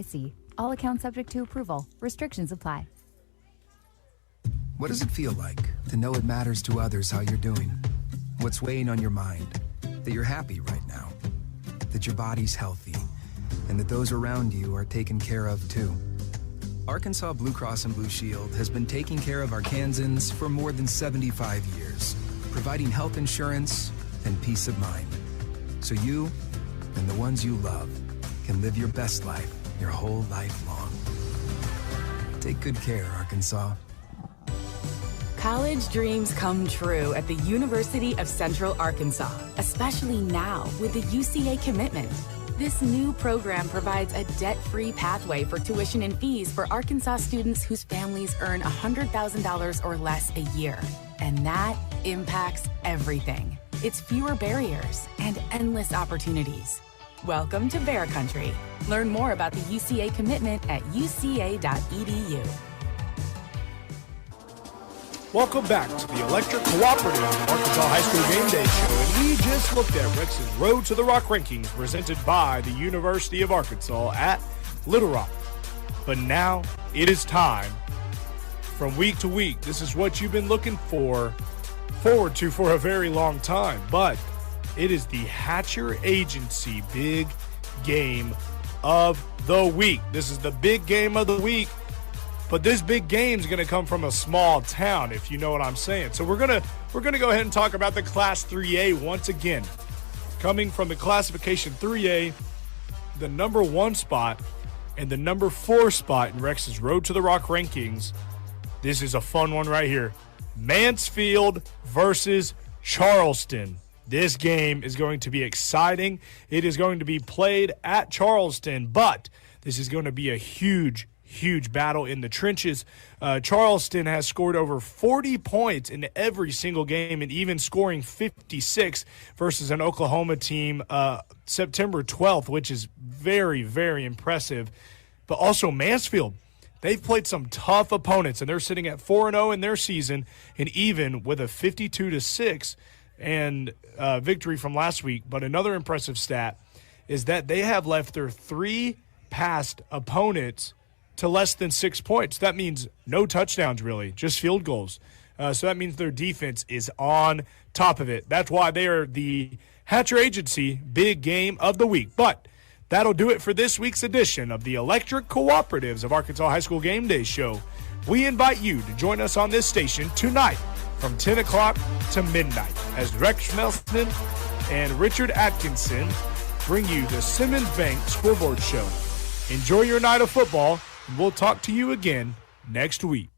FDIC. All accounts subject to approval. Restrictions apply. What does it feel like to know it matters to others how you're doing? What's weighing on your mind? That you're happy right now, that your body's healthy, and that those around you are taken care of too. Arkansas Blue Cross and Blue Shield has been taking care of Arkansans for more than 75 years, providing health insurance and peace of mind. So you and the ones you love can live your best life your whole life long. Take good care, Arkansas. College dreams come true at the University of Central Arkansas, especially now with the UCA commitment. This new program provides a debt-free pathway for tuition and fees for Arkansas students whose families earn $100,000 or less a year. And that impacts everything. It's fewer barriers and endless opportunities. Welcome to Bear Country. Learn more about the UCA commitment at uca.edu. Welcome back to the Electric Cooperative Arkansas High School Game Day Show, and we just looked at Rex's Road to the Rock rankings presented by the University of Arkansas at Little Rock. But now it is time from week to week. This is what you've been looking forward to for a very long time, but it is the Hatcher Agency Big Game of the Week. This is the big game of the week. But this big game is going to come from a small town, if you know what I'm saying. So we're going to go ahead and talk about the Class 3A once again. Coming from the classification 3A, the number 1 spot and the number 4 spot in Rex's Road to the Rock rankings. This is a fun one right here. Mansfield versus Charleston. This game is going to be exciting. It is going to be played at Charleston, but this is going to be a huge battle in the trenches. Charleston has scored over 40 points in every single game and even scoring 56 versus an Oklahoma team September 12th, which is very, very impressive. But also Mansfield, they've played some tough opponents, and they're sitting at 4-0 in their season, and even with a 52-6 and victory from last week. But another impressive stat is that they have left their 3 past opponents to less than 6 points. That means no touchdowns, really, just field goals. So that means their defense is on top of it. That's why they are the Hatcher Agency Big Game of the Week. But that'll do it for this week's edition of the Electric Cooperatives of Arkansas High School Game Day Show. We invite you to join us on this station tonight from 10 o'clock to midnight as Rex Melson and Richard Atkinson bring you the Simmons Bank Scoreboard Show. Enjoy your night of football. We'll talk to you again next week.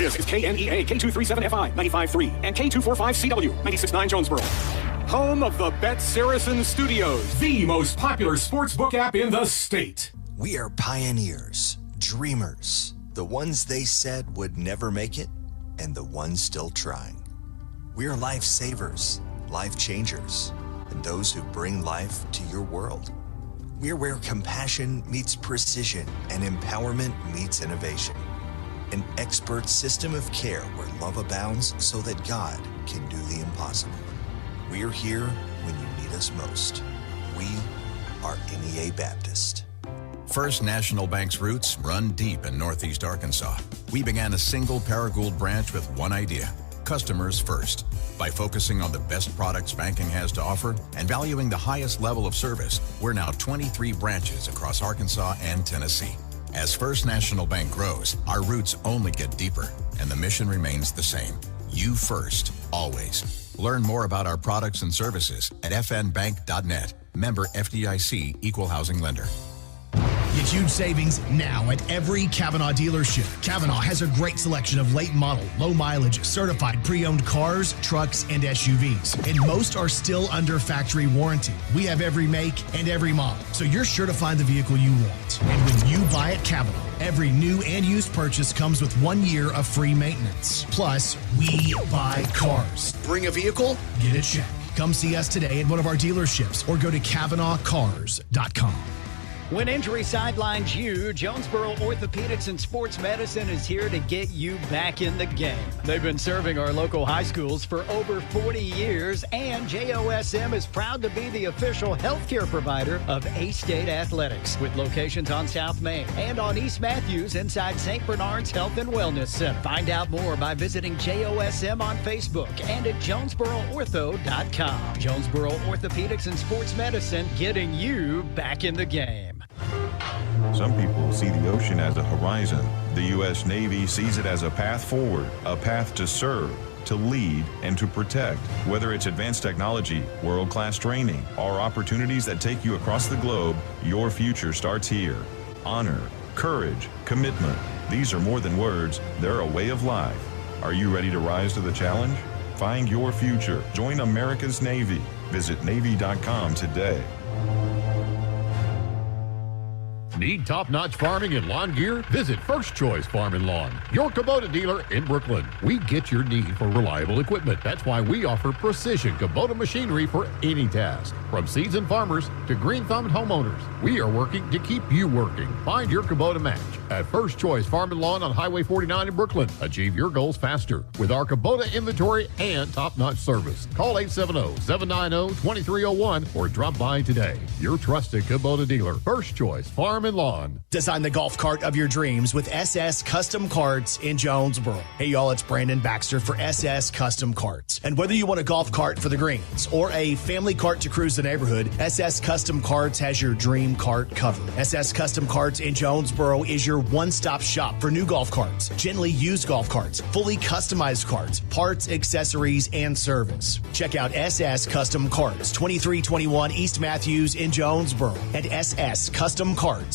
This is KNEA K237FI 95.3 and K245CW 96.9 Jonesboro. Home of the Bet Saracen Studios, the most popular sportsbook app in the state. We are pioneers, dreamers, the ones they said would never make it, and the ones still trying. We're lifesavers, life changers, and those who bring life to your world. We're where compassion meets precision and empowerment meets innovation. An expert system of care where love abounds so that God can do the impossible. We're here when you need us most. We are NEA Baptist. First National Bank's roots run deep in Northeast Arkansas. We began a single Paragould branch with one idea: customers first. By focusing on the best products banking has to offer and valuing the highest level of service, we're now 23 branches across Arkansas and Tennessee. As First National Bank grows, our roots only get deeper, and the mission remains the same. You first, always. Learn more about our products and services at fnbank.net. Member FDIC, Equal Housing Lender. Get huge savings now at every Kavanaugh dealership. Kavanaugh has a great selection of late model, low mileage, certified pre-owned cars, trucks, and SUVs. And most are still under factory warranty. We have every make and every model, so you're sure to find the vehicle you want. And when you buy at Kavanaugh, every new and used purchase comes with 1 year of free maintenance. Plus, we buy cars. Bring a vehicle, get it checked. Come see us today at one of our dealerships or go to KavanaughCars.com. When injury sidelines you, Jonesboro Orthopedics and Sports Medicine is here to get you back in the game. They've been serving our local high schools for over 40 years, and JOSM is proud to be the official healthcare provider of A-State Athletics, with locations on South Main and on East Matthews inside St. Bernard's Health and Wellness Center. Find out more by visiting JOSM on Facebook and at JonesboroOrtho.com. Jonesboro Orthopedics and Sports Medicine, getting you back in the game. Some people see the ocean as a horizon. The U.S. Navy sees it as a path forward, a path to serve, to lead, and to protect. Whether it's advanced technology, world-class training, or opportunities that take you across the globe, your future starts here. Honor, courage, commitment. These are more than words. They're a way of life. Are you ready to rise to the challenge? Find your future. Join America's Navy. Visit Navy.com today. Need top-notch farming and lawn gear? Visit First Choice Farm and Lawn, your Kubota dealer in Brooklyn. We get your need for reliable equipment. That's why we offer precision Kubota machinery for any task. From seasoned farmers to green-thumbed homeowners, we are working to keep you working. Find your Kubota match at First Choice Farm and Lawn on Highway 49 in Brooklyn. Achieve your goals faster with our Kubota inventory and top-notch service. Call 870-790-2301 or drop by today. Your trusted Kubota dealer, First Choice Farm and Lawn. Design the golf cart of your dreams with SS Custom Carts in Jonesboro. Hey y'all, it's Brandon Baxter for SS Custom Carts. And whether you want a golf cart for the greens or a family cart to cruise the neighborhood, SS Custom Carts has your dream cart covered. SS Custom Carts in Jonesboro is your one-stop shop for new golf carts, gently used golf carts, fully customized carts, parts, accessories, and service. Check out SS Custom Carts, 2321 East Matthews in Jonesboro at sscustomcarts.com.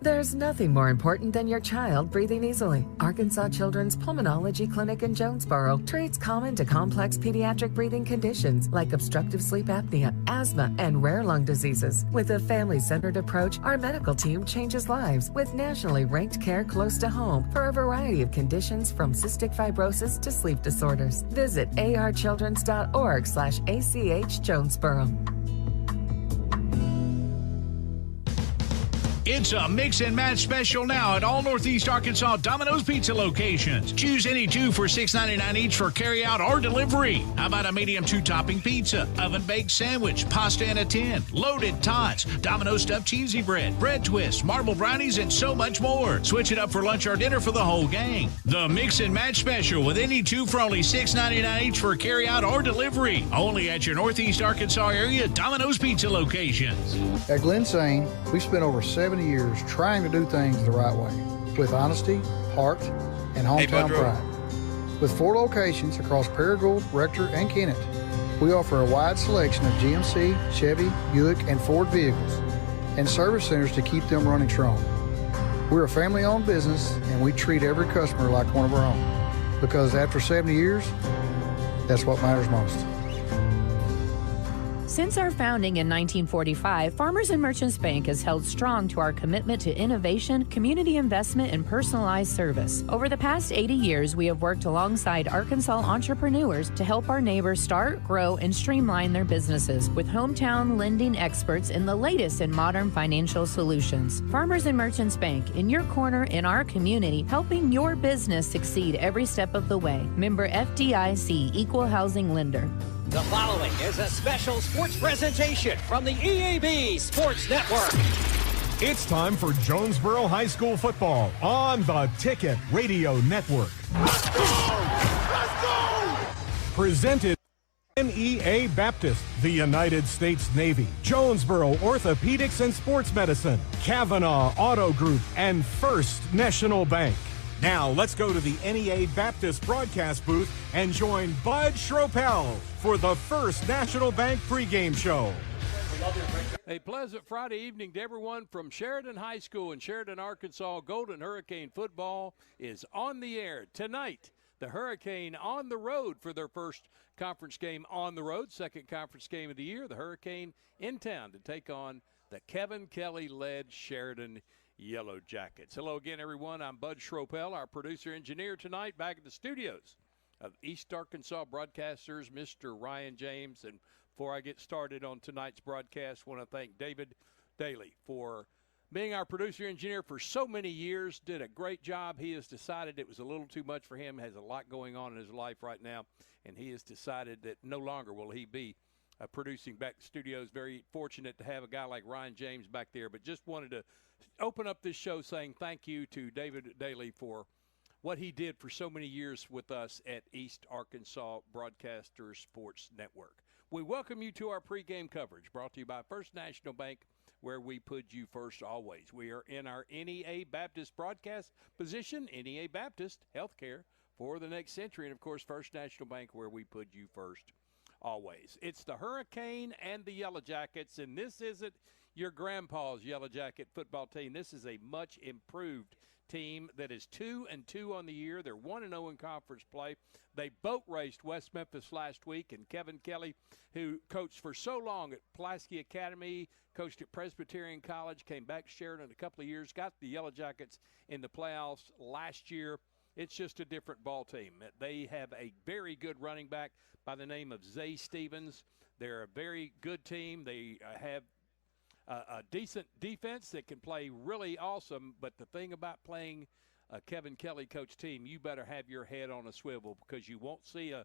There's nothing more important than your child breathing easily. Arkansas Children's Pulmonology Clinic in Jonesboro treats common to complex pediatric breathing conditions like obstructive sleep apnea, asthma, and rare lung diseases. With a family-centered approach, our medical team changes lives with nationally ranked care close to home for a variety of conditions from cystic fibrosis to sleep disorders. Visit archildrens.org/ACH Jonesboro. It's a mix and match special now at all Northeast Arkansas Domino's Pizza locations. Choose any two for $6.99 each for carryout or delivery. How about a medium 2-topping pizza, oven-baked sandwich, pasta in a tin, loaded tots, Domino's stuffed cheesy bread, bread twists, marble brownies, and so much more. Switch it up for lunch or dinner for the whole gang. The mix and match special with any two for only $6.99 each for carryout or delivery. Only at your Northeast Arkansas area Domino's Pizza locations. At Glen Sain, we spent over 70 years trying to do things the right way with honesty, heart, and hometown pride. With 4 locations across Paragould, Rector, and Kennett, we offer a wide selection of GMC, Chevy, Buick, and Ford vehicles and service centers to keep them running strong. We're a family-owned business, and we treat every customer like one of our own. Because after 70 years, that's what matters most. Since our founding in 1945, Farmers and Merchants Bank has held strong to our commitment to innovation, community investment, and personalized service. Over the past 80 years, we have worked alongside Arkansas entrepreneurs to help our neighbors start, grow, and streamline their businesses with hometown lending experts and the latest in modern financial solutions. Farmers and Merchants Bank, in your corner in our community, helping your business succeed every step of the way. Member FDIC, Equal Housing Lender. The following is a special sports presentation from the EAB Sports Network. It's time for Jonesboro High School football on the Ticket Radio Network. Let's go! Let's go! Presented by NEA Baptist, the United States Navy, Jonesboro Orthopedics and Sports Medicine, Kavanaugh Auto Group, and First National Bank. Now, let's go to the NEA Baptist broadcast booth and join Bud Schropel for the First National Bank pregame show. A pleasant Friday evening to everyone from Sheridan High School in Sheridan, Arkansas. Golden Hurricane football is on the air tonight. The Hurricane on the road for their first conference game on the road, second conference game of the year. The Hurricane in town to take on the Kevin Kelly-led Sheridan Yellow Jackets. Hello again, everyone. I'm Bud Schropel, our producer-engineer tonight, back at the studios of East Arkansas Broadcasters, Mr. Ryan James. And before I get started on tonight's broadcast, I want to thank David Daly for being our producer-engineer for so many years. Did a great job. He has decided it was a little too much for him, has a lot going on in his life right now, and he has decided that no longer will he be producing back to studios. Very fortunate to have a guy like Ryan James back there, but just wanted to open up this show saying thank you to David Daly for what he did for so many years with us at East Arkansas Broadcasters Sports Network. We welcome you to our pregame coverage brought to you by First National Bank, where we put you first always. We are in our NEA Baptist broadcast position, NEA Baptist, healthcare for the next century, and of course First National Bank, where we put you first always. It's the Hurricane and the Yellow Jackets, and this isn't your grandpa's Yellow Jacket football team. This is a much improved team that is 2-2 on the year. They're 1-0 in conference play. They boat raced West Memphis last week, and Kevin Kelly, who coached for so long at Pulaski Academy, coached at Presbyterian College, came back to Sheridan a couple of years, got the Yellow Jackets in the playoffs last year. It's just a different ball team. They have a very good running back by the name of Zay Stevens. They're a very good team. They have a decent defense that can play really awesome, but the thing about playing a Kevin Kelly coach team, you better have your head on a swivel, because you won't see a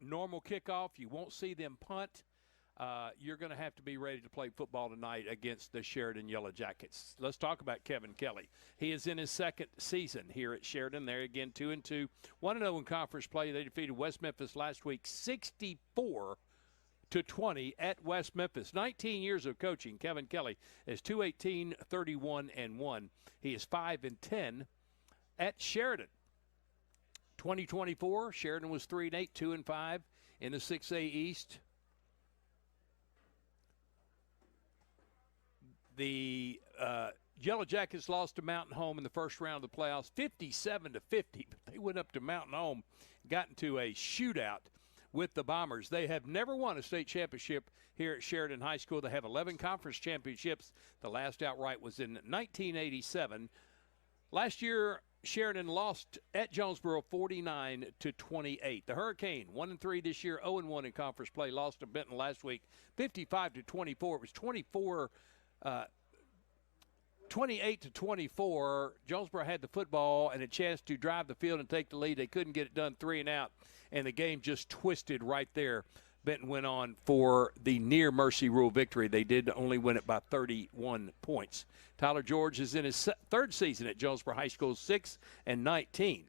normal kickoff. You won't see them punt. You're going to have to be ready to play football tonight against the Sheridan Yellow Jackets. Let's talk about Kevin Kelly. He is in his second season here at Sheridan. They're again 2-2, 1-0 in conference play. They defeated West Memphis last week 64-20 at West Memphis. 19 years of coaching. Kevin Kelly is 2-18, 31-1. He is 5-10 at Sheridan. 2024, Sheridan was 3-8, 2-5 in the 6A East. The Yellow Jackets lost to Mountain Home in the first round of the playoffs, 57-50. But they went up to Mountain Home, got into a shootout with the Bombers. They have never won a state championship here at Sheridan High School. They have 11 conference championships. The last outright was in 1987. Last year, Sheridan lost at Jonesboro 49-28. The Hurricane 1-3 this year, 0-1 in conference play. Lost to Benton last week, 55-24. It was 28-24. Jonesboro had the football and a chance to drive the field and take the lead. They couldn't get it done, 3 and out, and the game just twisted right there. Benton went on for the near mercy rule victory. They did only win it by 31 points. Tyler George is in his third season at Jonesboro High School, 6-19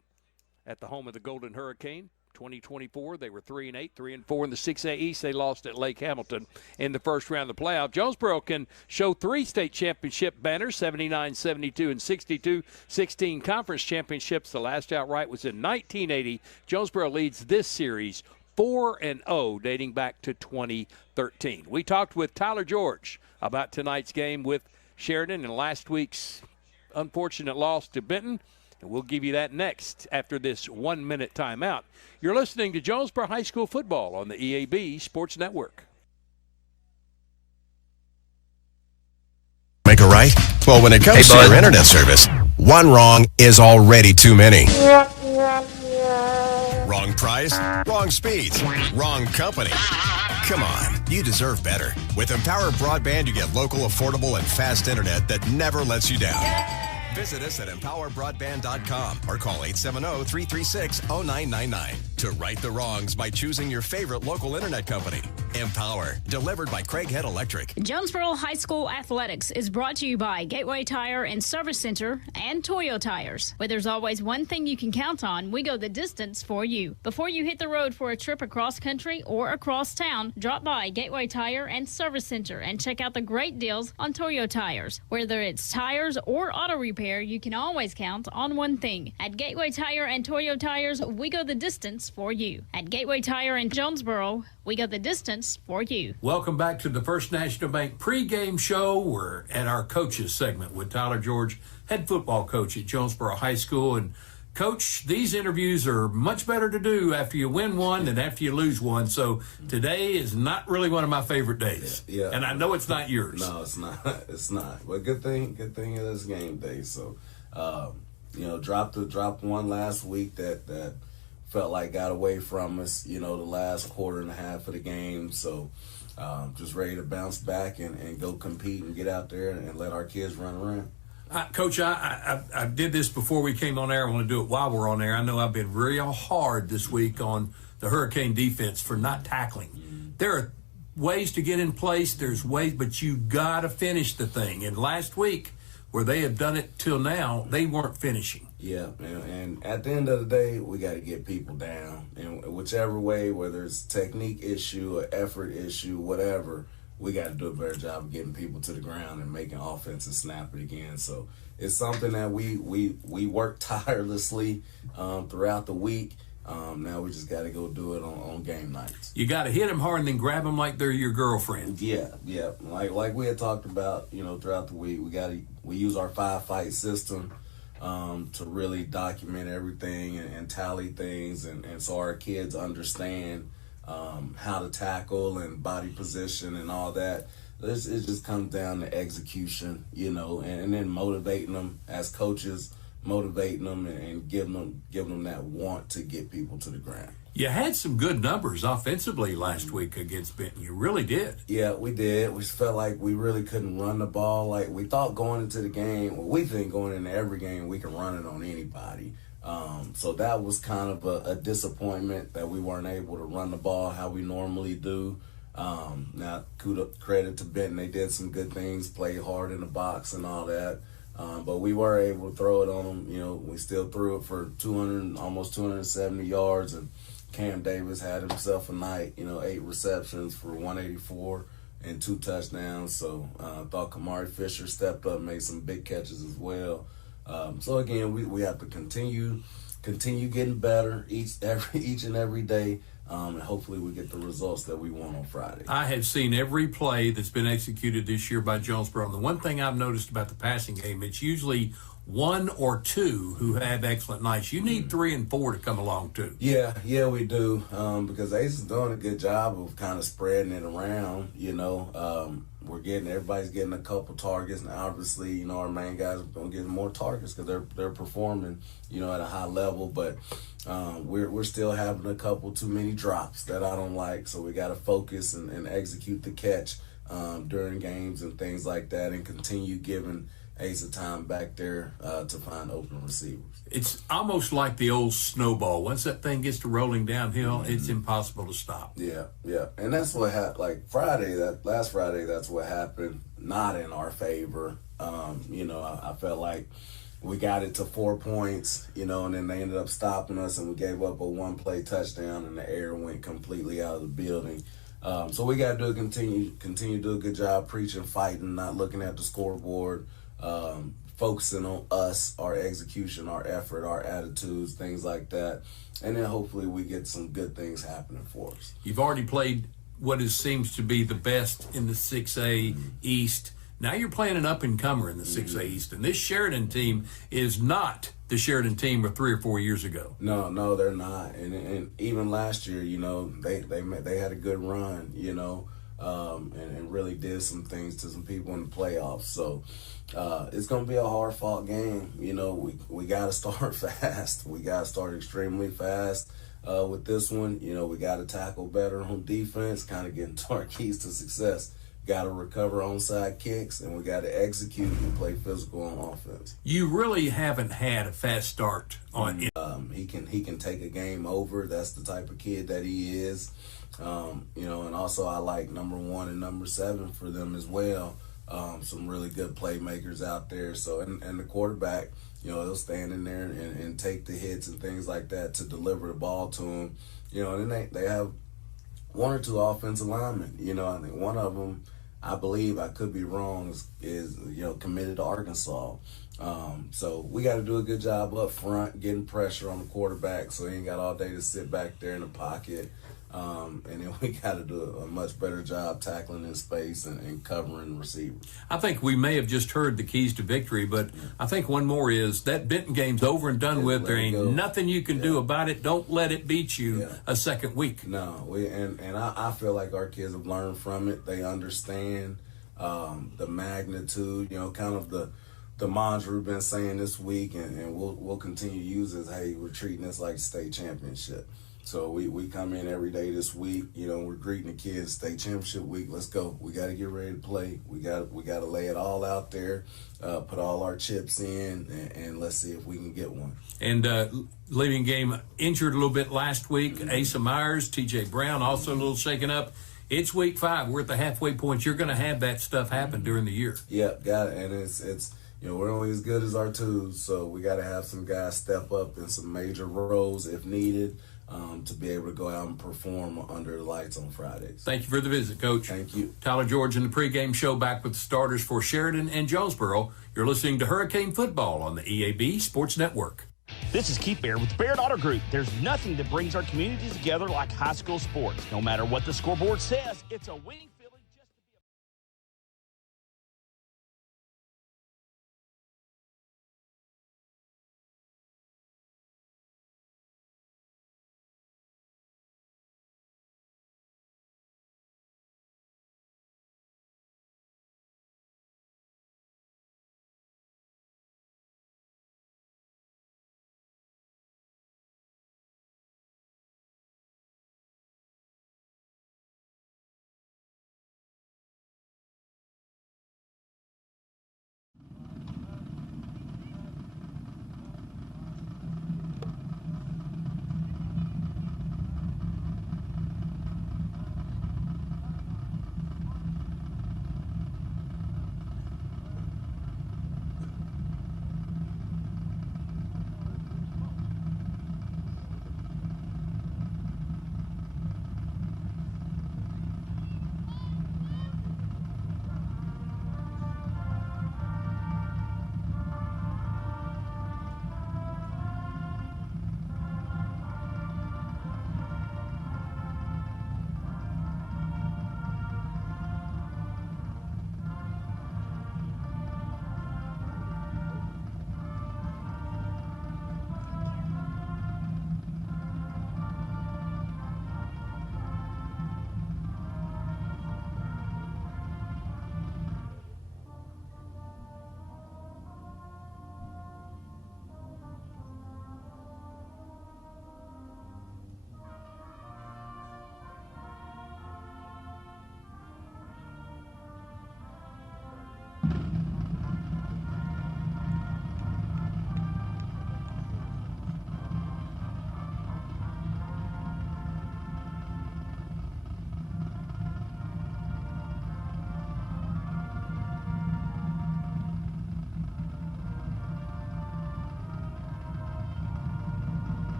at the home of the Golden Hurricane. 2024, they were 3-8, 3-4 in the 6A East. They lost at Lake Hamilton in the first round of the playoff. Jonesboro can show 3 state championship banners, 79, 72, and 62. 16 conference championships. The last outright was in 1980. Jonesboro leads this series 4-0, dating back to 2013. We talked with Tyler George about tonight's game with Sheridan and last week's unfortunate loss to Benton. We'll give you that next after this 1-minute timeout. You're listening to Jonesboro High School football on the EAB Sports Network. Make a right? Well, when it comes to your internet service, one wrong is already too many. Wrong price, wrong speeds, wrong company. Come on, you deserve better. With Empower Broadband, you get local, affordable, and fast internet that never lets you down. Visit us at empowerbroadband.com or call 870-336-0999 to right the wrongs by choosing your favorite local internet company. Empower, delivered by Craighead Electric. Jonesboro High School Athletics is brought to you by Gateway Tire and Service Center and Toyo Tires. Where there's always one thing you can count on, we go the distance for you. Before you hit the road for a trip across country or across town, drop by Gateway Tire and Service Center and check out the great deals on Toyo Tires. Whether it's tires or auto repair, you can always count on one thing. At Gateway Tire and Toyo Tires, we go the distance for you. At Gateway Tire in Jonesboro, we go the distance for you. Welcome back to the First National Bank pregame show. We're at our coaches segment with Tyler George, head football coach at Jonesboro High School. And Coach, these interviews are much better to do after you win one than after you lose one. So today is not really one of my favorite days. Yeah. And I know it's not yours. No, it's not. It's not. But good thing it is game day. So, dropped one last week that felt like got away from us, the last quarter and a half of the game. So just ready to bounce back and go compete and get out there and let our kids run around. Coach, I did this before we came on air. I want to do it while we're on air. I know I've been real hard this week on the Hurricane defense for not tackling. There are ways to get in place. There's ways, but you got to finish the thing. And last week, where they have done it till now, they weren't finishing. Yeah, and at the end of the day, we got to get people down. And whichever way, whether it's technique issue or effort issue, whatever, we got to do a better job of getting people to the ground and making offenses snap it again. So it's something that we work tirelessly throughout the week. Now we just got to go do it on game nights. You got to hit them hard and then grab them like they're your girlfriend. Yeah. Like we had talked about, throughout the week, we use our 5-fight system to really document everything and tally things, and so our kids understand how to tackle and body position and all that. It just comes down to execution, and then motivating them as coaches, motivating them and giving them that want to get people to the ground. You had some good numbers offensively last week against Benton. You really did. Yeah, we did. We felt like we really couldn't run the ball. Like we thought going into the game, we think going into every game we can run it on anybody. So that was kind of a disappointment that we weren't able to run the ball how we normally do. Now, credit to Benton. They did some good things, played hard in the box and all that. But we were able to throw it on them. We still threw it for almost 270 yards. And Cam Davis had himself a night, 8 receptions for 184 and 2 touchdowns. So I thought Kamari Fisher stepped up, made some big catches as well. So again, we have to continue getting better each and every day, and hopefully we get the results that we want on Friday. I have seen every play that's been executed this year by Jonesboro. And the one thing I've noticed about the passing game, it's usually 1 or 2 who have excellent nights. You need 3 and 4 to come along too. Yeah, we do, because Ace is doing a good job of kind of spreading it around. Everybody's getting a couple targets, and obviously, our main guys are going to get more targets because they're performing, at a high level. But we're still having a couple too many drops that I don't like, so we got to focus and execute the catch during games and things like that, and continue giving Ace of time back there to find open receivers. It's almost like the old snowball. Once that thing gets to rolling downhill, it's impossible to stop. Yeah. And that's what happened. Like last Friday, that's what happened. Not in our favor. I felt like we got it to 4 points, and then they ended up stopping us, and we gave up a 1-play touchdown, and the air went completely out of the building. So we got to continue to do a good job preaching, fighting, not looking at the scoreboard. Focusing on us, our execution, our effort, our attitudes, things like that. And then hopefully we get some good things happening for us. You've already played what seems to be the best in the 6A East. Now you're playing an up-and-comer in the 6A East, and this Sheridan team is not the Sheridan team of 3 or 4 years ago. No, they're not. And even last year, you know, they had a good run, you know, and really did some things to some people in the playoffs. So it's going to be a hard-fought game. You know, we got to start fast. We got to start extremely fast with this one. You know, we got to tackle better on defense, kind of getting to our keys to success. Got to recover onside kicks, and we got to execute and play physical on offense. You really haven't had a fast start on it. He can take a game over. That's the type of kid that he is. You know, and also I like number 1 and number 7 for them as well. Some really good playmakers out there. So and the quarterback, you know, he'll stand in there and take the hits and things like that to deliver the ball to him. You know, and then they have 1 or 2 offensive linemen. You know, I think one of them, I believe, I could be wrong, is you know, committed to Arkansas. So we got to do a good job up front, getting pressure on the quarterback so he ain't got all day to sit back there in the pocket. And then we got to do a much better job tackling in space and covering receivers. I think we may have just heard the keys to victory, but I think one more is that Benton game's over and done with. There ain't nothing you can do about it. Don't let it beat you a second week. No, I feel like our kids have learned from it. They understand the magnitude, you know, kind of the mantra we've been saying this week, and we'll continue to use is, hey, we're treating this like state championship. So we come in every day this week, you know, we're greeting the kids, state championship week, let's go. We got to get ready to play. We got to lay it all out there, put all our chips in, and let's see if we can get one. And leaving game injured a little bit last week, Asa Myers, TJ Brown also a little shaken up. It's week 5. We're at the halfway point. You're going to have that stuff happen during the year. Yeah, got it. And it's you know, we're only as good as our twos, so we got to have some guys step up in some major roles if needed. To be able to go out and perform under the lights on Fridays. Thank you for the visit, Coach. Thank you. Tyler George and the pregame show back with the starters for Sheridan and Jonesboro. You're listening to Hurricane Football on the EAB Sports Network. This is Keith Baird with the Baird Auto Group. There's nothing that brings our communities together like high school sports. No matter what the scoreboard says, it's a winning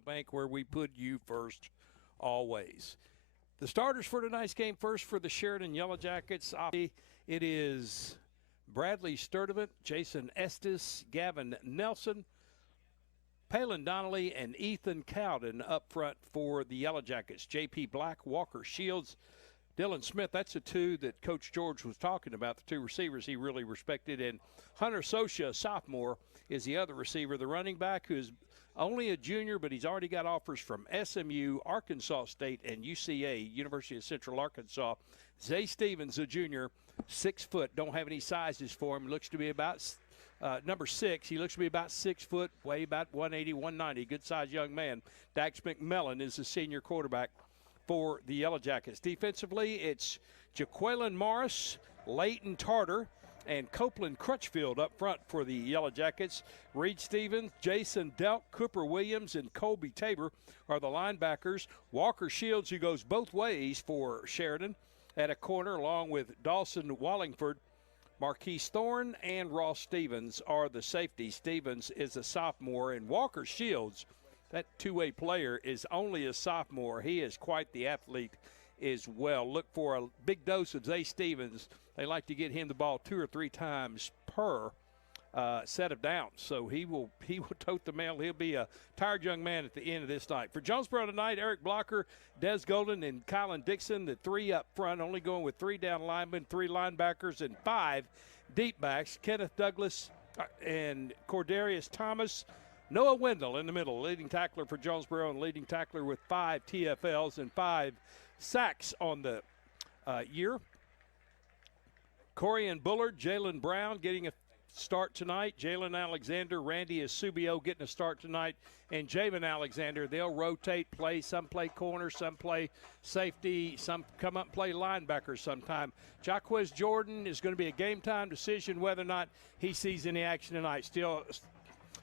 Bank, where we put you first always. The starters for tonight's game, first for the Sheridan Yellow Jackets. It is Bradley Sturdivant, Jason Estes, Gavin Nelson, Palin Donnelly, and Ethan Cowden up front for the Yellow Jackets. J.P. Black, Walker Shields, Dylan Smith. That's the two that Coach George was talking about, the two receivers he really respected. And Hunter Socia, sophomore, is the other receiver. The running back, who's only a junior, but he's already got offers from SMU, Arkansas State, and UCA, University of Central Arkansas. Zay Stevens, a junior, 6 foot, don't have any sizes for him. Looks to be about number 6. He looks to be about 6 foot, weigh about 180, 190. Good-sized young man. Dax McMillan is the senior quarterback for the Yellow Jackets. Defensively, it's Jaqueline Morris, Leighton Tarter, and Copeland Crutchfield up front for the Yellow Jackets. Reed Stevens, Jason Delk, Cooper Williams, and Colby Tabor are the linebackers. Walker Shields, who goes both ways for Sheridan, at a corner, along with Dawson Wallingford. Marquise Thorne and Ross Stevens are the safety. Stevens is a sophomore, and Walker Shields, that two-way player, is only a sophomore. He is quite the athlete as well. Look for a big dose of Zay Stevens. They like to get him the ball 2 or 3 times per set of downs. So he will tote the mail. He'll be a tired young man at the end of this night. For Jonesboro tonight, Eric Blocker, Des Golden, and Kylan Dixon, the 3 up front, only going with 3 down linemen, 3 linebackers, and 5 deep backs. Kenneth Douglas and Cordarius Thomas. Noah Wendell in the middle, leading tackler for Jonesboro, and leading tackler with 5 TFLs and 5 sacks on the year. Corian Bullard, Jalen Brown getting a start tonight. Jalen Alexander, Randy Asubio getting a start tonight. And Javen Alexander, they'll rotate, play. Some play corner, some play safety, some come up and play linebacker sometime. Jaquez Jordan is going to be a game-time decision whether or not he sees any action tonight. Still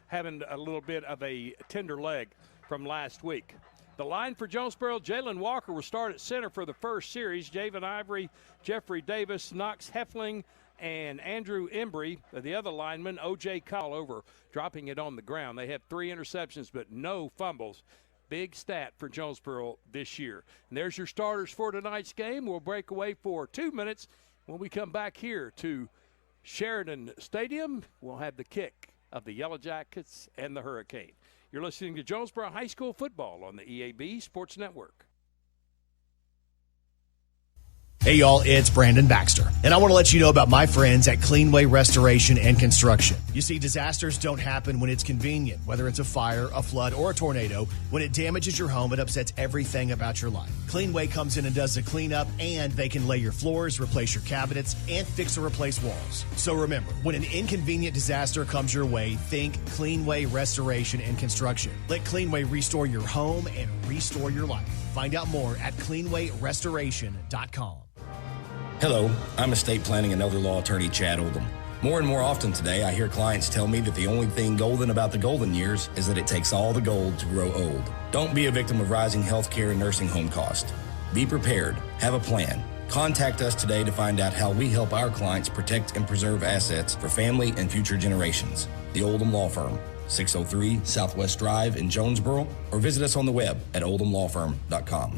having a little bit of a tender leg from last week. The line for Jonesboro, Jalen Walker will start at center for the first series. Javen Ivory, Jeffrey Davis, Knox Heffling, and Andrew Embry, the other lineman, O.J. Call over, dropping it on the ground. They have 3 interceptions, but no fumbles. Big stat for Jonesboro this year. And there's your starters for tonight's game. We'll break away for 2 minutes. When we come back here to Sheridan Stadium, we'll have the kick of the Yellow Jackets and the Hurricane. You're listening to Jonesboro High School football on the EAB Sports Network. Hey y'all, it's Brandon Baxter, and I want to let you know about my friends at Cleanway Restoration and Construction. You see, disasters don't happen when it's convenient, whether it's a fire, a flood, or a tornado. When it damages your home, it upsets everything about your life. Cleanway comes in and does the cleanup, and they can lay your floors, replace your cabinets, and fix or replace walls. So remember, when an inconvenient disaster comes your way, think Cleanway Restoration and Construction. Let Cleanway restore your home and restore your life. Find out more at cleanwayrestoration.com. Hello, I'm estate planning and elder law attorney Chad Oldham. More and more often today, I hear clients tell me that the only thing golden about the golden years is that it takes all the gold to grow old. Don't be a victim of rising healthcare and nursing home costs. Be prepared. Have a plan. Contact us today to find out how we help our clients protect and preserve assets for family and future generations. The Oldham Law Firm, 603 Southwest Drive in Jonesboro, or visit us on the web at oldhamlawfirm.com.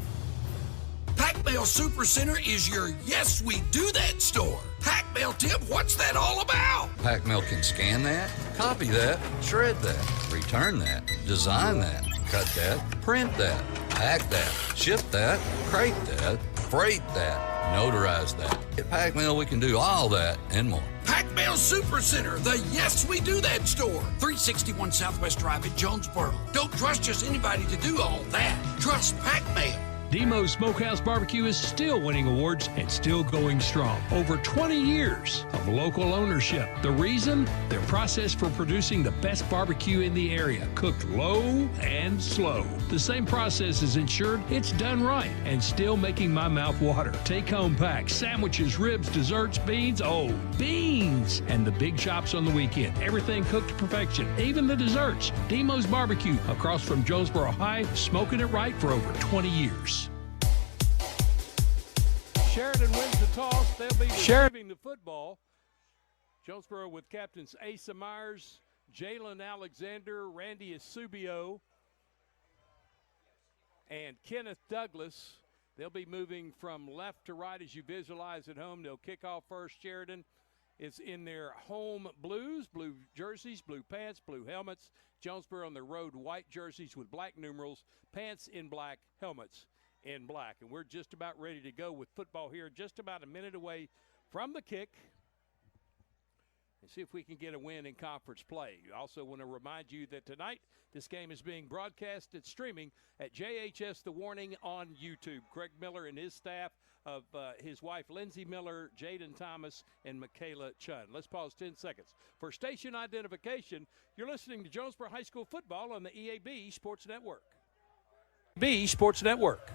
Packmail Supercenter is your yes, we do that store. Packmail tip, what's that all about? Packmail can scan that, copy that, shred that, return that, design that, cut that, print that, pack that, ship that, crate that, freight that, notarize that. At Packmail, we can do all that and more. Packmail Supercenter, the yes, we do that store. 361 Southwest Drive in Jonesboro. Don't trust just anybody to do all that. Trust Packmail. Demo's Smokehouse BBQ is still winning awards and still going strong. Over 20 years of local ownership. The reason? Their process for producing the best barbecue in the area, cooked low and slow. The same process is ensured it's done right and still making my mouth water. Take-home packs, sandwiches, ribs, desserts, beans. Oh, beans! And the big chops on the weekend. Everything cooked to perfection, even the desserts. Demo's BBQ across from Jonesboro High, smoking it right for over 20 years. Sheridan wins the toss. They'll be receiving the football. Jonesboro with captains Asa Myers, Jalen Alexander, Randy Asubio, and Kenneth Douglas. They'll be moving from left to right as you visualize at home. They'll kick off first. Sheridan is in their home blues, blue jerseys, blue pants, blue helmets. Jonesboro on their road white jerseys with black numerals, pants in black, helmets in black. And we're just about ready to go with football here, just about a minute away from the kick. And see if we can get a win in conference play. Also want to remind you that tonight this game is being broadcasted streaming at JHS The Warning on YouTube. Craig Miller and his staff of his wife Lindsay Miller, Jaden Thomas, and Michaela Chun. Let's pause 10 seconds. For station identification, you're listening to Jonesboro High School football on the EAB Sports Network. B Sports Network.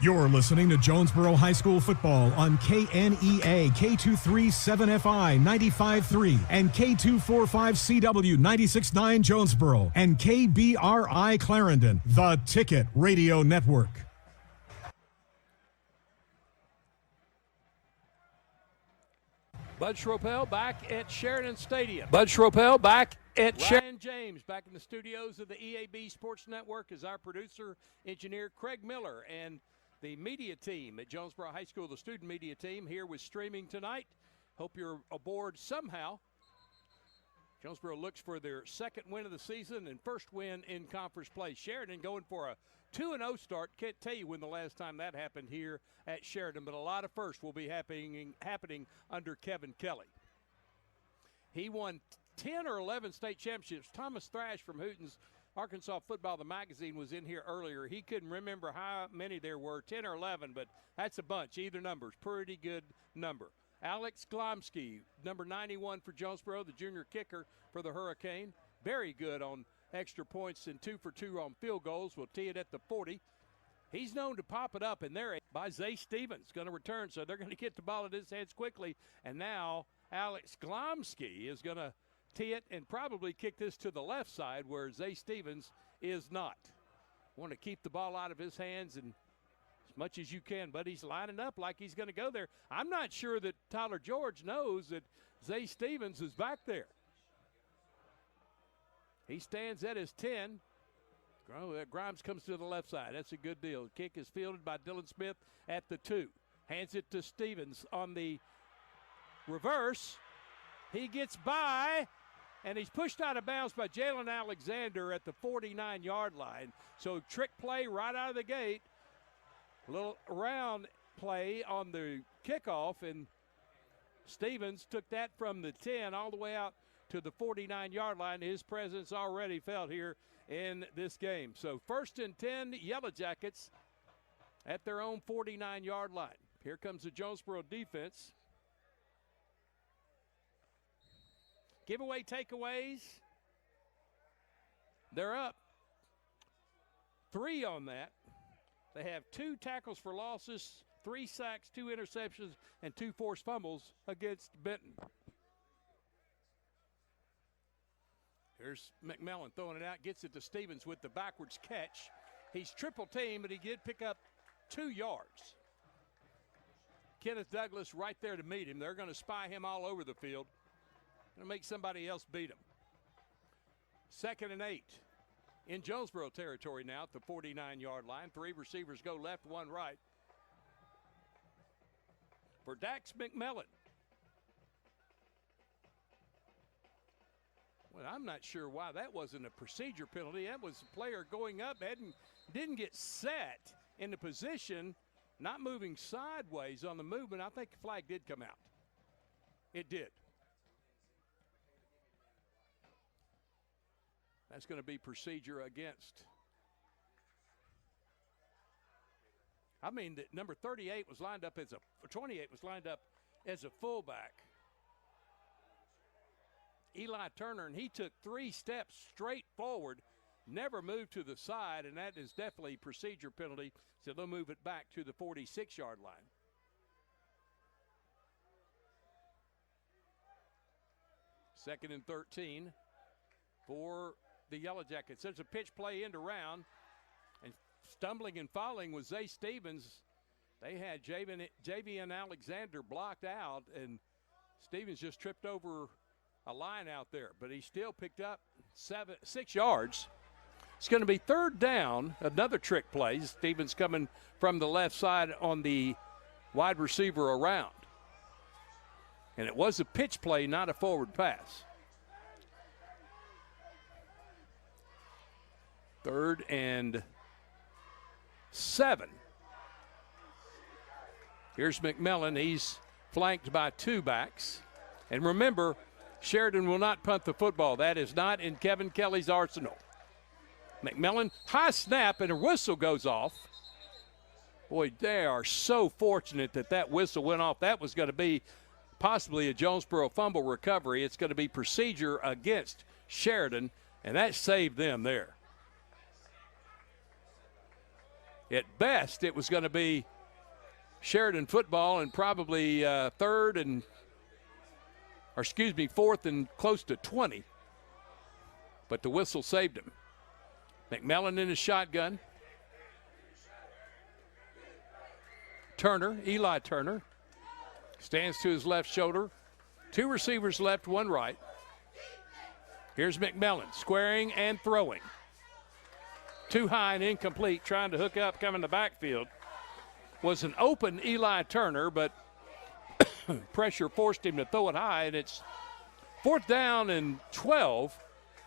You're listening to Jonesboro High School football on KNEA K237FI 95.3 and K245CW 96.9 Jonesboro and KBRI Clarendon, the Ticket Radio Network. Bud Schropel back at Sheridan Stadium. Bud Schropel back at Sheridan. James back in the studios of the EAB Sports Network is our producer, engineer Craig Miller, and the media team at Jonesboro High School, the student media team, here with streaming tonight. Hope you're aboard somehow. Jonesboro looks for their second win of the season and first win in conference play. Sheridan going for a 2-0 start. Can't tell you when the last time that happened here at Sheridan, but a lot of firsts will be happening under Kevin Kelly. He won 10 or 11 state championships. Thomas Thrash from Hooten's Arkansas Football, the magazine, was in here earlier. He couldn't remember how many there were, 10 or 11, but that's a bunch. Either number's pretty good number. Alex Glomsky, number 91 for Jonesboro, the junior kicker for the Hurricane. Very good on extra points and 2 for 2 on field goals. We'll tee it at the 40. He's known to pop it up in there by Zay Stevens. Going to return, so they're going to get the ball in his hands quickly. And now Alex Glomsky is going to tee it and probably kick this to the left side where Zay Stevens is not. Want to keep the ball out of his hands and as much as you can, but he's lining up like he's going to go there. I'm not sure that Tyler George knows that Zay Stevens is back there. He stands at his 10. Grimes comes to the left side. That's a good deal. The kick is fielded by Dylan Smith at the 2. Hands it to Stevens on the reverse. He gets by, and he's pushed out of bounds by Jalen Alexander at the 49-yard line. So trick play right out of the gate. A little round play on the kickoff, and Stevens took that from the 10 all the way out to the 49-yard line. His presence already felt here in this game. So 1st and 10, Yellow Jackets at their own 49-yard line. Here comes the Jonesboro defense. Giveaway takeaways. They're up 3 on that. They have 2 tackles for losses, 3 sacks, 2 interceptions, and 2 forced fumbles against Benton. Here's McMillan throwing it out, gets it to Stevens with the backwards catch. He's triple teamed, but he did pick up 2 yards. Kenneth Douglas right there to meet him. They're going to spy him all over the field. Going to make somebody else beat him. 2nd and 8 in Jonesboro territory now at the 49-yard line. 3 receivers go left, 1 right. For Dax McMillan. Well, I'm not sure why that wasn't a procedure penalty. That was the player going up, didn't get set in the position, not moving sideways on the movement. I think the flag did come out. It did. That's going to be procedure against. I mean, that number 38 was lined up as a 28 was lined up as a fullback. Eli Turner, and he took 3 steps straight forward, never moved to the side, and that is definitely a procedure penalty, so they'll move it back to the 46-yard line. Second and 13 for the Yellow Jackets. There's a pitch play into round, and stumbling and falling was Zay Stevens. They had Javian Alexander blocked out, and Stevens just tripped over a line out there, but he still picked up 6 yards. It's going to be third down, another trick play. Stevens coming from the left side on the wide receiver around. And it was a pitch play, not a forward pass. 3rd and 7. Here's McMillan. He's flanked by 2 backs. And remember, Sheridan will not punt the football. That is not in Kevin Kelly's arsenal. McMillan, high snap, and a whistle goes off. Boy, they are so fortunate that that whistle went off. That was going to be possibly a Jonesboro fumble recovery. It's going to be procedure against Sheridan, and that saved them there. At best, it was going to be Sheridan football and probably 4th and close to 20. But the whistle saved him. McMillan in his shotgun. Eli Turner, stands to his left shoulder. 2 receivers left, 1 right. Here's McMillan squaring and throwing. Too high and incomplete, trying to hook up, coming the backfield. Was an open Eli Turner, but pressure forced him to throw it high, and it's 4th down and 12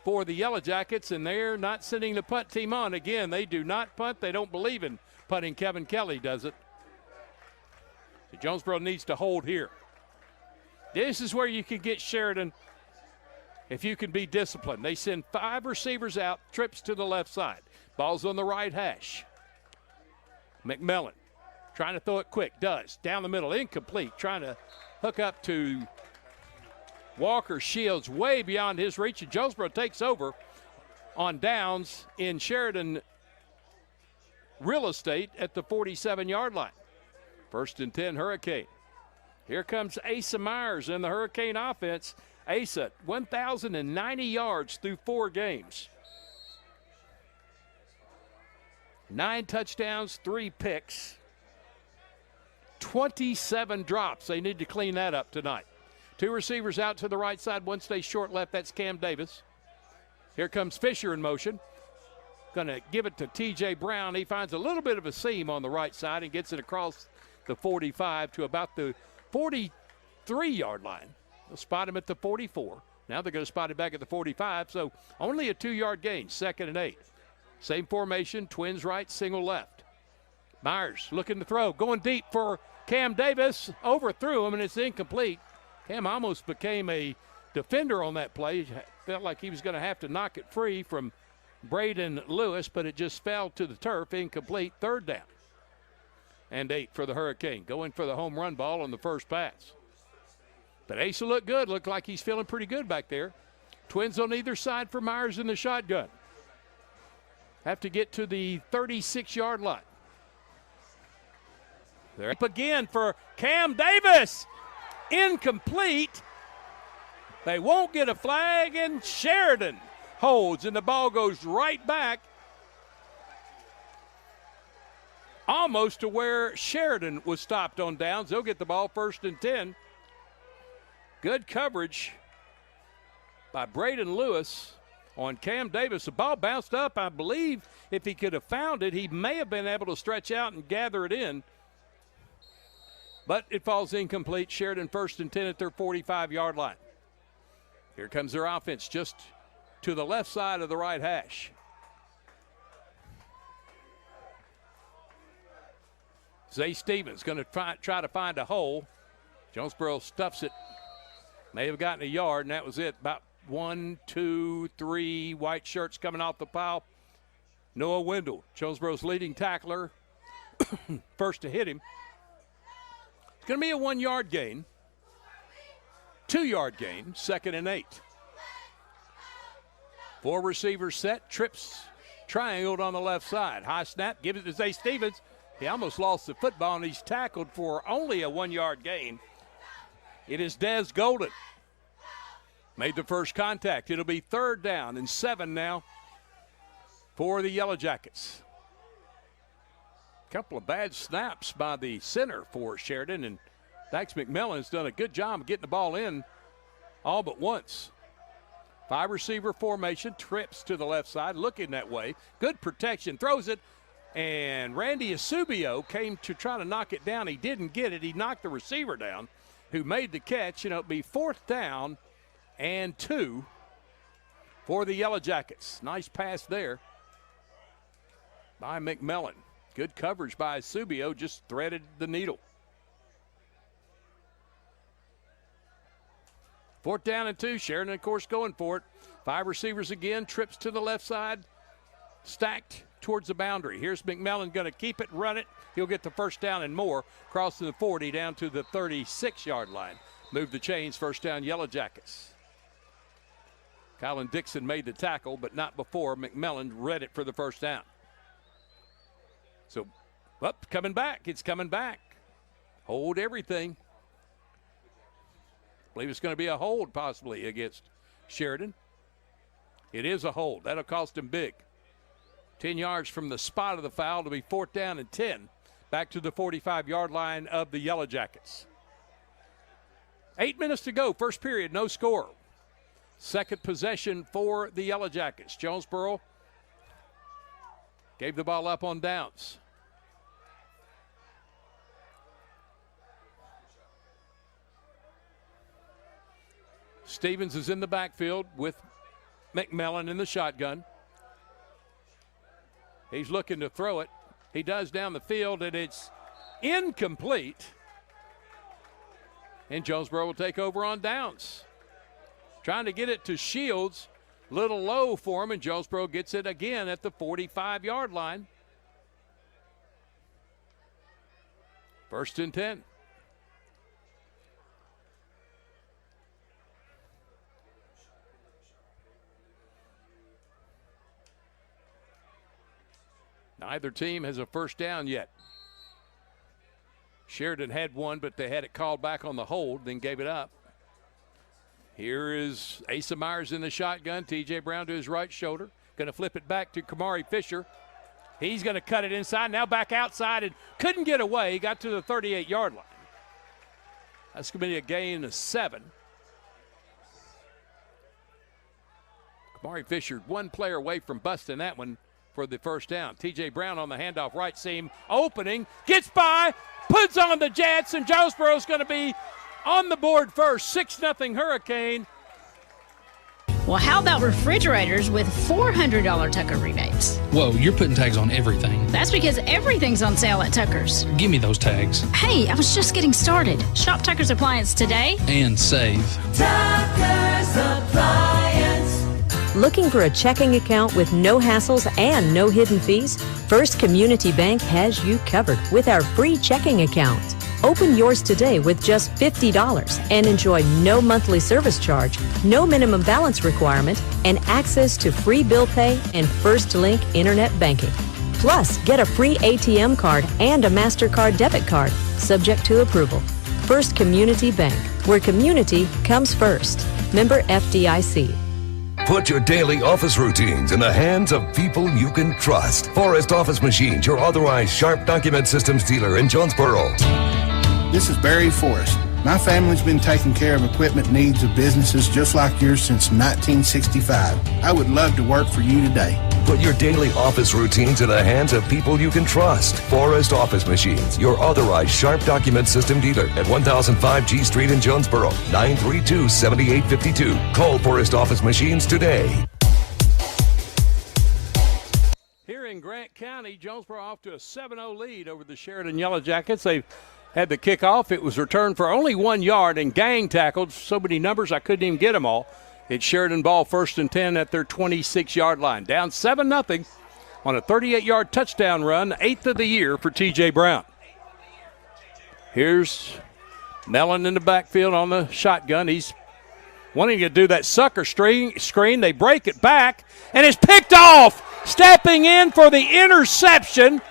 for the Yellow Jackets, and they're not sending the punt team on. Again, they do not punt. They don't believe in punting. Kevin Kelly does it. So Jonesboro needs to hold here. This is where you can get Sheridan if you can be disciplined. They send 5 receivers out, trips to the left side. Ball's on the right hash. McMillan trying to throw it quick, does. Down the middle, incomplete. Trying to hook up to Walker Shields, way beyond his reach. And Jonesboro takes over on downs in Sheridan real estate at the 47-yard line. 1st and 10, Hurricane. Here comes Asa Myers in the Hurricane offense. Asa, 1,090 yards through 4 games. 9 touchdowns, 3 picks. 27 drops. They need to clean that up tonight. 2 receivers out to the right side. 1 stays short left. That's Cam Davis. Here comes Fisher in motion. Going to give it to T.J. Brown. He finds a little bit of a seam on the right side and gets it across the 45 to about the 43-yard line. They'll spot him at the 44. Now they're going to spot him back at the 45, so only a 2-yard gain, 2nd and 8. Same formation, twins right, single left. Myers looking to throw, going deep for Cam Davis. Overthrew him, and it's incomplete. Cam almost became a defender on that play. Felt like he was going to have to knock it free from Braden Lewis, but it just fell to the turf, incomplete. 3rd down and 8 for the Hurricane. Going for the home run ball on the first pass. But Asa looked good. Looked like he's feeling pretty good back there. Twins on either side for Myers in the shotgun. Have to get to the 36-yard line. They're up again for Cam Davis. Incomplete. They won't get a flag, and Sheridan holds, and the ball goes right back almost to where Sheridan was stopped on downs. They'll get the ball 1st and 10. Good coverage by Braden Lewis on Cam Davis. The ball bounced up. I believe if he could have found it, he may have been able to stretch out and gather it in. But it falls incomplete. Sheridan 1st and 10 at their 45-yard line. Here comes their offense just to the left side of the right hash. Zay Stevens going to try to find a hole. Jonesboro stuffs it. May have gotten a yard, and that was it. About 1, 2, 3 white shirts coming off the pile. Noah Wendell, Jonesboro's leading tackler, first to hit him. It's going to be a 1-yard gain. 2-yard gain, 2nd and 8. 4 receivers set, trips triangled on the left side. High snap, give it to Zay Stevens. He almost lost the football, and he's tackled for only a 1-yard gain. It is Des Golden. Made the first contact. It'll be 3rd down and 7 now for the Yellow Jackets. Couple of bad snaps by the center for Sheridan, and Dax McMillan's done a good job of getting the ball in all but once. 5-receiver formation, trips to the left side, looking that way. Good protection, throws it, and Randy Asubio came to try to knock it down. He didn't get it. He knocked the receiver down, who made the catch. It'll be 4th down and 2 for the Yellow Jackets. Nice pass there by McMillan. Good coverage by Asubio, just threaded the needle. 4th down and 2. Sheridan, of course, going for it. 5 receivers again. Trips to the left side. Stacked towards the boundary. Here's McMillan going to keep it, run it. He'll get the first down and more. Crossing the 40 down to the 36-yard line. Move the chains. First down, Yellow Jackets. Colin Dixon made the tackle, but not before McMillan read it for the first down. So, coming back. It's coming back. Hold everything. I believe it's going to be a hold possibly against Sheridan. It is a hold. That'll cost him big. 10 yards from the spot of the foul to be 4th down and 10. Back to the 45-yard line of the Yellow Jackets. 8 minutes to go. First period, no score. Second possession for the Yellow Jackets. Jonesboro gave the ball up on downs. Stevens is in the backfield with McMillan in the shotgun. He's looking to throw it. He does down the field, and it's incomplete. And Jonesboro will take over on downs. Trying to get it to Shields. Little low for him, and Jonesboro gets it again at the 45-yard line. 1st and 10. Neither team has a first down yet. Sheridan had one, but they had it called back on the hold, then gave it up. Here is Asa Myers in the shotgun. T.J. Brown to his right shoulder. Going to flip it back to Kamari Fisher. He's going to cut it inside. Now back outside and couldn't get away. He got to the 38-yard line. That's going to be a gain of 7. Kamari Fisher, one player away from busting that one for the first down. T.J. Brown on the handoff, right seam, opening, gets by, puts on the Jets, and Jonesboro's going to be on the board first. 6-0 Hurricane. Well, how about refrigerators with $400 Tucker rebates? Whoa, you're putting tags on everything. That's because everything's on sale at Tucker's. Give me those tags. Hey, I was just getting started. Shop Tucker's Appliance today. And save. Tucker's Appliance. Looking for a checking account with no hassles and no hidden fees? First Community Bank has you covered with our free checking account. Open yours today with just $50 and enjoy no monthly service charge, no minimum balance requirement, and access to free bill pay and First Link internet banking. Plus, get a free ATM card and a MasterCard debit card, subject to approval. First Community Bank, where community comes first. Member FDIC. Put your daily office routines in the hands of people you can trust. Forrest Office Machines, your authorized Sharp document systems dealer in Jonesboro. This is Barry Forrest. My family's been taking care of equipment needs of businesses just like yours since 1965. I would love to work for you today. Put your daily office routines in the hands of people you can trust. Forrest Office Machines, your authorized Sharp document system dealer at 1005 G Street in Jonesboro, 932-7852. Call Forrest Office Machines today. Here in Grant County, Jonesboro off to a 7-0 lead over the Sheridan Yellow Jackets. They've had the kickoff. It was returned for only 1 yard and gang tackled. So many numbers, I couldn't even get them all. It's Sheridan ball 1st and 10 at their 26-yard line. Down 7-0 on a 38-yard touchdown run, 8th of the year for T.J. Brown. Here's Mellon in the backfield on the shotgun. He's wanting to do that sucker screen. They break it back, and it's picked off. Stepping in for the interception,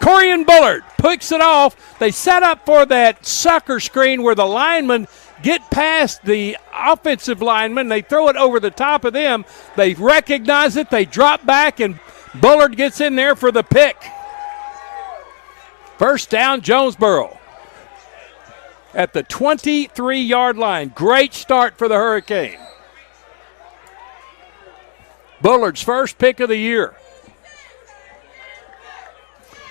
Corian Bullard picks it off. They set up for that sucker screen where the linemen get past the offensive linemen. They throw it over the top of them. They recognize it. They drop back, and Bullard gets in there for the pick. First down, Jonesboro. at the 23-yard line. Great start for the Hurricane. Bullard's first pick of the year.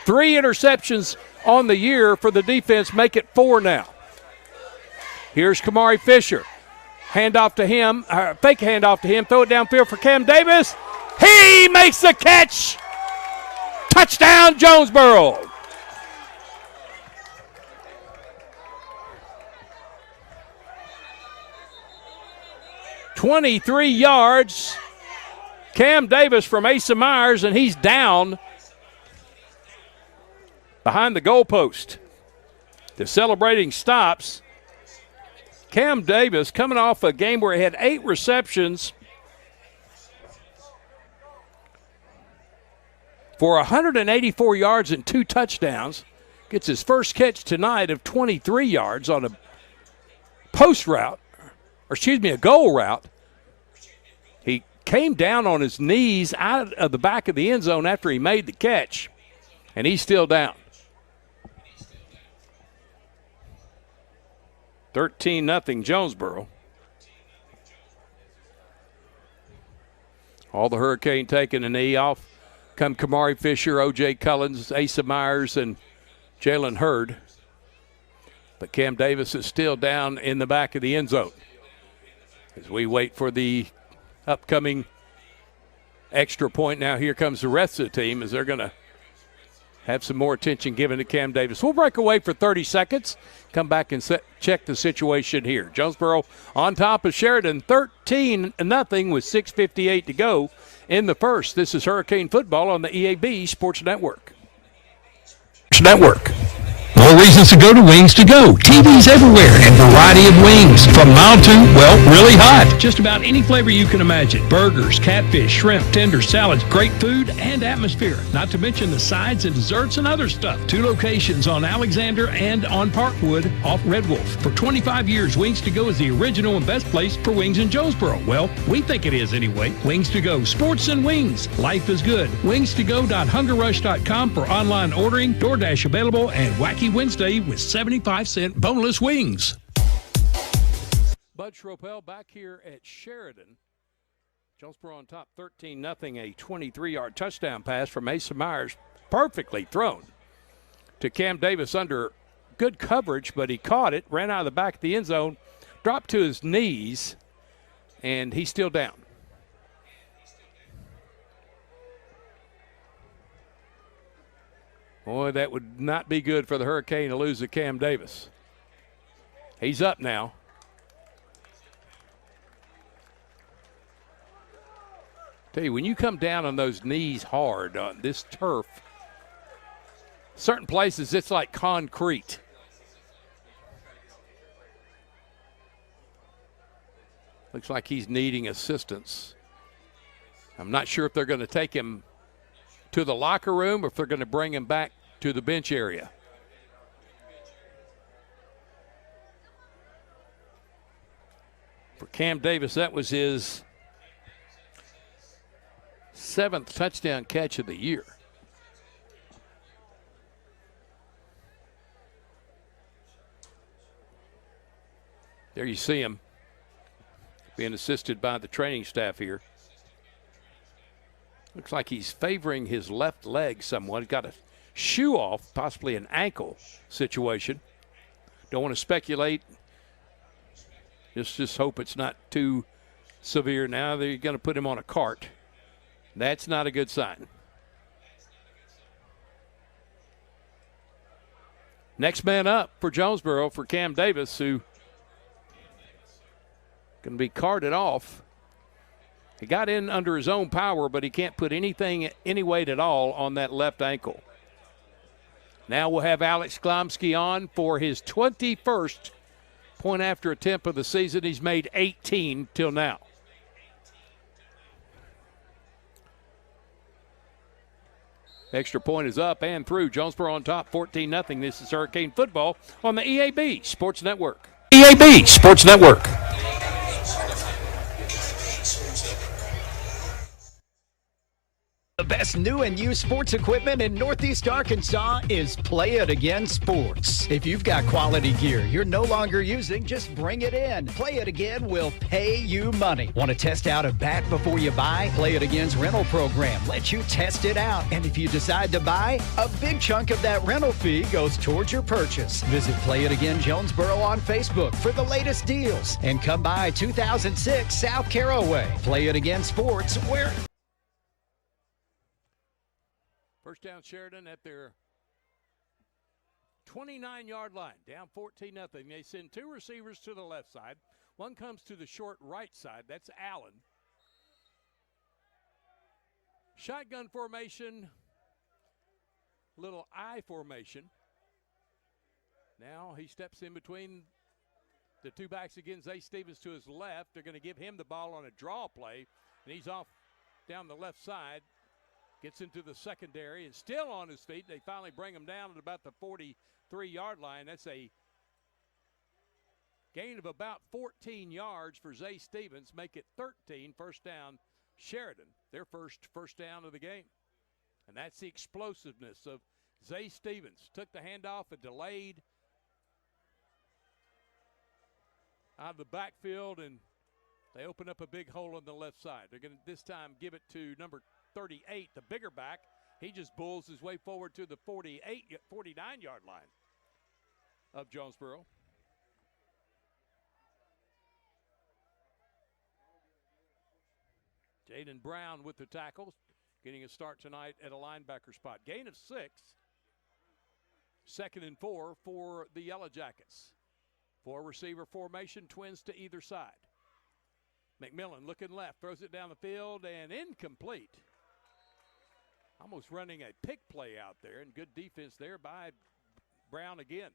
3 interceptions on the year for the defense, make it 4 now. Here's Kamari Fisher. Handoff to him, fake handoff to him, throw it downfield for Cam Davis. He makes the catch. Touchdown, Jonesboro. "23 yards. Cam Davis from Asa Myers, and he's down behind the goalpost. The celebrating stops. Cam Davis coming off a game where he had 8 receptions for 184 yards and 2 touchdowns. Gets his first catch tonight of 23 yards on a a goal route. He came down on his knees out of the back of the end zone after he made the catch, and he's still down. 13-0 Jonesboro. All the Hurricane taking a knee off. Come Kamari Fisher, O.J. Cullins, Asa Myers, and Jalen Hurd. But Cam Davis is still down in the back of the end zone as we wait for the upcoming extra point. Now here comes the rest of the team as they're going to have some more attention given to Cam Davis. We'll break away for 30 seconds. Come back and check the situation here. Jonesboro on top of Sheridan, 13-0 with 6:58 to go in the first. This is Hurricane football on the EAB Sports Network. More reasons to go to Wings to Go. TVs everywhere and variety of wings. From mild to, well, really hot. Just about any flavor you can imagine. Burgers, catfish, shrimp, tenders, salads, great food and atmosphere. Not to mention the sides and desserts and other stuff. 2 locations on Alexander and on Parkwood off Red Wolf. For 25 years, Wings to Go is the original and best place for wings in Jonesboro. Well, we think it is anyway. Wings to Go. Sports and wings. Life is good. Wings2go.hungerrush.com for online ordering, DoorDash available, and Wacky Wednesday with 75-cent boneless wings. Bud Schropel back here at Sheridan. Jonesboro on top 13-0, a 23-yard touchdown pass from Asa Myers, perfectly thrown to Cam Davis under good coverage, but he caught it, ran out of the back of the end zone, dropped to his knees, and he's still down. Boy, that would not be good for the Hurricane to lose to Cam Davis. He's up now. Tell you, when you come down on those knees hard on this turf, certain places it's like concrete. Looks like he's needing assistance. I'm not sure if they're going to take him to the locker room or if they're going to bring him back to the bench area. For Cam Davis, that was his 7th touchdown catch of the year. There you see him being assisted by the training staff here. Looks like he's favoring his left leg somewhat. He's got a shoe off, possibly an ankle situation. Don't want to speculate. Just hope it's not too severe. Now they're going to put him on a cart. That's not a good sign. Next man up for Jonesboro for Cam Davis, who going to be carted off. He got in under his own power, but he can't put any weight at all on that left ankle. Now we'll have Alex Glomsky on for his 21st point after attempt of the season. He's made 18 till now. Extra point is up and through. Jonesboro on top, 14-0. This is Hurricane football on the EAB Sports Network. EAB Sports Network. The best new and used sports equipment in Northeast Arkansas is Play It Again Sports. If you've got quality gear you're no longer using, just bring it in. Play It Again will pay you money. Want to test out a bat before you buy? Play It Again's rental program lets you test it out. And if you decide to buy, a big chunk of that rental fee goes towards your purchase. Visit Play It Again Jonesboro on Facebook for the latest deals. And come by 2006 South Caraway. Play It Again Sports, where... First down, Sheridan at their 29-yard line, down 14-0. They send two receivers to the left side. One comes to the short right side. That's Allen. Shotgun formation, little I formation. Now he steps in between the two backs again. Zay Stevens to his left. They're going to give him the ball on a draw play, and he's off down the left side. Gets into the secondary and still on his feet. They finally bring him down at about the 43-yard line. That's a gain of about 14 yards for Zay Stevens. Make it 13, first down, Sheridan. Their first down of the game. And that's the explosiveness of Zay Stevens. Took the handoff and delayed out of the backfield, and they open up a big hole on the left side. They're going to this time give it to number 38, the bigger back. He just bulls his way forward to the 49-yard line of Jonesboro. Jaden Brown with the tackles, getting a start tonight at a linebacker spot. Gain of 6. 2nd and 4 for the Yellow Jackets. 4 receiver formation, twins to either side. McMillan looking left, throws it down the field, and incomplete. Almost running a pick play out there, and good defense there by Brown again.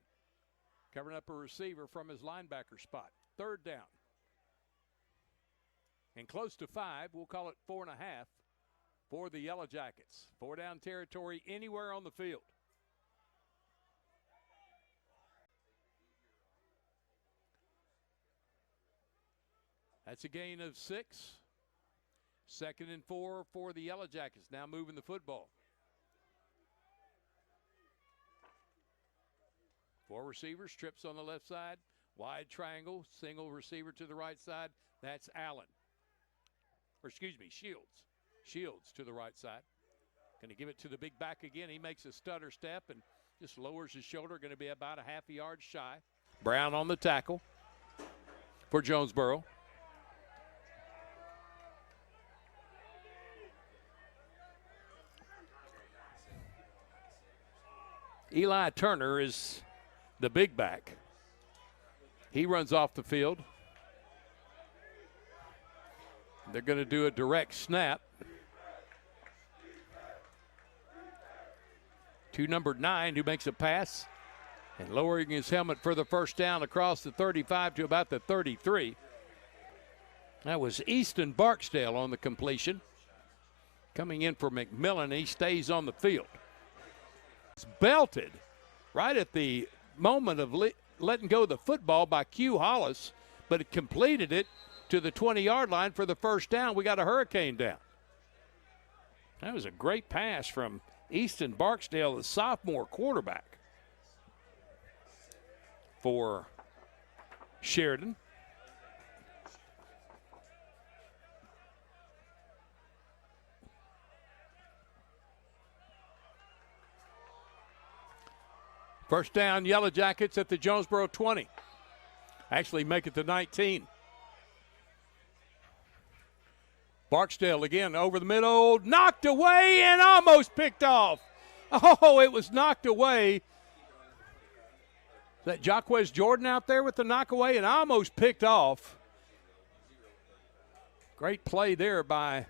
Covering up a receiver from his linebacker spot. 3rd down. And close to 5, we'll call it 4.5 for the Yellow Jackets. 4 down territory anywhere on the field. That's a gain of 6. 2nd and 4 for the Yellow Jackets. Now moving the football. 4 receivers, trips on the left side. Wide triangle, single receiver to the right side. That's Allen. Or excuse me, Shields. Shields to the right side. Going to give it to the big back again. He makes a stutter step and just lowers his shoulder. Going to be about a half a yard shy. Brown on the tackle for Jonesboro. Eli Turner is the big back. He runs off the field. They're going to do a direct snap to number 9, who makes a pass and lowering his helmet for the first down across the 35 to about the 33. That was Easton Barksdale on the completion. Coming in for McMillan, he stays on the field. It's belted right at the moment of letting go of the football by Q Hollis, but it completed it to the 20-yard line for the first down. We got a hurricane down. That was a great pass from Easton Barksdale, the sophomore quarterback for Sheridan. First down, Yellow Jackets at the Jonesboro 20. Actually make it to 19. Barksdale again over the middle, knocked away and almost picked off. Oh, it was knocked away. Is that Jaquez Jordan out there with the knockaway and almost picked off? Great play there by, I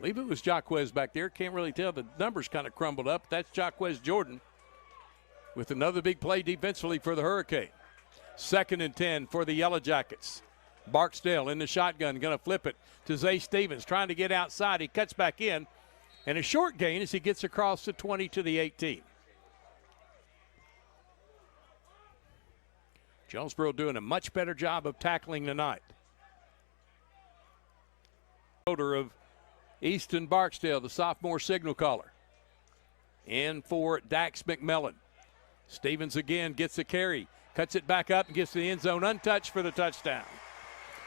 believe it was Jaquez back there. Can't really tell. The numbers kind of crumbled up. That's Jaquez Jordan with another big play defensively for the Hurricane. 2nd and 10 for the Yellow Jackets. Barksdale in the shotgun, going to flip it to Zay Stevens, trying to get outside. He cuts back in, and a short gain as he gets across the 20 to the 18. Jonesboro doing a much better job of tackling tonight. Shoulder of Easton Barksdale, the sophomore signal caller. In for Dax McMillan. Stevens again gets the carry, cuts it back up and gets to the end zone untouched for the touchdown.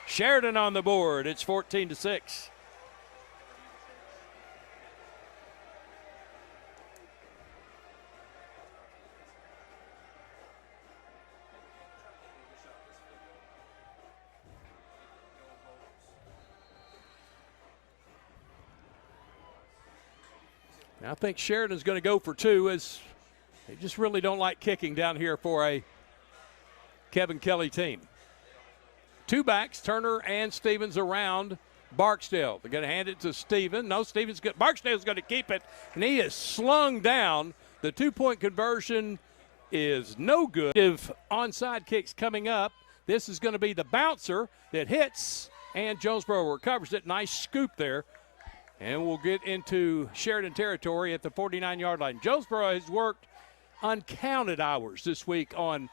Sheridan on the board. It's 14-6. I think Sheridan's going to go for two, as they just really don't like kicking down here for a Kevin Kelly team. Two backs, Turner and Stevens around Barksdale. They're going to hand it to Stevens. No, Barksdale's going to keep it, and he is slung down. The two-point conversion is no good. If onside kicks coming up, this is going to be the bouncer that hits, and Jonesboro recovers it. Nice scoop there. And we'll get into Sheridan territory at the 49-yard line. Jonesboro has worked uncounted hours this week on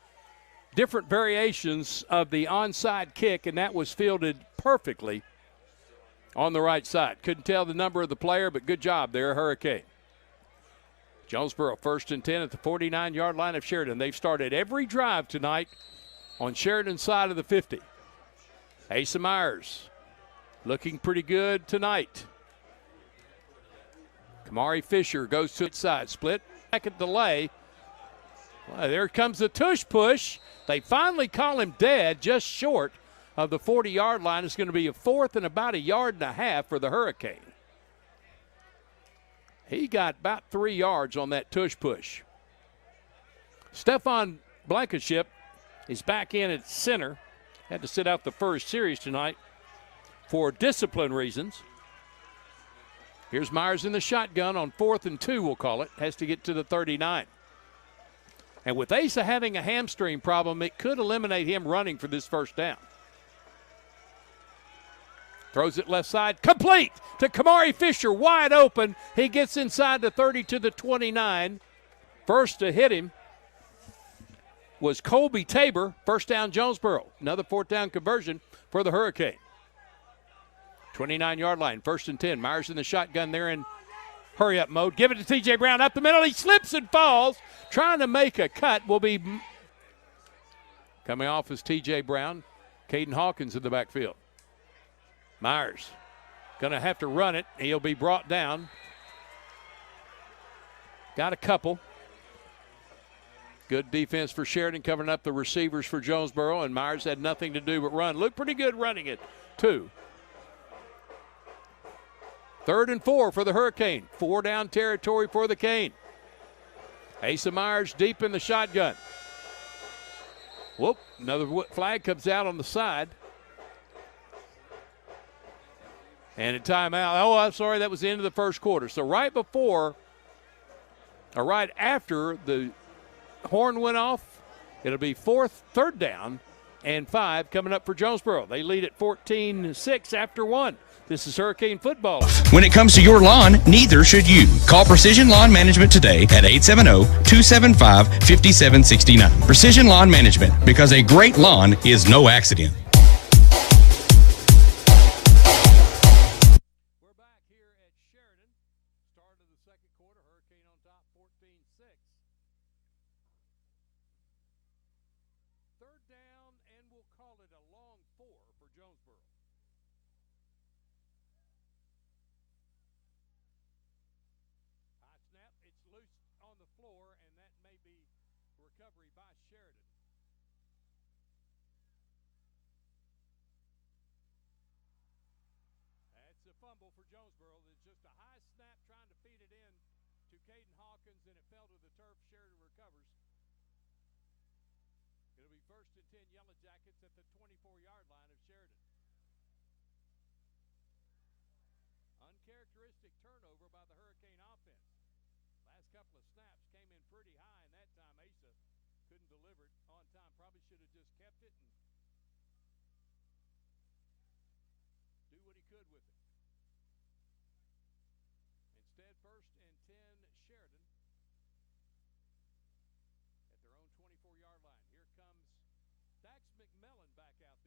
different variations of the onside kick, and that was fielded perfectly on the right side. Couldn't tell the number of the player, but good job there, Hurricane. Jonesboro 1st and 10 at the 49-yard line of Sheridan. They've started every drive tonight on Sheridan's side of the 50. Asa Myers looking pretty good tonight. Kamari Fisher goes to its side. Split second delay. Well, there comes the tush push. They finally call him dead, just short of the 40-yard line. It's going to be a 4th and about 1.5 yards for the Hurricane. He got about 3 yards on that tush push. Stephon Blankenship is back in at center. Had to sit out the first series tonight for discipline reasons. Here's Myers in the shotgun on 4th and 2, we'll call it. Has to get to the 39. And with Asa having a hamstring problem, it could eliminate him running for this first down. Throws it left side, complete to Kamari Fisher, wide open. He gets inside the 30 to the 29. First to hit him was Colby Tabor. First down, Jonesboro. Another 4th down conversion for the Hurricane. 29-yard line, 1st and 10. Myers in the shotgun there in hurry-up mode. Give it to T.J. Brown up the middle. He slips and falls. Trying to make a cut will be coming off as T.J. Brown. Caden Hawkins in the backfield. Myers going to have to run it. He'll be brought down. Got a couple. Good defense for Sheridan covering up the receivers for Jonesboro, and Myers had nothing to do but run. Looked pretty good running it, too. 3rd and 4 for the Hurricane. 4 down territory for the Cane. Asa Myers deep in the shotgun. Whoop, another flag comes out on the side. And a timeout. Oh, I'm sorry, that was the end of the first quarter. So right before, or right after the horn went off, it'll be 3rd down and 5 coming up for Jonesboro. They lead at 14-6 after 1. This is Hurricane football. When it comes to your lawn, neither should you. Call Precision Lawn Management today at 870-275-5769. Precision Lawn Management, because a great lawn is no accident. We're back here at Sheridan. Start of the second quarter. Hurricane on top, 14-6. 3rd down, and we'll call it a long 4 for Jonesboro. It's loose on the floor, and that may be recovery by Sheridan. That's a fumble for Jonesboro. It's just a high snap trying to feed it in to Caden Hawkins, and it fell to the turf. Sheridan recovers. It'll be 1st and 10 Yellow Jackets at the 24-yard line of Sheridan. Uncharacteristic turnover by the Hurricane offense. Last couple of snaps came in pretty high, and that time Asa couldn't deliver it on time. Probably should have just kept it and do what he could with it. Instead, 1st and 10 Sheridan at their own 24-yard line. Here comes Dax McMillan back out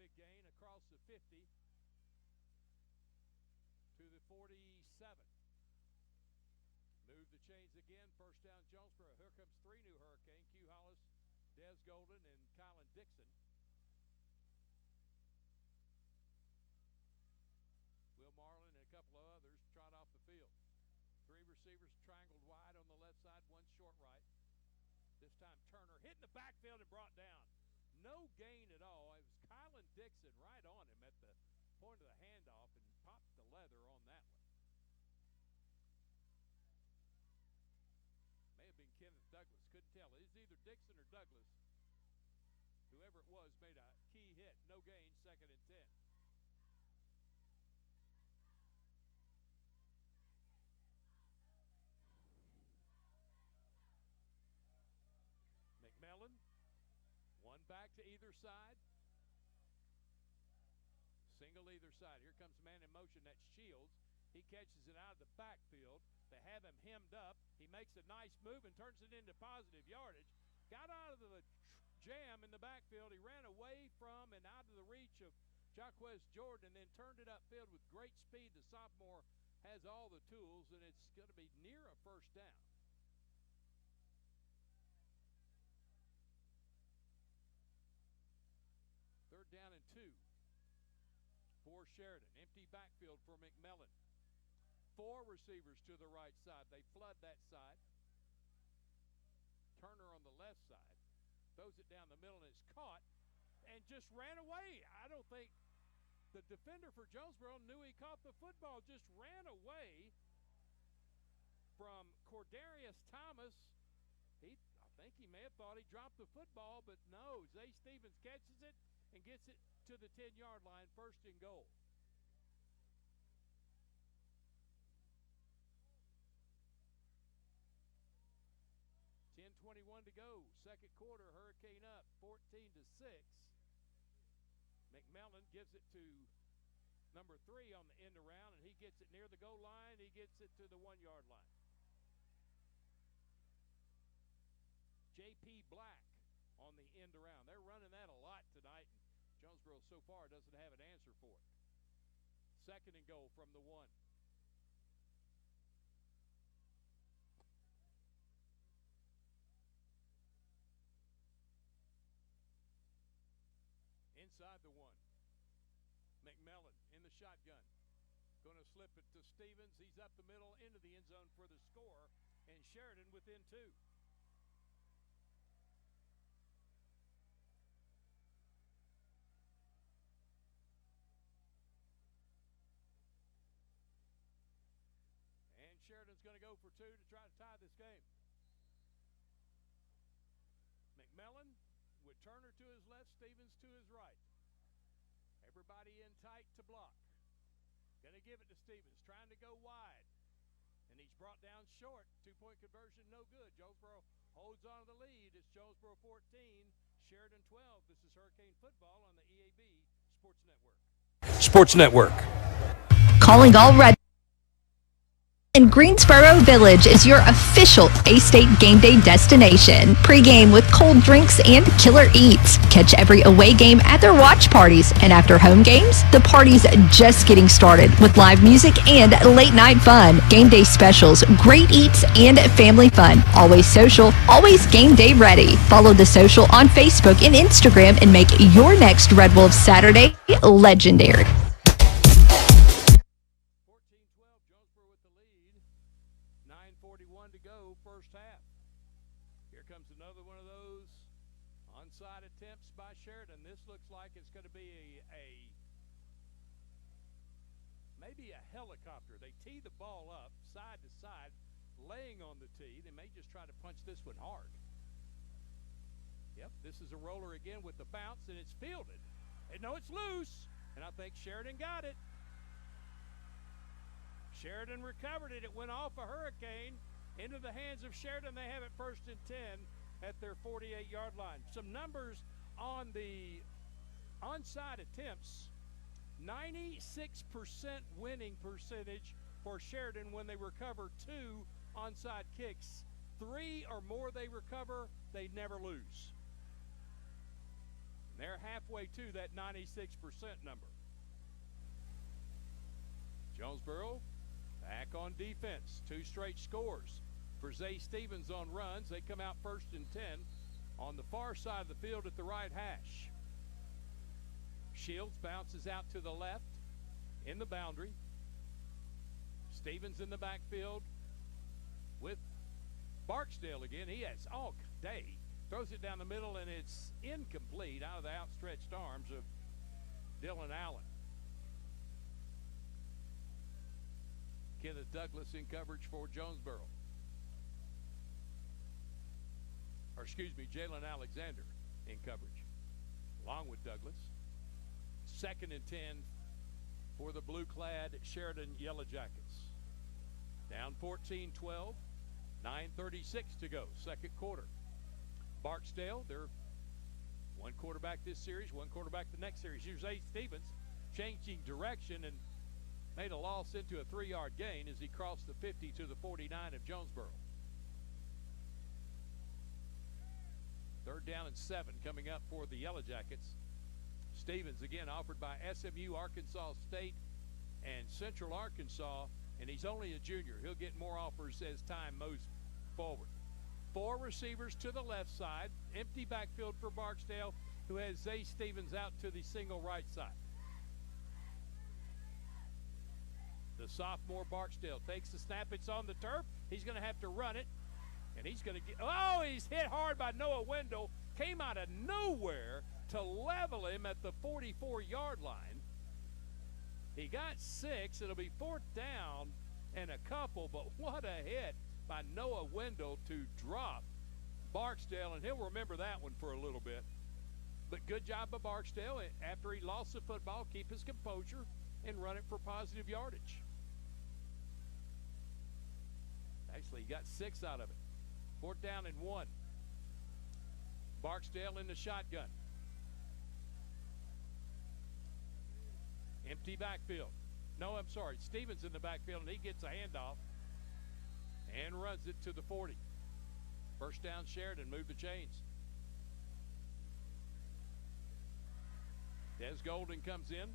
big gain across the 50 to the 47. Move the chains again. First down, Jonesboro. Here comes three new Hurricane. Q Hollis, Des Golden, and Kylan Dixon. Will Marlin and a couple of others trot off the field. Three receivers triangled wide on the left side, one short right. This time Turner hitting the backfield and brought down. No gain at all. It was Kylan Dixon right on him at the point of the handoff and popped the leather on that one. May have been Kenneth Douglas. Couldn't tell. It was either Dixon or Douglas. Whoever it was made a key hit. No gain, 2nd and 10. McMillan, one back to either side. Single either side. Here comes man in motion. That's Shields. He catches it out of the backfield. They have him hemmed up. He makes a nice move and turns it into positive yardage. Got out of the jam in the backfield. He ran away from and out of the reach of Jaquez Jordan and then turned it upfield with great speed. The sophomore has all the tools, and it's going to be near a first down. Third down and 2 for Sheridan. Empty backfield for McMillan. 4 receivers to the right side. They flood that side. Turner on the left side. Throws it down the middle and is caught and just ran away. I don't think the defender for Jonesboro knew he caught the football. Just ran away from Cordarius Thomas. I think he may have thought he dropped the football, but no. Zay Stevens catches it and gets it to the 10-yard line, 1st and goal. .21 to go, 2nd quarter. Hurricane up 14-6. McMillan gives it to number 3 on the end around, and he gets it near the goal line. He gets it to the 1-yard line. J.P. Black on the end around. They're running that a lot tonight, and Jonesboro so far doesn't have an answer for it. 2nd and goal from the 1. Inside the 1. McMillan in the shotgun. Going to slip it to Stevens. He's up the middle into the end zone for the score, and Sheridan within 2. And Sheridan's going to go for 2 to try to tie this game. McMillan with Turner to his left, Stevens to his right. Everybody in tight to block. Going to give it to Stevens, trying to go wide. And he's brought down short. 2-point conversion, no good. Jonesboro holds on to the lead. It's Jonesboro 14, Sheridan 12. This is Hurricane Football on the EAB Sports Network. Sports Network. Calling all red. And Greensboro Village is your official A-State game day destination. Pregame with cold drinks and killer eats. Catch every away game at their watch parties. And after home games, the party's just getting started with live music and late night fun. Game day specials, great eats, and family fun. Always social, always game day ready. Follow the social on Facebook and Instagram and make your next Red Wolves Saturday legendary. 9:41 to go, first half. Here comes another one of those onside attempts by Sheridan. This looks like it's going to be maybe a helicopter. They tee the ball up side to side, laying on the tee. They may just try to punch this one hard. Yep, this is a roller again with the bounce, and it's fielded. And no, it's loose, and I think Sheridan got it. Sheridan recovered it. It went off a Hurricane into the hands of Sheridan. They have it 1st and 10 at their 48-yard line. Some numbers on the onside attempts. 96% winning percentage for Sheridan when they recover 2 onside kicks. 3 or more they recover, they never lose. They're halfway to that 96% number. Jonesboro back on defense. 2 straight scores for Zay Stevens on runs. They come out 1st and 10 on the far side of the field at the right hash. Shields bounces out to the left in the boundary. Stevens in the backfield with Barksdale again. He has all day. Throws it down the middle, and it's incomplete out of the outstretched arms of Dylan Allen. Kenneth Douglas in coverage for Jonesboro. Or excuse me, Jalen Alexander in coverage, along with Douglas. 2nd and 10 for the blue-clad Sheridan Yellow Jackets. Down 14-12, 9:36 to go, 2nd quarter. Barksdale, they're 1 quarterback this series, 1 quarterback the next series. Here's Zay Stevens changing direction and made a loss into a 3-yard gain as he crossed the 50 to the 49 of Jonesboro. 3rd down and 7 coming up for the Yellow Jackets. Stevens again offered by SMU, Arkansas State, and Central Arkansas, and he's only a junior. He'll get more offers as time moves forward. 4 receivers to the left side, empty backfield for Barksdale, who has Zay Stevens out to the single right side. The sophomore Barksdale takes the snap. It's on the turf. He's going to have to run it. And he's going to get, oh, he's hit hard by Noah Wendell. Came out of nowhere to level him at the 44-yard line. He got 6. It'll be 4th down and a couple, but what a hit by Noah Wendell to drop Barksdale, and he'll remember that one for a little bit. But good job by Barksdale after he lost the football, keep his composure and run it for positive yardage. Actually, he got 6 out of it. 4th down and 1. Barksdale in the shotgun. Empty backfield. No, I'm sorry. Stevens in the backfield, and he gets a handoff and runs it to the 40. 1st down, Sheridan. Move the chains. Des Golden comes in.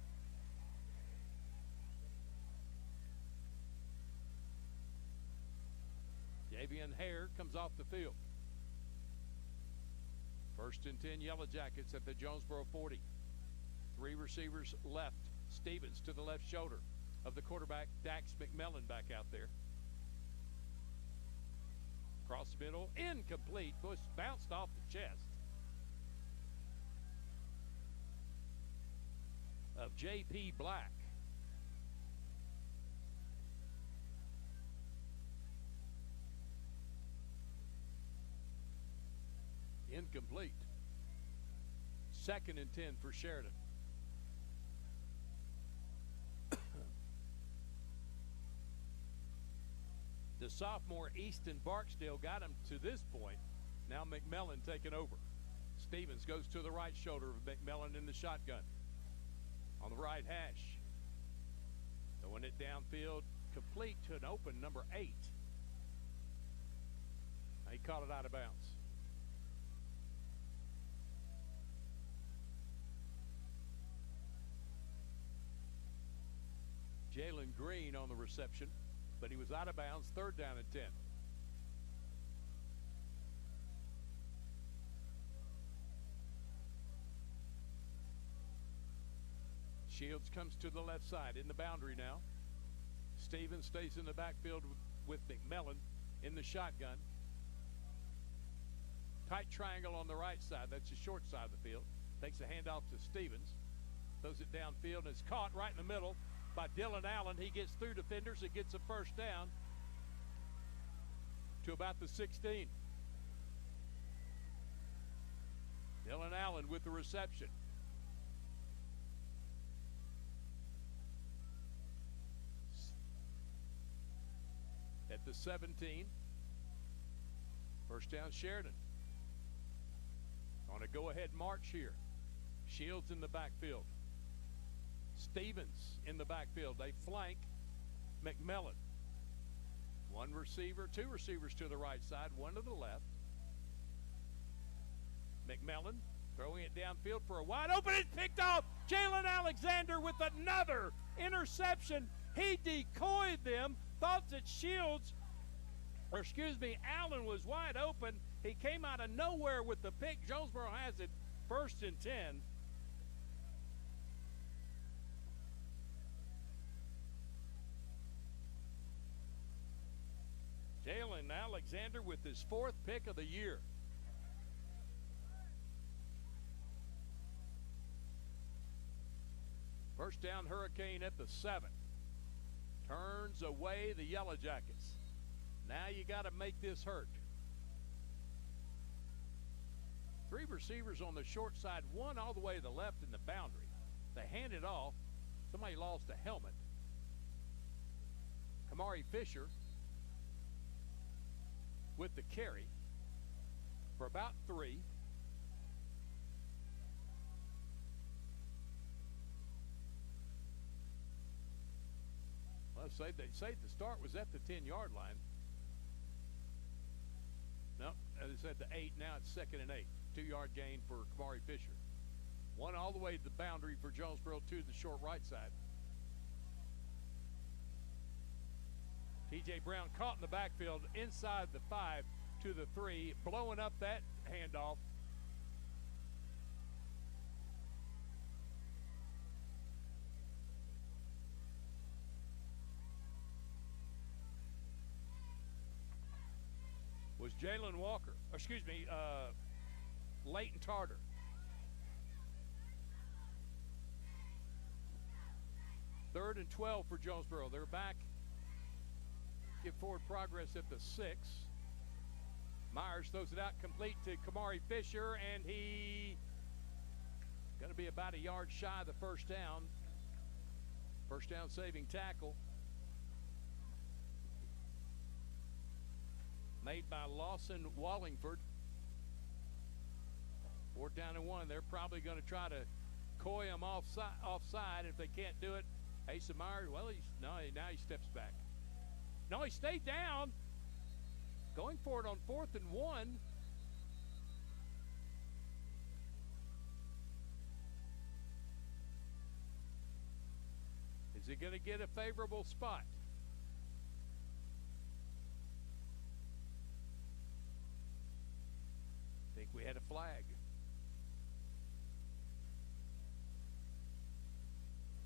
Davian Hare comes off the field. 1st and 10 Yellow Jackets at the Jonesboro 40. 3 receivers left. Stevens to the left shoulder of the quarterback, Dax McMillan, back out there. Cross the middle, incomplete. Bush bounced off the chest of J.P. Black. Incomplete. 2nd and 10 for Sheridan. The sophomore Easton Barksdale got him to this point. Now McMillan taking over. Stevens goes to the right shoulder of McMillan in the shotgun. On the right hash. Throwing it downfield, complete to an open number 8. He caught it out of bounds. Jalen Green on the reception, but he was out of bounds. 3rd down and 10. Shields comes to the left side in the boundary now. Stevens stays in the backfield with McMillan in the shotgun. Tight triangle on the right side. That's the short side of the field. Takes a handoff to Stevens. Throws it downfield and is caught right in the middle by Dylan Allen. He gets through defenders and gets a 1st down to about the 16. Dylan Allen with the reception. At the 17. 1st down, Sheridan. On a go-ahead march here. Shields in the backfield. Stevens in the backfield. They flank McMillan. 1 receiver, 2 receivers to the right side, 1 to the left. McMillan Throwing it downfield for a wide open. It's picked off. Jalen Alexander with another interception. He decoyed them. Thought that Allen was wide open. He came out of nowhere with the pick. Jonesboro has it 1st and 10. Jalen Alexander with his 4th pick of the year. First down, Hurricane at the 7. Turns away the Yellow Jackets. Now you got to make this hurt. 3 receivers on the short side, 1 all the way to the left in the boundary. They hand it off. Somebody lost a helmet. Kamari Fisher with the carry for about 3. Well, they say the start was at the 10-yard line. No, as I said, the 8. Now it's 2nd and 8. 2-yard gain for Kamari Fisher. 1 all the way to the boundary for Jonesboro, 2 to the short right side. T.J. Brown caught in the backfield inside the 5 to the 3, blowing up that handoff. Was Jalen Walker, Leighton Tarter. Third and 12 for Jonesboro. They're back. Give forward progress at the 6. Myers throws it out complete to Kamari Fisher, and he going to be about a yard shy of the first down. First down saving tackle. Made by Lawson Wallingford. 4th down and 1. They're probably going to try to coy him offside. If they can't do it, Asa Myers, well, now he steps back. No, he stayed down. Going for it on 4th and 1. Is he going to get a favorable spot? Think we had a flag.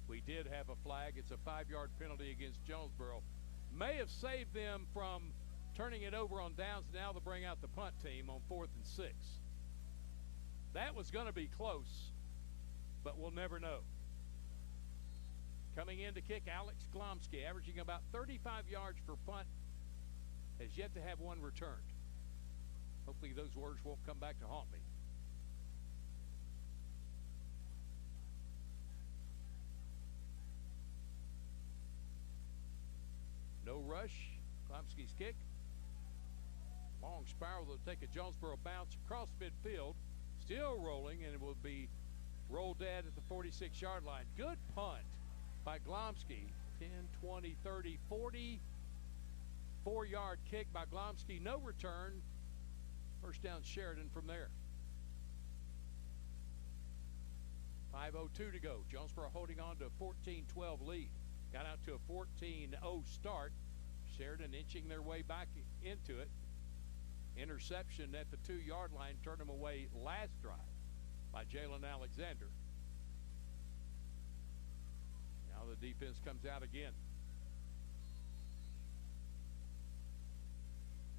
We did have a flag. It's a 5-yard penalty against Jonesboro. May have saved them from turning it over on downs. Now they'll bring out the punt team on 4th and 6. That was going to be close, but we'll never know. Coming in to kick, Alex Glomsky, averaging about 35 yards per punt, has yet to have 1 returned. Hopefully those words won't come back to haunt me. No rush. Glomsky's kick. Long spiral will take a Jonesboro bounce across midfield. Still rolling, and it will be rolled dead at the 46-yard line. Good punt by Glomsky. 10, 20, 30, 40. 4-yard kick by Glomsky. No return. First down Sheridan from there. 5:02 to go. Jonesboro holding on to a 14-12 lead. Got out to a 14-0 start. Sheridan inching their way back into it. Interception at the 2-yard line turned them away last drive by Jalen Alexander. Now the defense comes out again.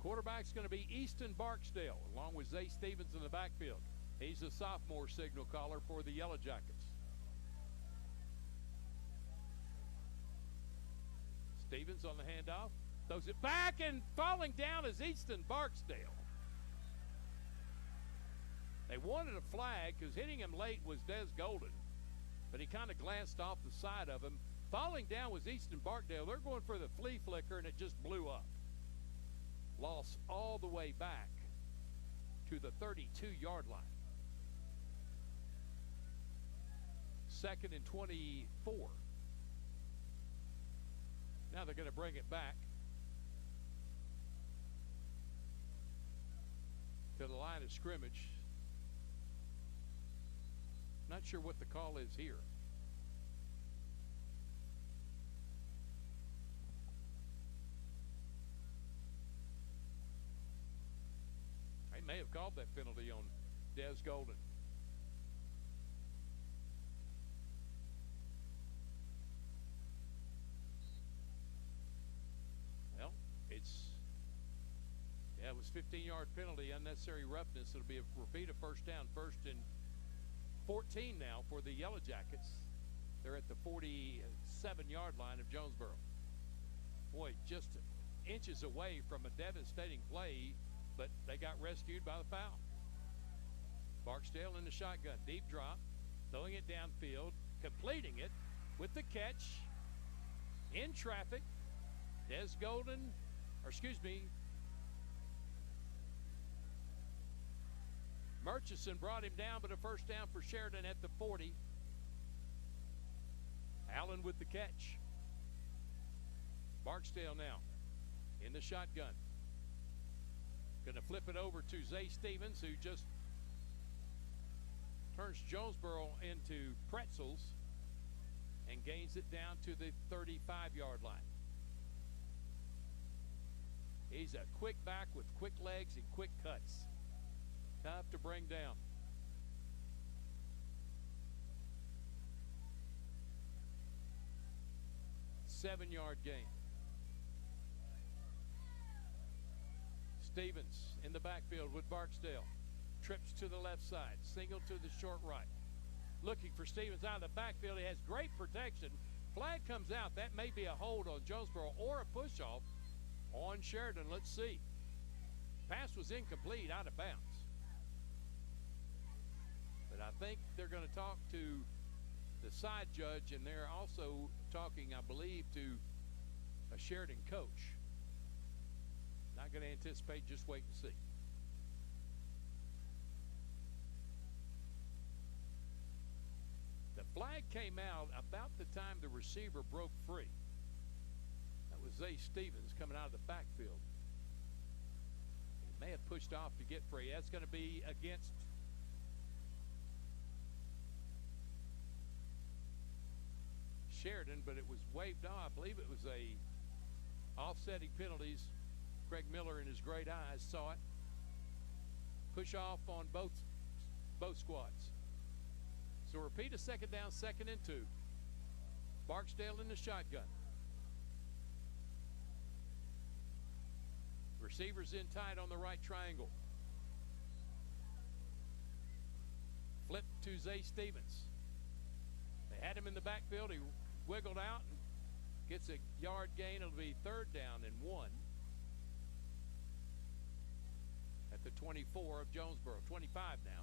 Quarterback's going to be Easton Barksdale, along with Zay Stevens in the backfield. He's a sophomore signal caller for the Yellow Jackets. Stevens on the handoff. Throws it back, and falling down is Easton Barksdale. They wanted a flag because hitting him late was Des Golden, but he kind of glanced off the side of him. Falling down was Easton Barksdale. They're going for the flea flicker, and it just blew up. Loss all the way back to the 32-yard line. 2nd and 24. Now they're going to bring it back to the line of scrimmage. Not sure what the call is here. They may have called that penalty on Des Golden. Well, it was 15-yard penalty, unnecessary roughness. It'll be a repeat of first down, 1st and 14 now for the Yellow Jackets. They're at the 47-yard line of Jonesboro. Boy, just inches away from a devastating play, but they got rescued by the foul. Barksdale in the shotgun, deep drop, throwing it downfield, completing it with the catch in traffic. Murchison brought him down, but a first down for Sheridan at the 40. Allen with the catch. Barksdale now in the shotgun. Going to flip it over to Zay Stevens, who just turns Jonesboro into pretzels and gains it down to the 35-yard line. He's a quick back with quick legs and quick cuts. Tough to bring down. Seven-yard gain. Stevens in the backfield with Barksdale. Trips to the left side. Single to the short right. Looking for Stevens out of the backfield. He has great protection. Flag comes out. That may be a hold on Jonesboro or a push-off on Sheridan. Let's see. Pass was incomplete, out of bounds. But I think they're going to talk to the side judge, and they're also talking, I believe, to a Sheridan coach. Not going to anticipate, just wait and see. The flag came out about the time the receiver broke free. That was Zay Stevens coming out of the backfield. He may have pushed off to get free. That's going to be against Sheridan, but it was waved off. I believe it was a offsetting penalties. Craig Miller in his great eyes saw it. Push off on both squads. So repeat a second down, 2nd and 2. Barksdale in the shotgun. Receivers in tight on the right triangle. Flip to Zay Stevens. They had him in the backfield. He wiggled out and gets a yard gain. It'll be 3rd down and 1 at the 24 of Jonesboro. 25 now.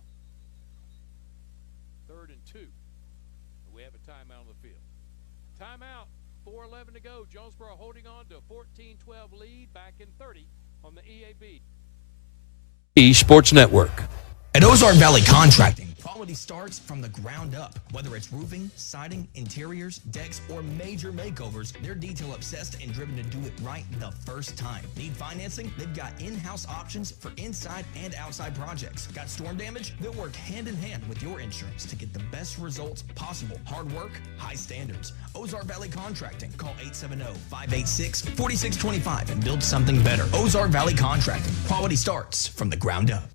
3rd and 2. We have a timeout on the field. Timeout. 4:11 to go. Jonesboro holding on to a 14-12 lead. Back in 30 on the EAB Sports Network. At Ozark Valley Contracting, quality starts from the ground up. Whether it's roofing, siding, interiors, decks, or major makeovers, they're detail obsessed and driven to do it right the first time. Need financing? They've got in-house options for inside and outside projects. Got storm damage? They'll work hand in hand with your insurance to get the best results possible. Hard work, high standards. Ozark Valley Contracting. Call 870-586-4625 and build something better. Ozark Valley Contracting. Quality starts from the ground up.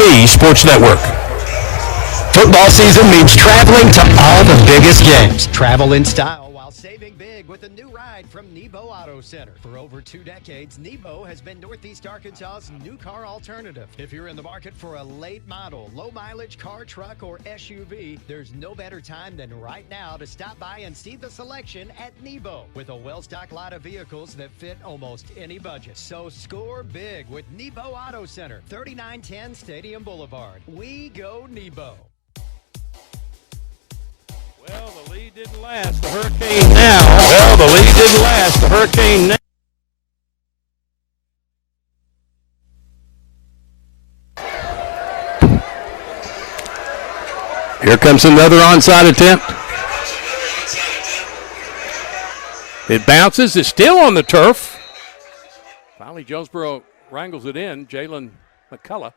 EAB Sports Network. Football season means traveling to all the biggest games. Travel in style while saving big with a new ride from Nebo Auto Center. For over 2 decades, Nebo has been Northeast Arkansas's new car alternative. If you're in the market for a late model, low mileage car, truck, or SUV, there's no better time than right now to stop by and see the selection at Nebo. With a well-stocked lot of vehicles that fit almost any budget. So score big with Nebo Auto Center, 3910 Stadium Boulevard. We go Nebo. Well, the lead didn't last. The Hurricane now. Well, the lead didn't last. The Hurricane now. Here comes another onside attempt. It bounces. It's still on the turf. Finally, Jonesboro wrangles it in. Jalen McCullough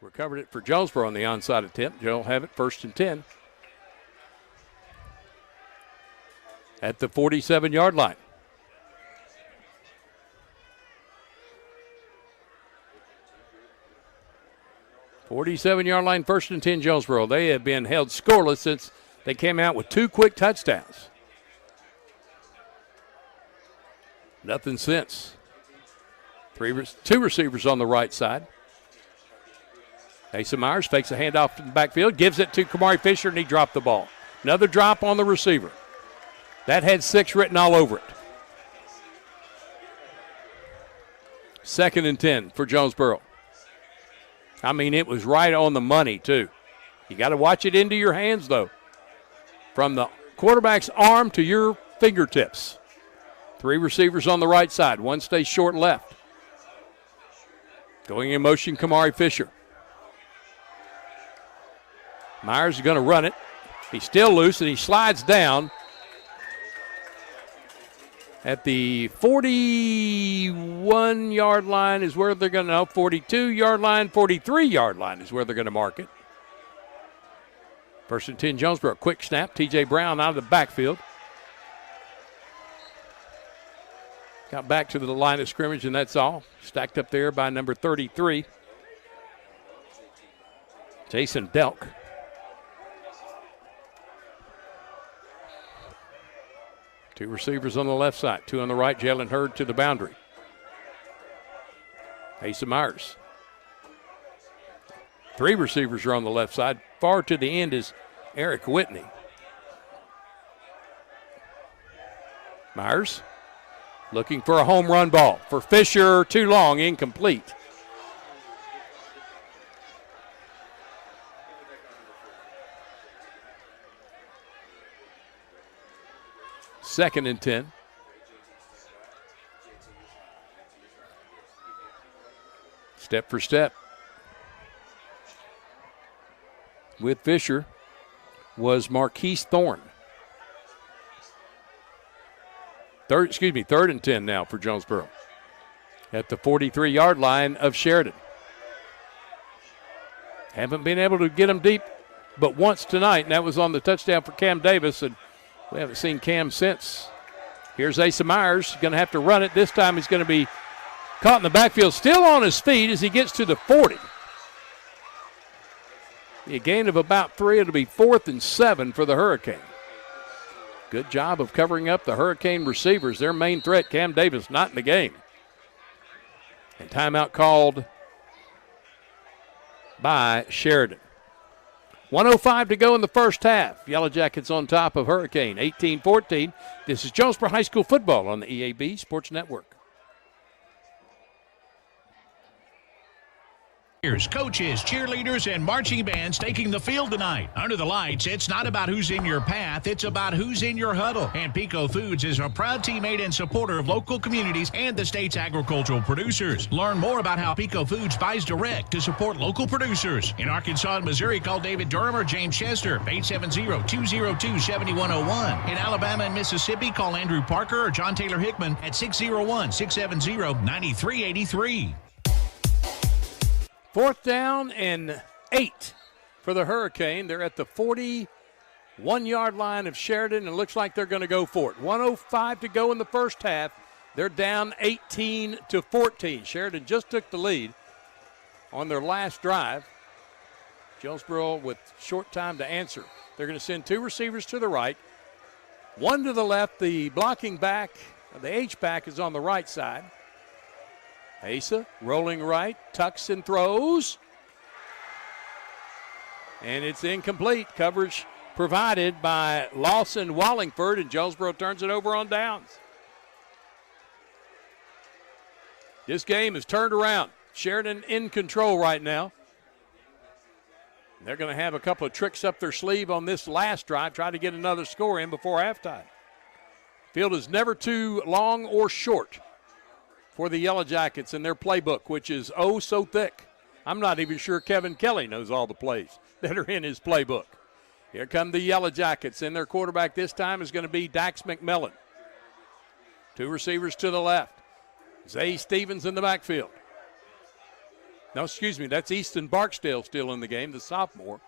recovered it for Jonesboro on the onside attempt. Joe will have it 1st and 10. At the 47-yard line. Forty-seven-yard line, 1st and 10, Jonesboro. They have been held scoreless since they came out with 2 quick touchdowns. Nothing since. 2 receivers on the right side. Asa Myers fakes a handoff in the backfield, gives it to Kamari Fisher, and he dropped the ball. Another drop on the receiver. That had 6 written all over it. 2nd and 10 for Jonesboro. I mean, it was right on the money, too. You got to watch it into your hands, though. From the quarterback's arm to your fingertips. 3 receivers on the right side. 1 stays short left. Going in motion, Kamari Fisher. Myers is going to run it. He's still loose, and he slides down. At the 41-yard line is where they're going to, 42-yard line, 43-yard line is where they're going to mark it. 1st and 10, Jonesboro. Quick snap. T.J. Brown out of the backfield. Got back to the line of scrimmage, and that's all. Stacked up there by number 33. Jason Delk. Two receivers on the left side, 2 on the right. Jalen Hurd to the boundary. Asa Myers. 3 receivers are on the left side. Far to the end is Eric Whitney. Myers looking for a home run ball. For Fisher, too long, incomplete. Second and 10. Step for step. With Fisher was Marquise Thorne. Third and 10 now for Jonesboro. At the 43-yard line of Sheridan. Haven't been able to get them deep but once tonight, and that was on the touchdown for Cam Davis, and we haven't seen Cam since. Here's Asa Myers, going to have to run it. This time he's going to be caught in the backfield, still on his feet as he gets to the 40. A gain of about 3. It'll be 4th and 7 for the Hurricane. Good job of covering up the Hurricane receivers. Their main threat, Cam Davis, not in the game. And timeout called by Sheridan. 1:05 to go in the first half. Yellow Jackets on top of Hurricane, 18-14. This is Jonesboro High School football on the EAB Sports Network. Coaches, cheerleaders, and marching bands taking the field tonight. Under the lights, it's not about who's in your path, it's about who's in your huddle. And Pico Foods is a proud teammate and supporter of local communities and the state's agricultural producers. Learn more about how Pico Foods buys direct to support local producers. In Arkansas and Missouri, call David Durham or James Chester, 870-202-7101. In Alabama and Mississippi, call Andrew Parker or John Taylor Hickman at 601-670-9383. 4th down and 8 for the Hurricane. They're at the 41-yard line of Sheridan, and it looks like they're going to go for it. 1:05 to go in the first half. They're down 18-14. Sheridan just took the lead on their last drive. Jonesboro with short time to answer. They're going to send 2 receivers to the right, 1 to the left. The blocking back, the H-back is on the right side. Asa rolling right, tucks and throws. And it's incomplete. Coverage provided by Lawson Wallingford, and Jonesboro turns it over on downs. This game is turned around. Sheridan in control right now. They're going to have a couple of tricks up their sleeve on this last drive, try to get another score in before halftime. Field is never too long or short for the Yellow Jackets in their playbook, which is oh so thick. I'm not even sure Kevin Kelly knows all the plays that are in his playbook. Here come the Yellow Jackets, and their quarterback this time is going to be Dax McMillan. 2 receivers to the left. Zay Stevens in the backfield. No, excuse me, that's Easton Barksdale still in the game, the sophomore.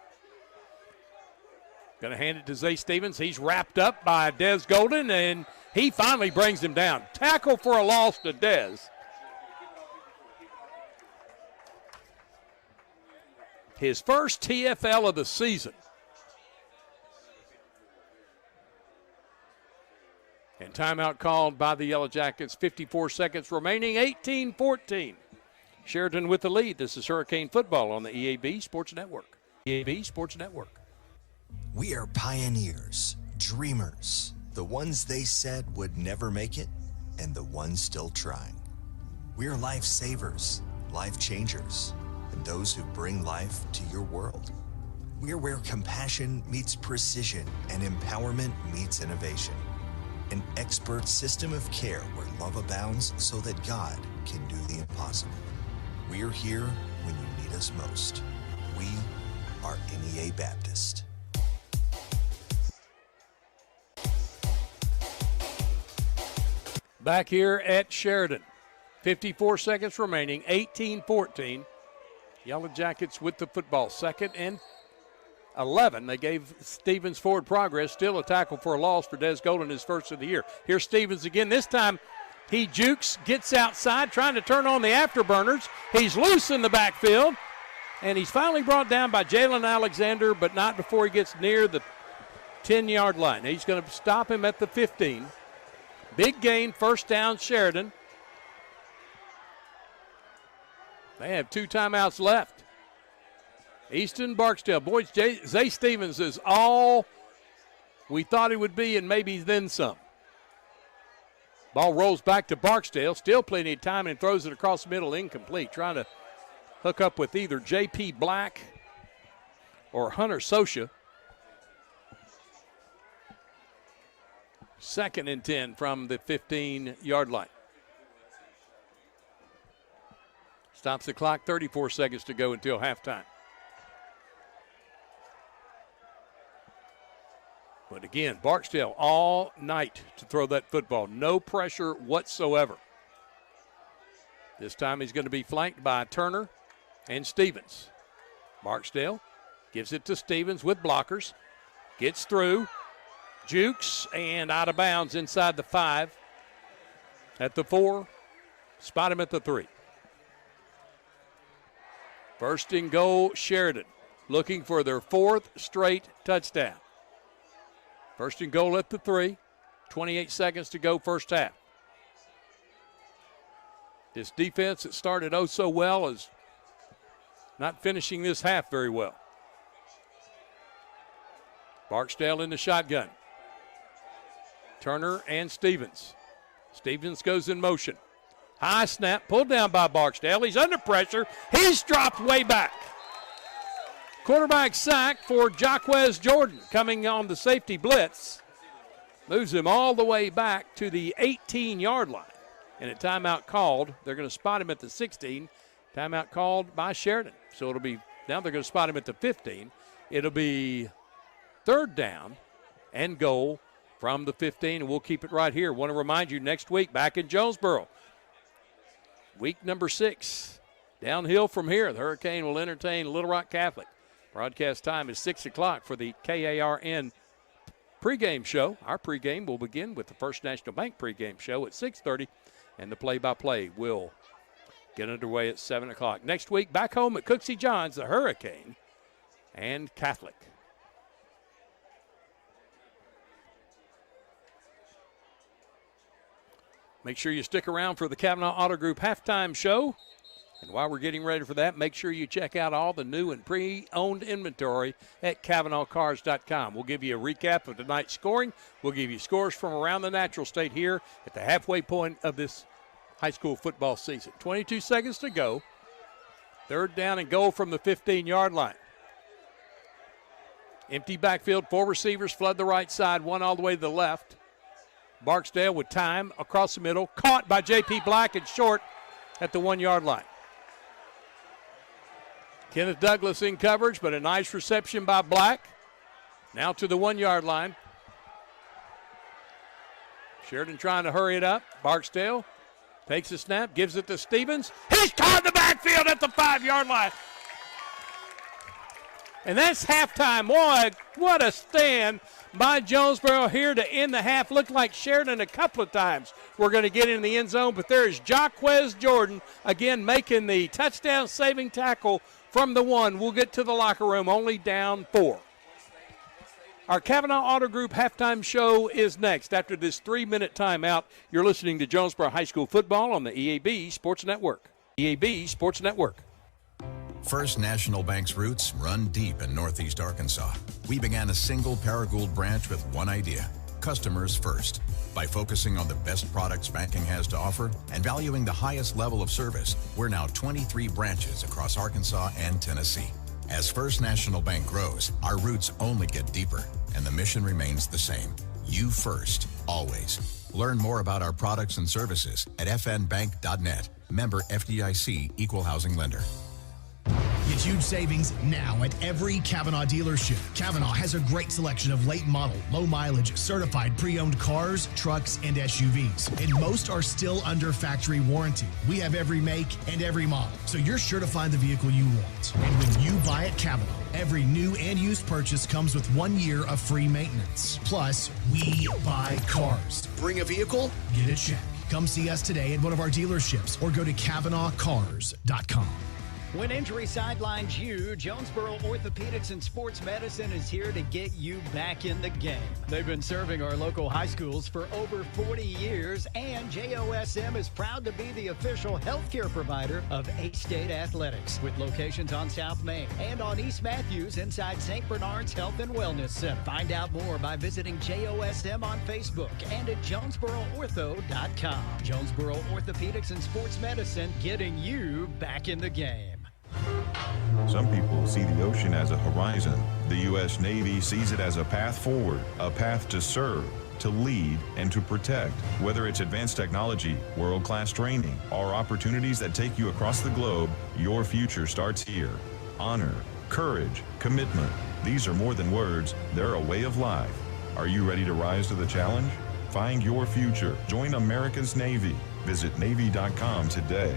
Going to hand it to Zay Stevens. He's wrapped up by Des Golden, and he finally brings him down. Tackle for a loss to Des. His first TFL of the season. And timeout called by the Yellow Jackets. 54 seconds remaining, 18-14. Sheridan with the lead. This is Hurricane Football on the EAB Sports Network. EAB Sports Network. We are pioneers, dreamers, the ones they said would never make it, and the ones still trying. We are lifesavers, life changers, and those who bring life to your world. We are where compassion meets precision and empowerment meets innovation. An expert system of care where love abounds so that God can do the impossible. We are here when you need us most. We are NEA Baptist. Back here at Sheridan. 54 seconds remaining, 18-14. Yellow Jackets with the football. 2nd and 11. They gave Stevens forward progress. Still a tackle for a loss for Des Golden, his first of the year. Here's Stevens again. This time he jukes, gets outside, trying to turn on the afterburners. He's loose in the backfield, and he's finally brought down by Jalen Alexander, but not before he gets near the 10-yard line. He's going to stop him at the 15. Big gain, first down, Sheridan. They have 2 timeouts left. Easton Barksdale. Boys, Zay Stevens is all we thought he would be and maybe then some. Ball rolls back to Barksdale. Still plenty of time and throws it across the middle, incomplete. Trying to hook up with either J.P. Black or Hunter Sosha. 2nd and 10 from the 15-yard line. Stops the clock, 34 seconds to go until halftime. But again, Barksdale all night to throw that football. No pressure whatsoever. This time he's going to be flanked by Turner and Stevens. Barksdale gives it to Stevens with blockers. Gets through. Jukes and out of bounds inside the 5. At the 4. Spot him at the 3. 1st and goal, Sheridan. Looking for their 4th straight touchdown. 1st and goal at the 3. 28 seconds to go, first half. This defense that started oh so well is not finishing this half very well. Barksdale in the shotgun. Turner and Stevens. Stevens goes in motion. High snap, pulled down by Barksdale. He's under pressure. He's dropped way back. Quarterback sack for Jaquez Jordan coming on the safety blitz. Moves him all the way back to the 18-yard line. And a timeout called. They're going to spot him at the 16. Timeout called by Sheridan. So it'll be, now they're going to spot him at the 15. It'll be 3rd down and goal from the 15, and we'll keep it right here. Want to remind you, next week back in Jonesboro, week number 6. Downhill from here, the Hurricane will entertain Little Rock Catholic. Broadcast time is 6 o'clock for the KARN pregame show. Our pregame will begin with the First National Bank pregame show at 6:30, and the play-by-play will get underway at 7 o'clock. Next week, back home at Cooksey Johns, the Hurricane and Catholic. Make sure you stick around for the Kavanaugh Auto Group halftime show. And while we're getting ready for that, make sure you check out all the new and pre-owned inventory at KavanaughCars.com. We'll give you a recap of tonight's scoring. We'll give you scores from around the natural state here at the halfway point of this high school football season. 22 seconds to go. Third down and goal from the 15-yard line. Empty backfield, 4 receivers flood the right side, 1 all the way to the left. Barksdale with time across the middle, caught by J.P. Black and short at the 1-yard line. Kenneth Douglas in coverage, but a nice reception by Black. Now to the 1-yard line. Sheridan trying to hurry it up. Barksdale takes the snap, gives it to Stevens. He's caught in the backfield at the 5-yard line. And that's halftime. What a stand by Jonesboro here to end the half. Looked like Sheridan a couple of times we're going to get in the end zone, but there is Jaquez Jordan again making the touchdown saving tackle from the 1. We'll get to the locker room, only down 4. Our Kavanaugh Auto Group halftime show is next. After this 3-minute timeout, you're listening to Jonesboro High School football on the EAB Sports Network. EAB Sports Network. First National Bank's roots run deep in Northeast Arkansas. We began a single Paragould branch with one idea: customers first. By focusing on the best products banking has to offer and valuing the highest level of service, we're now 23 branches across Arkansas and Tennessee. As First National Bank grows, our roots only get deeper, and the mission remains the same: you first, always. Learn more about our products and services at fnbank.net. Member FDIC, Equal Housing Lender. Get huge savings now at every Kavanaugh dealership. Kavanaugh has a great selection of late model, low mileage, certified pre-owned cars, trucks, and SUVs. And most are still under factory warranty. We have every make and every model, so you're sure to find the vehicle you want. And when you buy at Kavanaugh, every new and used purchase comes with 1 year of free maintenance. Plus, we buy cars. Bring a vehicle, get a check. Come see us today at one of our dealerships or go to KavanaughCars.com. When injury sidelines you, Jonesboro Orthopedics and Sports Medicine is here to get you back in the game. They've been serving our local high schools for over 40 years, and JOSM is proud to be the official healthcare provider of A-State Athletics, with locations on South Main and on East Matthews inside St. Bernard's Health and Wellness Center. Find out more by visiting JOSM on Facebook and at JonesboroOrtho.com. Jonesboro Orthopedics and Sports Medicine, getting you back in the game. Some people see the ocean as a horizon. The U.S. Navy sees it as a path forward, a path to serve, to lead, and to protect. Whether it's advanced technology, world-class training, or opportunities that take you across the globe, your future starts here. Honor, courage, commitment. These are more than words. They're a way of life. Are you ready to rise to the challenge? Find your future. Join America's Navy. Visit Navy.com today.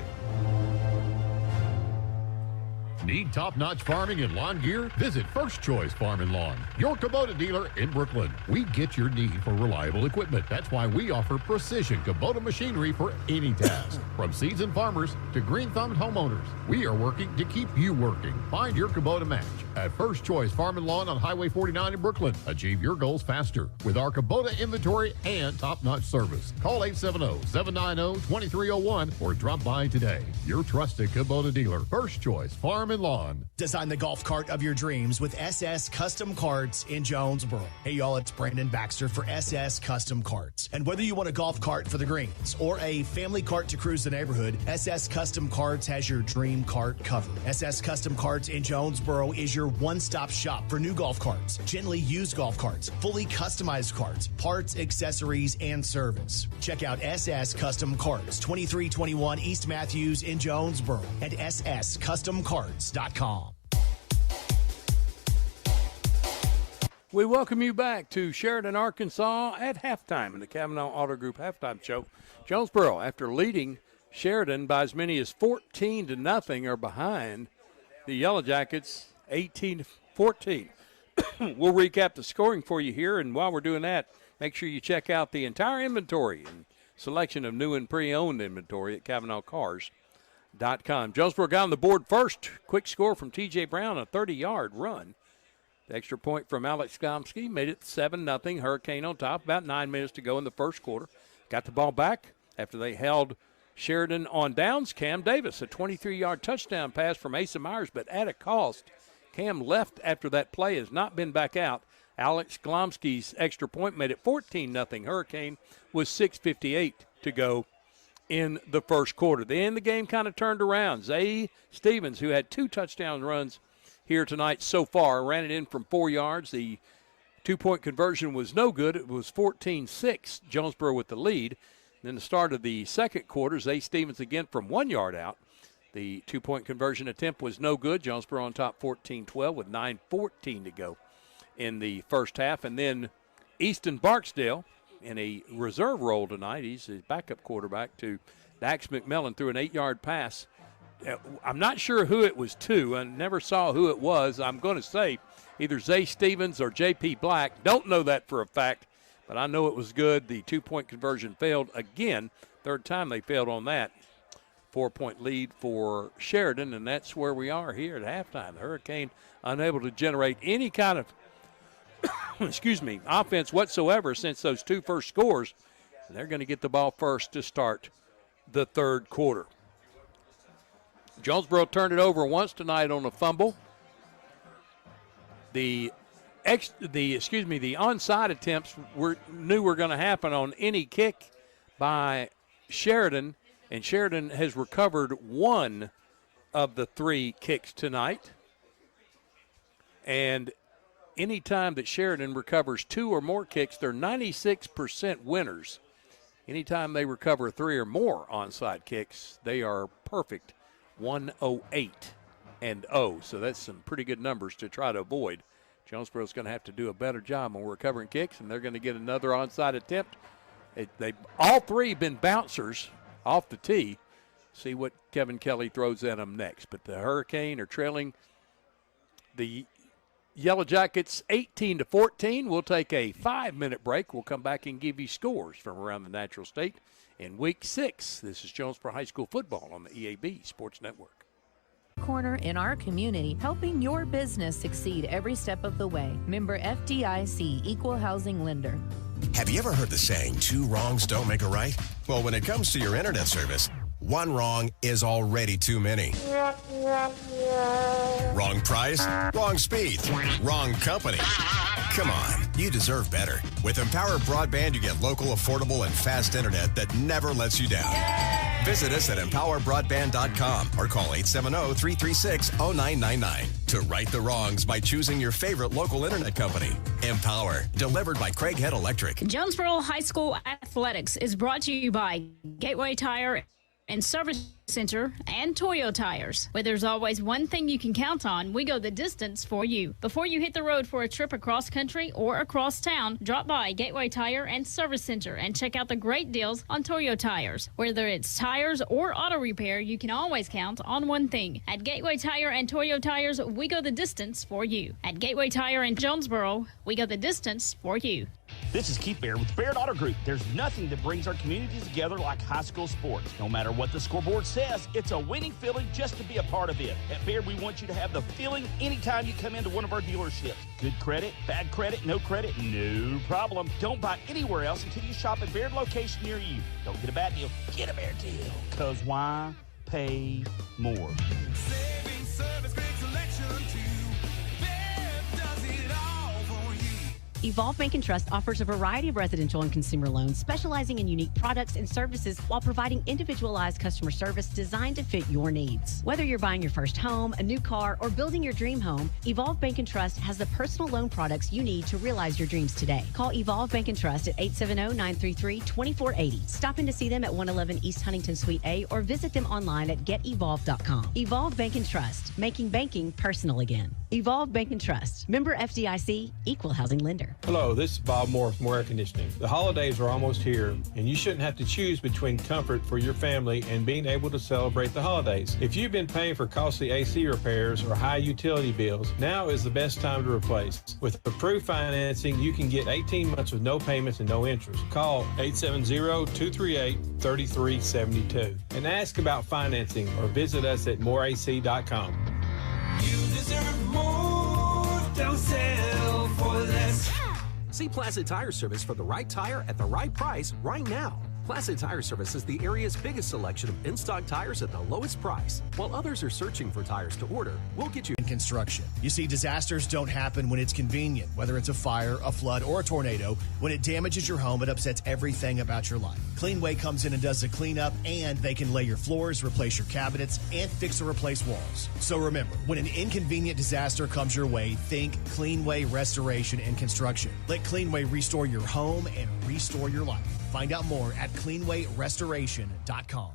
Need top-notch farming and lawn gear? Visit First Choice Farm and Lawn, your Kubota dealer in Brooklyn. We get your need for reliable equipment. That's why we offer precision Kubota machinery for any task. From seasoned farmers to green-thumbed homeowners, we are working to keep you working. Find your Kubota match at First Choice Farm and Lawn on Highway 49 in Brooklyn. Achieve your goals faster with our Kubota inventory and top-notch service. Call 870-790-2301 or drop by today. Your trusted Kubota dealer, First Choice Farm and Lawn. Design the golf cart of your dreams with SS Custom Carts in Jonesboro. Hey y'all, it's Brandon Baxter for SS Custom Carts. And whether you want a golf cart for the greens or a family cart to cruise the neighborhood, SS Custom Carts has your dream cart covered. SS Custom Carts in Jonesboro is your one-stop shop for new golf carts, gently used golf carts, fully customized carts, parts, accessories, and service. Check out SS Custom Carts, 2321 East Matthews in Jonesboro at sscustomcarts.com. We welcome you back to Sheridan, Arkansas at halftime in the Kavanaugh Auto Group halftime show. Jonesboro, after leading Sheridan by as many as 14-0, are behind the Yellow Jackets 18-14. We'll recap the scoring for you here, and while we're doing that, make sure you check out the entire inventory and selection of new and pre-owned inventory at KavanaughCars.com. Jonesboro got on the board first. Quick score from T.J. Brown, a 30-yard run. The extra point from Alex Gomsky made it 7-0. Hurricane on top. About 9 minutes to go in the first quarter. Got the ball back after they held Sheridan on downs. Cam Davis, a 23-yard touchdown pass from Asa Myers, but at a cost. Cam left after that play, has not been back out. Alex Glomsky's extra point made it 14-0 Hurricane with 6:58 to go in the first quarter. Then the game kind of turned around. Zay Stevens, who had 2 touchdown runs here tonight so far, ran it in from 4 yards. The 2-point conversion was no good. It was 14-6, Jonesboro with the lead. Then the start of the second quarter, Zay Stevens again from 1 yard out. The 2-point conversion attempt was no good. Jonesboro on top 14-12 with 9:14 to go in the first half. And then Easton Barksdale in a reserve role tonight. He's a backup quarterback to Dax McMillan through an 8-yard pass. I'm not sure who it was to. I never saw who it was. I'm going to say either Zay Stevens or J.P. Black. Don't know that for a fact, but I know it was good. The 2-point conversion failed again. Third time they failed on that. 4-point lead for Sheridan, and that's where we are here at halftime. The Hurricane unable to generate any kind of offense whatsoever since those 2 first scores. And they're going to get the ball first to start the third quarter. Jonesboro turned it over once tonight on a fumble. The onside attempts were going to happen on any kick by Sheridan, and Sheridan has recovered 1 of the 3 kicks tonight. And any time that Sheridan recovers 2 or more kicks, they're 96% winners. Anytime they recover 3 or more onside kicks, they are perfect, 108-0. So that's some pretty good numbers to try to avoid. Jonesboro's going to have to do a better job on recovering kicks, and they're going to get another onside attempt. They've all 3 been bouncers off the tee. See what Kevin Kelly throws at them next. But the Hurricane are trailing the Yellow Jackets 18-14. We'll take a 5-minute break. We'll come back and give you scores from around the Natural State in Week 6. This is Jonesboro High School football on the EAB Sports Network. Corner in our community, helping your business succeed every step of the way. Member FDIC, Equal Housing Lender. Have you ever heard the saying, 2 wrongs don't make a right? Well, when it comes to your internet service, 1 wrong is already too many. Wrong price, wrong speed, wrong company. Come on, you deserve better. With Empower Broadband, you get local, affordable, and fast internet that never lets you down. Visit us at empowerbroadband.com or call 870-336-0999 to right the wrongs by choosing your favorite local internet company. Empower, delivered by Craighead Electric. Jonesboro High School Athletics is brought to you by Gateway Tire and Service Center and Toyo Tires. Where there's always one thing you can count on, we go the distance for you. Before you hit the road for a trip across country or across town, drop by Gateway Tire and Service Center and check out the great deals on Toyo Tires. Whether it's tires or auto repair, you can always count on one thing. At Gateway Tire and Toyo Tires, we go the distance for you. At Gateway Tire in Jonesboro, we go the distance for you. This is Keith Baird with Baird Auto Group. There's nothing that brings our communities together like high school sports. No matter what the scoreboard says, it's a winning feeling just to be a part of it. At Baird, we want you to have the feeling anytime you come into one of our dealerships. Good credit, bad credit, no problem. Don't buy anywhere else until you shop at Baird location near you. Don't get a bad deal, get a Baird deal. Because why pay more? Saving service, great selection too. Baird does it all for you. Evolve Bank and Trust offers a variety of residential and consumer loans specializing in unique products and services while providing individualized customer service designed to fit your needs. Whether you're buying your first home, a new car, or building your dream home, Evolve Bank and Trust has the personal loan products you need to realize your dreams today. Call Evolve Bank and Trust at 870-933-2480. Stop in to see them at 111 East Huntington Suite A or visit them online at getevolve.com. Evolve Bank and Trust, making banking personal again. Evolve Bank and Trust. Member FDIC, equal housing lender. Hello, this is Bob Moore from Air Conditioning. The holidays are almost here, and you shouldn't have to choose between comfort for your family and being able to celebrate the holidays. If you've been paying for costly AC repairs or high utility bills, now is the best time to replace. With approved financing, you can get 18 months with no payments and no interest. Call 870-238-3372 and ask about financing or visit us at moreac.com. You deserve more. Don't settle for less. See Placid Tire Service for the right tire at the right price right now. Placid Tire Service is the area's biggest selection of in-stock tires at the lowest price. While others are searching for tires to order, we'll get you in construction. You see, disasters don't happen when it's convenient, whether it's a fire, a flood, or a tornado. When it damages your home, it upsets everything about your life. Cleanway comes in and does the cleanup, and they can lay your floors, replace your cabinets, and fix or replace walls. So remember, when an inconvenient disaster comes your way, think Cleanway Restoration and Construction. Let Cleanway restore your home and restore your life. Find out more at cleanwayrestoration.com.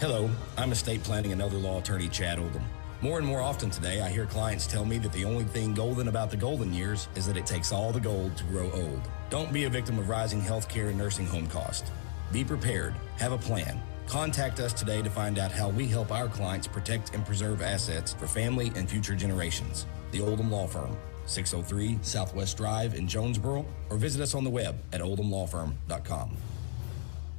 Hello, I'm estate planning and other law attorney Chad Oldham. More and more often today, I hear clients tell me that the only thing golden about the golden years is that it takes all the gold to grow old. Don't be a victim of rising healthcare and nursing home costs. Be prepared. Have a plan. Contact us today to find out how we help our clients protect and preserve assets for family and future generations. The Oldham Law Firm, 603 Southwest Drive in Jonesboro, or visit us on the web at oldhamlawfirm.com.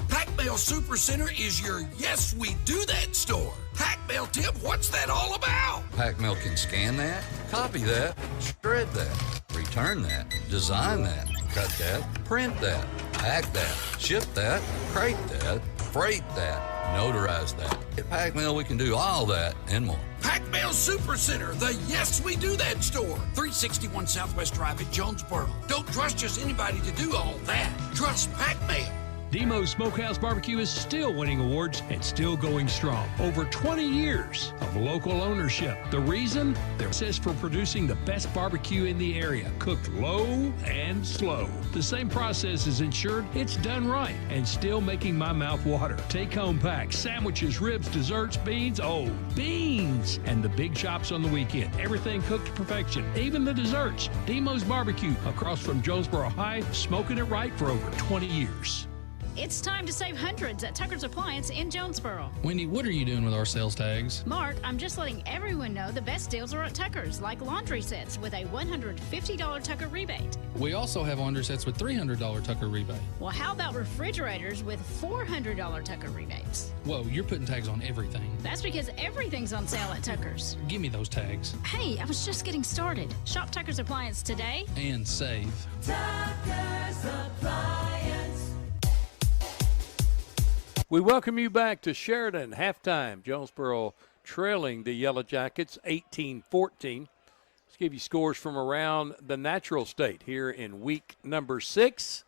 Packmail Supercenter is your Yes We Do That store. Packmail tip, what's that all about? Packmail can scan that, copy that, shred that, return that, design that, cut that, print that, pack that, ship that, crate that, freight that, notarize that. At Packmail, we can do all that and more. Packmail Supercenter, the Yes We Do That store. 361 Southwest Drive at Jonesboro. Don't trust just anybody to do all that. Trust Packmail. Nemo's Smokehouse BBQ is still winning awards and still going strong. Over 20 years of local ownership. The reason? Their process for producing the best barbecue in the area, cooked low and slow. The same process is ensured it's done right and still making my mouth water. Take-home packs, sandwiches, ribs, desserts, beans. Oh, beans! And the big chops on the weekend. Everything cooked to perfection, even the desserts. Nemo's BBQ across from Jonesboro High, smoking it right for over 20 years. It's time to save hundreds at Tucker's Appliance in Jonesboro. Wendy, what are you doing with our sales tags? Mark, I'm just letting everyone know the best deals are at Tucker's, like laundry sets with a $150 Tucker rebate. We also have laundry sets with $300 Tucker rebate. Well, how about refrigerators with $400 Tucker rebates? Whoa, you're putting tags on everything. That's because everything's on sale at Tucker's. Give me those tags. Hey, I was just getting started. Shop Tucker's Appliance today. And save. Tucker's Appliance. We welcome you back to Sheridan halftime. Jonesboro trailing the Yellow Jackets 18-14. Let's give you scores from around the natural state here in week number 6.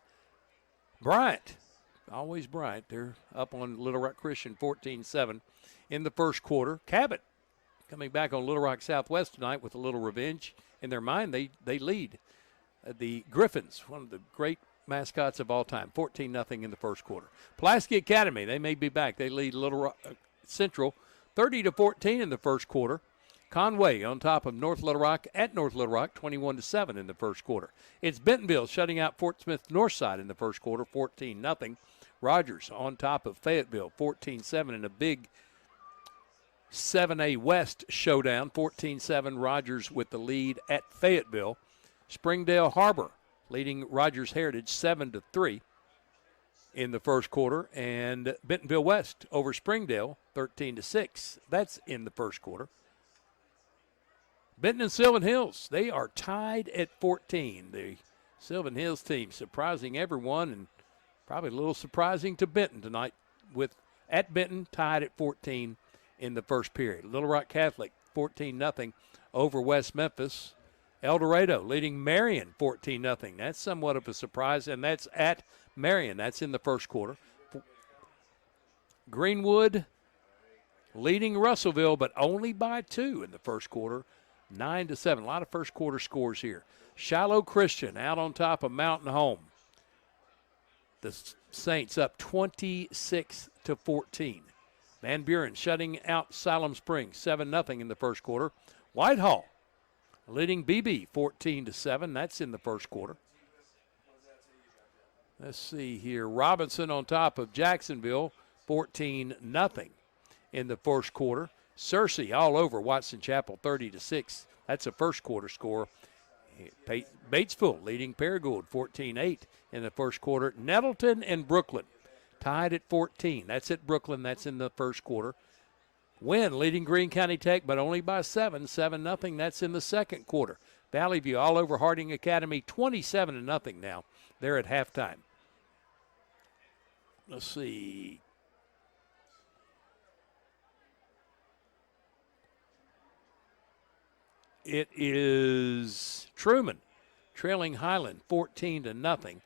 Bryant, always Bryant. They're up on Little Rock Christian 14-7 in the first quarter. Cabot coming back on Little Rock Southwest tonight with a little revenge. In their mind, they lead. The Griffins, one of the great mascots of all time, 14-0 in the first quarter. Pulaski Academy, they may be back. They lead Little Rock Central 30-14 in the first quarter. Conway on top of North Little Rock at North Little Rock 21-7 in the first quarter. It's Bentonville shutting out Fort Smith Northside in the first quarter 14-0. Rogers on top of Fayetteville 14-7 in a big 7A West showdown. 14-7 Rogers with the lead at Fayetteville. Springdale Harbor leading Rogers Heritage 7-3 in the first quarter, and Bentonville West over Springdale 13-6. That's in the first quarter. Benton and Sylvan Hills, they are tied at 14. The Sylvan Hills team surprising everyone and probably a little surprising to Benton tonight with at Benton tied at 14 in the first period. Little Rock Catholic 14-0 over West Memphis. El Dorado leading Marion 14-0. That's somewhat of a surprise, and that's at Marion. That's in the first quarter. Greenwood leading Russellville, but only by 2 in the first quarter, 9-7. A lot of first quarter scores here. Shiloh Christian out on top of Mountain Home. The Saints up 26-14. Van Buren shutting out Siloam Springs 7-0 in the first quarter. Whitehall leading BB 14-7. That's in the first quarter. Let's see here. Robinson on top of Jacksonville, 14-0 in the first quarter. Searcy all over Watson Chapel, 30-6. That's a first quarter score. Batesville leading Paragould, 14-8 in the first quarter. Nettleton and Brooklyn tied at 14. That's at Brooklyn. That's in the first quarter. Wynn leading Greene County Tech, but only by 7-0. That's in the second quarter. Valley View all over Harding Academy, 27-0 now. They're at halftime. Let's see. It is Truman trailing Highland 14-0.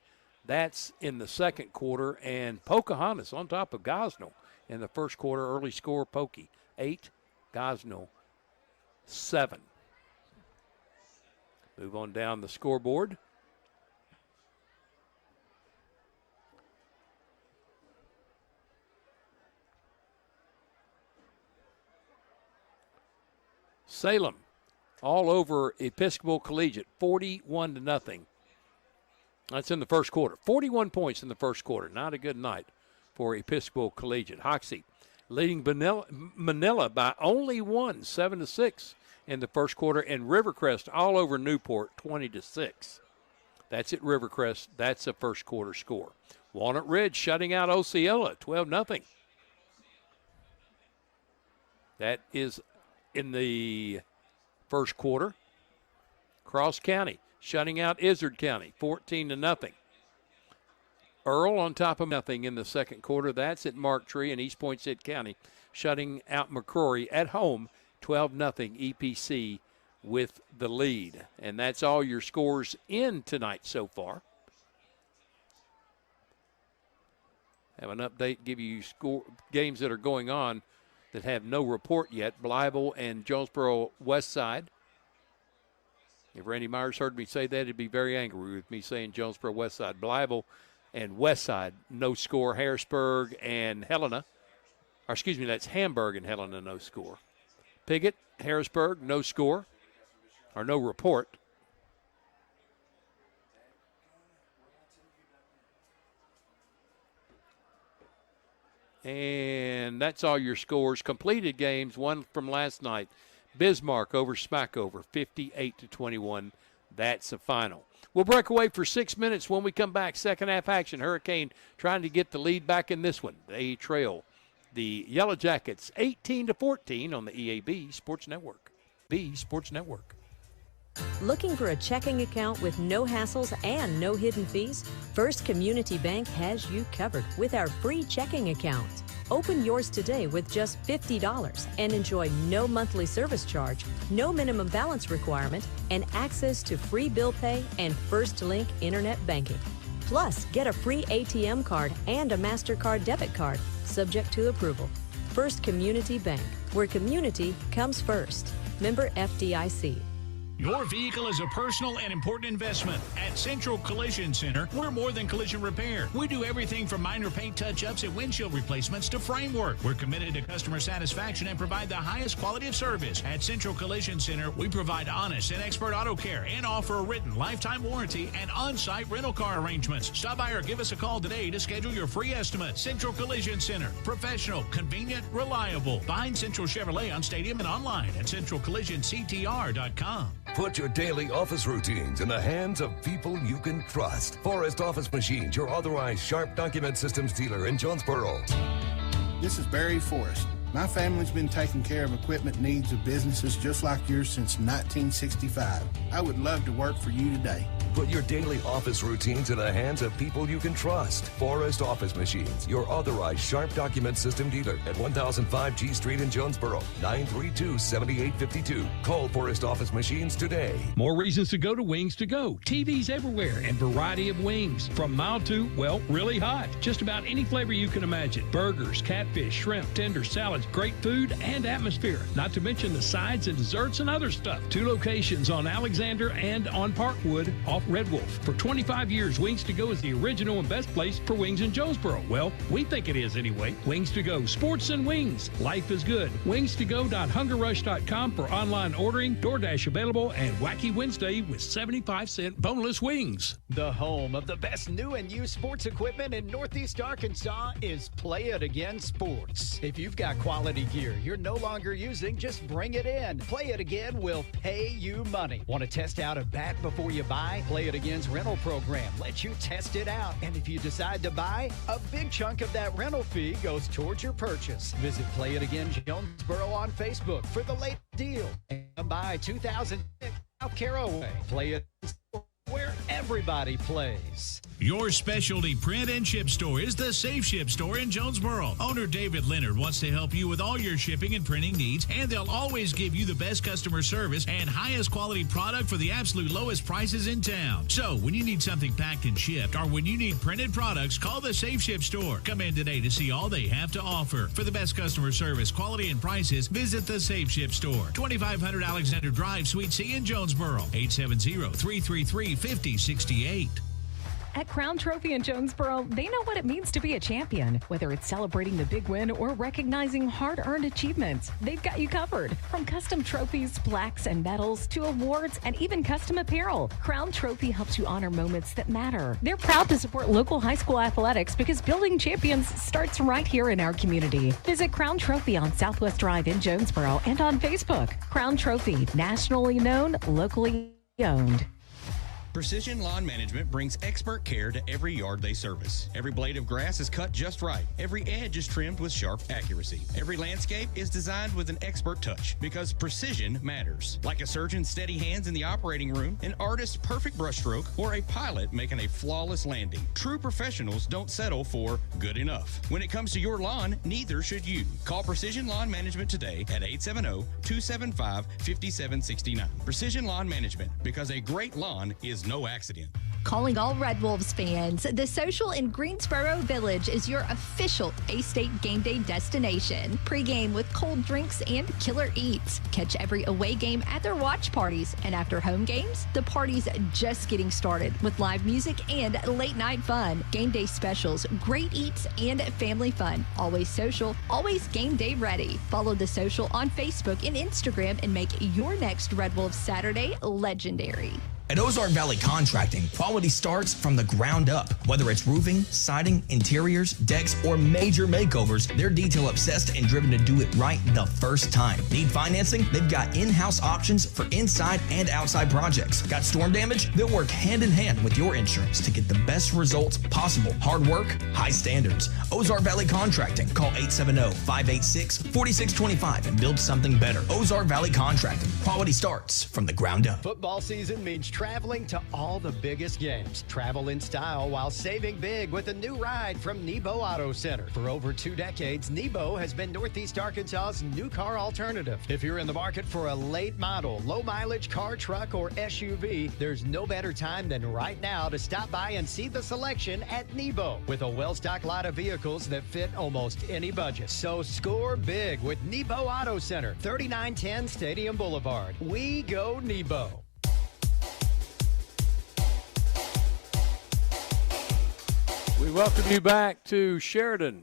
That's in the second quarter. And Pocahontas on top of Gosnell in the first quarter. Early score, Pokey 8, Gosnell 7. Move on down the scoreboard. Salem all over Episcopal Collegiate, 41-0. That's in the first quarter. 41 points in the first quarter. Not a good night for Episcopal Collegiate. Hoxie leading Manila by only 1, 7-6 in the first quarter. And Rivercrest all over Newport, 20-6. That's at Rivercrest. That's a first quarter score. Walnut Ridge shutting out Osceola, 12-0. That is in the first quarter. Cross County shutting out Izard County, 14-0. Earl on top of nothing in the second quarter. That's at Mark Tree and East Point Sid County shutting out McCrory at home, 12-0 EPC with the lead. And that's all your scores in tonight so far. Have an update, give you games that are going on that have no report yet. Blytheville and Jonesboro West Side. If Randy Myers heard me say that, he'd be very angry with me saying Jonesboro West Side. Blytheville and West Side, no score. Harrisburg and Helena. Or excuse me, that's Hamburg and Helena, no score. Piggott, Harrisburg, no score. Or no report. And that's all your scores. Completed games, one from last night. Bismarck over Smackover, 58-21. That's the final. We'll break away for 6 minutes. When we come back, second half action. Hurricane trying to get the lead back in this one. They trail the Yellow Jackets 18-14 on the EAB Sports Network. Sports Network. Looking for a checking account with no hassles and no hidden fees? First Community Bank has you covered with our free checking account. Open yours today with just $50 and enjoy no monthly service charge, no minimum balance requirement, and access to free bill pay and First Link internet banking. Plus, get a free ATM card and a MasterCard debit card, subject to approval. First Community Bank, where community comes first. Member FDIC. Your vehicle is a personal and important investment. At Central Collision Center, we're more than collision repair. We do everything from minor paint touch-ups and windshield replacements to framework. We're committed to customer satisfaction and provide the highest quality of service. At Central Collision Center, we provide honest and expert auto care and offer a written lifetime warranty and on-site rental car arrangements. Stop by or give us a call today to schedule your free estimate. Central Collision Center. Professional, convenient, reliable. Behind Central Chevrolet on Stadium and online at centralcollisionctr.com. Put your daily office routines in the hands of people you can trust. Forrest Office Machines, your authorized Sharp document systems dealer in Jonesboro. This is Barry Forrest. My family's been taking care of equipment needs of businesses just like yours since 1965. I would love to work for you today. Put your daily office routines in the hands of people you can trust. Forrest Office Machines, your authorized Sharp document system dealer at 1005 G Street in Jonesboro, 932-7852. Call Forrest Office Machines today. More reasons to go to Wings to Go. TVs everywhere and variety of wings. From mild to, well, really hot. Just about any flavor you can imagine. Burgers, catfish, shrimp, tenders, salads, great food and atmosphere, not to mention the sides and desserts and other stuff. 2 locations on Alexander and on Parkwood off Red Wolf. For 25 years, Wings to Go is the original and best place for wings in Jonesboro. Well, we think it is anyway. Wings to Go, sports and wings. Life is good. WingsToGo.HungerRush.com for online ordering, DoorDash available, and Wacky Wednesday with 75-cent boneless wings. The home of the best new and used sports equipment in Northeast Arkansas is Play It Again Sports. If you've got quality gear you're no longer using, just bring it in. Play It Again will pay you money. Want to test out a bat before you buy? Play It Again's rental program lets you test it out. And if you decide to buy, a big chunk of that rental fee goes towards your purchase. Visit Play It Again Jonesboro on Facebook for the latest deal. And buy 2006 South Caraway. Play It where everybody plays. Your specialty print and ship store is the Safe Ship Store in Jonesboro. Owner David Leonard wants to help you with all your shipping and printing needs, and they'll always give you the best customer service and highest quality product for the absolute lowest prices in town. So when you need something packed and shipped, or when you need printed products, call the Safe Ship Store. Come in today to see all they have to offer. For the best customer service, quality, and prices, visit the Safe Ship Store, 2500 Alexander Drive, Suite C in Jonesboro, 870-333-5068. At Crown Trophy in Jonesboro, they know what it means to be a champion. Whether it's celebrating the big win or recognizing hard-earned achievements, they've got you covered. From custom trophies, plaques, and medals to awards and even custom apparel, Crown Trophy helps you honor moments that matter. They're proud to support local high school athletics because building champions starts right here in our community. Visit Crown Trophy on Southwest Drive in Jonesboro and on Facebook. Crown Trophy, nationally known, locally owned. Precision Lawn Management brings expert care to every yard they service. Every blade of grass is cut just right. Every edge is trimmed with sharp accuracy. Every landscape is designed with an expert touch because precision matters. Like a surgeon's steady hands in the operating room, an artist's perfect brushstroke, or a pilot making a flawless landing. True professionals don't settle for good enough. When it comes to your lawn, neither should you. Call Precision Lawn Management today at 870-275-5769. Precision Lawn Management, because a great lawn is no accident. Calling all Red Wolves fans, the Social in Greensboro Village is your official A-State game day destination. Pregame with cold drinks and killer eats. Catch every away game at their watch parties. And after home games, the party's just getting started with live music and late night fun. Game day specials, great eats, and family fun. Always social, always game day ready. Follow the Social on Facebook and Instagram and make your next Red Wolves Saturday legendary. At Ozark Valley Contracting, quality starts from the ground up. Whether it's roofing, siding, interiors, decks, or major makeovers, they're detail obsessed and driven to do it right the first time. Need financing? They've got in-house options for inside and outside projects. Got storm damage? They'll work hand in hand with your insurance to get the best results possible. Hard work, high standards. Ozark Valley Contracting. Call 870-586-4625 and build something better. Ozark Valley Contracting. Quality starts from the ground up. Football season means traveling to all the biggest games. Travel in style while saving big with a new ride from Nebo Auto Center. For over 2 decades, Nebo has been Northeast Arkansas's new car alternative. If you're in the market for a late model, low mileage car, truck, or SUV, there's no better time than right now to stop by and see the selection at Nebo. With a well-stocked lot of vehicles that fit almost any budget. So score big with Nebo Auto Center, 3910 Stadium Boulevard. We go Nebo. We welcome you back to Sheridan.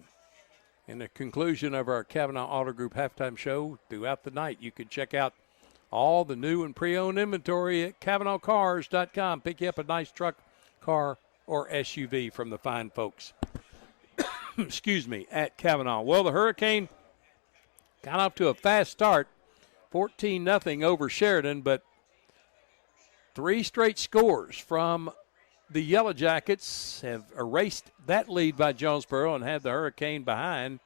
In the conclusion of our Kavanaugh Auto Group halftime show, throughout the night, you can check out all the new and pre-owned inventory at KavanaughCars.com. Pick you up a nice truck, car, or SUV from the fine folks. Excuse me, at Kavanaugh. Well, the Hurricane got off to a fast start, 14-0 over Sheridan, but 3 straight scores from the Yellow Jackets have erased that lead by Jonesboro and had the Hurricane behind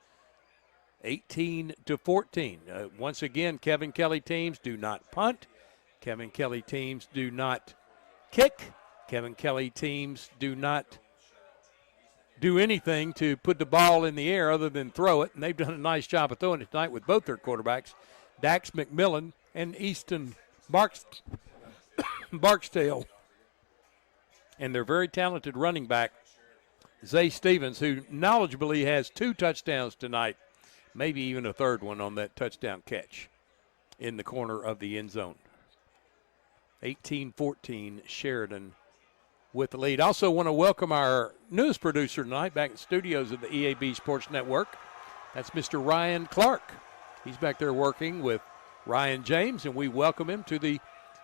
18-14. Once again, Kevin Kelly teams do not punt. Kevin Kelly teams do not kick. Kevin Kelly teams do not do anything to put the ball in the air other than throw it, and they've done a nice job of throwing it tonight with both their quarterbacks, Dax McMillan and Easton Barksdale. And their very talented running back, Zay Stevens, who knowledgeably has 2 touchdowns tonight, maybe even a third one on that touchdown catch in the corner of the end zone. 18-14, Sheridan with the lead. Also want to welcome our newest producer tonight back in studios of the EAB Sports Network. That's Mr. Ryan Clark. He's back there working with Ryan James, and we welcome him to the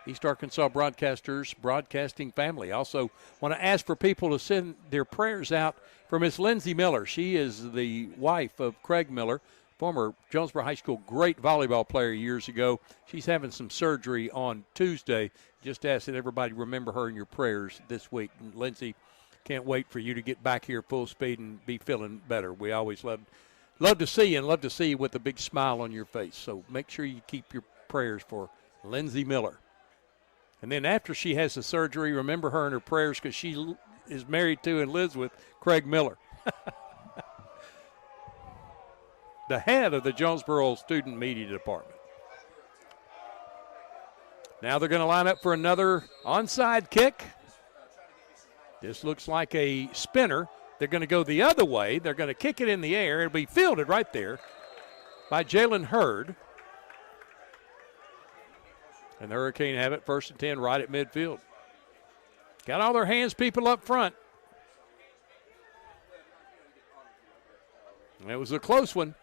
East Arkansas Broadcasters broadcasting family. Also want to ask for people to send their prayers out for Miss Lindsay Miller. She is the wife of Craig Miller, former Jonesboro High School great volleyball player years ago. She's having some surgery on Tuesday. Just ask that everybody remember her in your prayers this week. And Lindsay, can't wait for you to get back here full speed and be feeling better. We always love to see you and love to see you with a big smile on your face. So make sure you keep your prayers for Lindsay Miller. And then after she has the surgery, remember her in her prayers because she is married to and lives with Craig Miller, the head of the Jonesboro Student Media Department. Now they're going to line up for another onside kick. This looks like a spinner. They're going to go the other way. They're going to kick it in the air. It'll be fielded right there by Jalen Hurd. And the Hurricane have it 1st and 10 right at midfield. Got all their hands people up front. And it was a close one.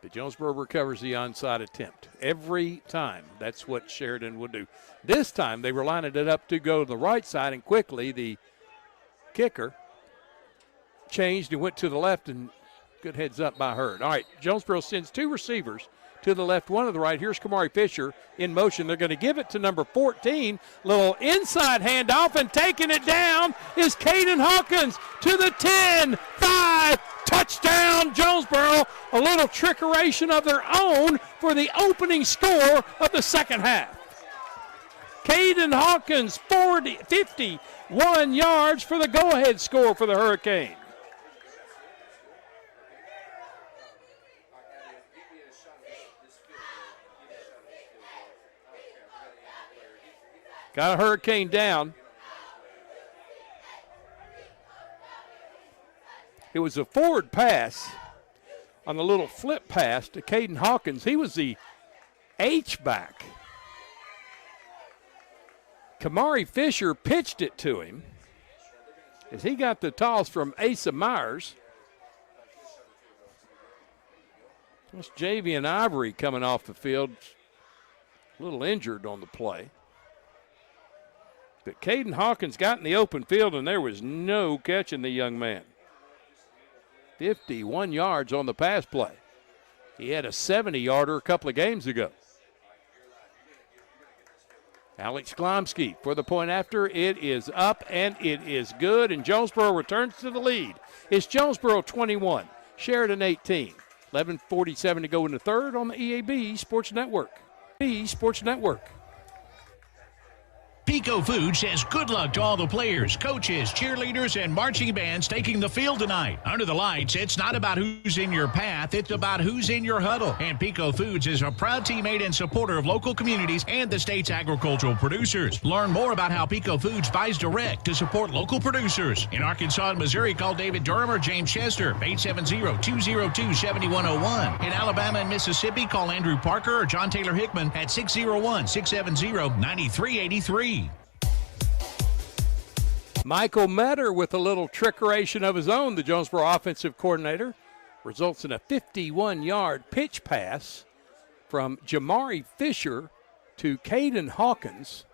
But Jonesboro recovers the onside attempt. Every time, that's what Sheridan would do. This time, they were lining it up to go to the right side, and quickly the kicker changed and went to the left, and good heads up by Hurd. All right, Jonesboro sends 2 receivers to the left, 1 to the right. Here's Kamari Fisher in motion. They're going to give it to number 14. Little inside handoff, and taking it down is Caden Hawkins to the 10-5. Touchdown, Jonesboro. A little trickeration of their own for the opening score of the second half. Caden Hawkins, 51 yards for the go-ahead score for the Hurricane. Got a Hurricane down. It was a forward pass on a little flip pass to Caden Hawkins. He was the H-back. Kamari Fisher pitched it to him as he got the toss from Asa Myers. That's Javian Ivory coming off the field, a little injured on the play. But Caden Hawkins got in the open field, and there was no catching the young man. 51 yards on the pass play. He had a 70-yarder a couple of games ago. Alex Glomsky for the point after. It is up, and it is good, and Jonesboro returns to the lead. It's Jonesboro 21, Sheridan 18. 11:47 to go in the third on the EAB Sports Network. Sports Network. Pico Food says good luck to all the players, coaches, cheerleaders, and marching bands taking the field tonight. Under the lights, it's not about who's in your path, it's about who's in your huddle. And Pico Foods is a proud teammate and supporter of local communities and the state's agricultural producers. Learn more about how Pico Foods buys direct to support local producers. In Arkansas and Missouri, call David Durham or James Chester, 870-202-7101. In Alabama and Mississippi, call Andrew Parker or John Taylor Hickman at 601-670-9383. Michael Metter with a little trickeration of his own, the Jonesboro offensive coordinator, results in a 51-yard pitch pass from Jamari Fisher to Caden Hawkins.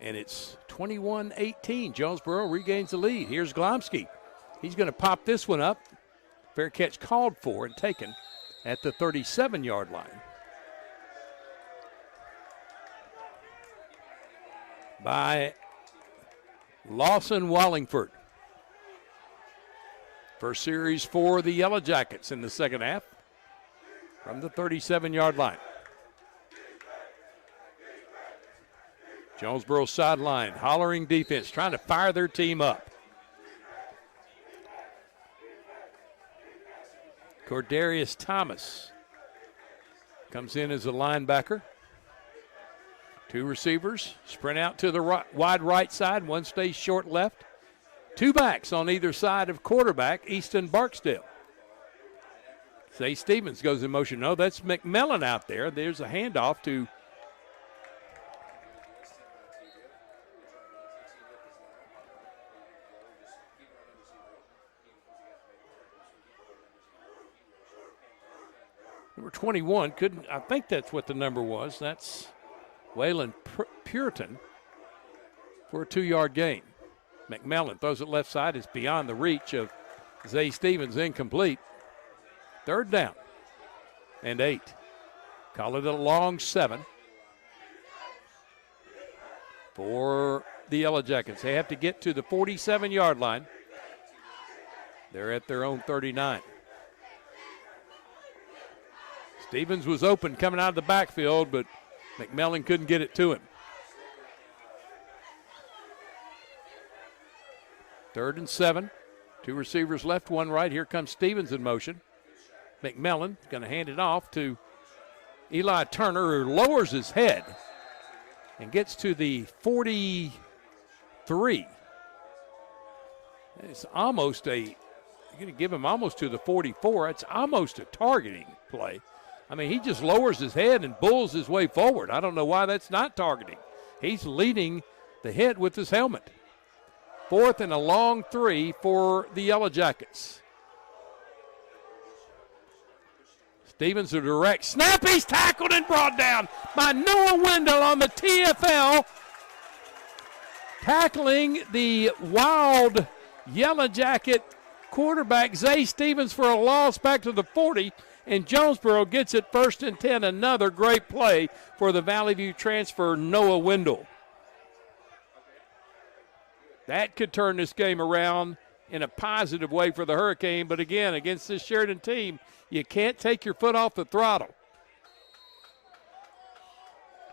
And it's 21-18. Jonesboro regains the lead. Here's Glomsky. He's going to pop this one up. Fair catch called for and taken at the 37-yard line. By Lawson Wallingford. First series for the Yellow Jackets in the second half from the 37-yard line. Jonesboro sideline, hollering defense, trying to fire their team up. Cordarius Thomas comes in as a linebacker. 2 receivers sprint out to the wide right side. One stays short left. Two backs on either side of quarterback, Easton Barksdale. Zay Stevens goes in motion. No, that's McMillan out there. There's a handoff to number 21. I think that's what the number was. That's Waylon Puritan for a 2-yard gain. McMillan throws it left side. It's beyond the reach of Zay Stevens, incomplete. 3rd down and 8. Call it a long 7 for the Yellow Jackets. They have to get to the 47-yard line. They're at their own 39. Stevens was open coming out of the backfield, but McMillan couldn't get it to him. 3rd and 7. 2 receivers left, 1 right. Here comes Stevens in motion. McMillan going to hand it off to Eli Turner, who lowers his head and gets to the 43. It's almost you're going to give him almost to the 44. It's almost a targeting play. I mean, he just lowers his head and bulls his way forward. I don't know why that's not targeting. He's leading the hit with his helmet. 4th and a long 3 for the Yellow Jackets. Stevens, a direct snap. He's tackled and brought down by Noah Wendell on the TFL. Tackling the wild Yellow Jacket quarterback, Zay Stevens, for a loss back to the 40. And Jonesboro gets it 1st and 10. Another great play for the Valley View transfer, Noah Wendell. That could turn this game around in a positive way for the Hurricane. But again, against this Sheridan team, you can't take your foot off the throttle.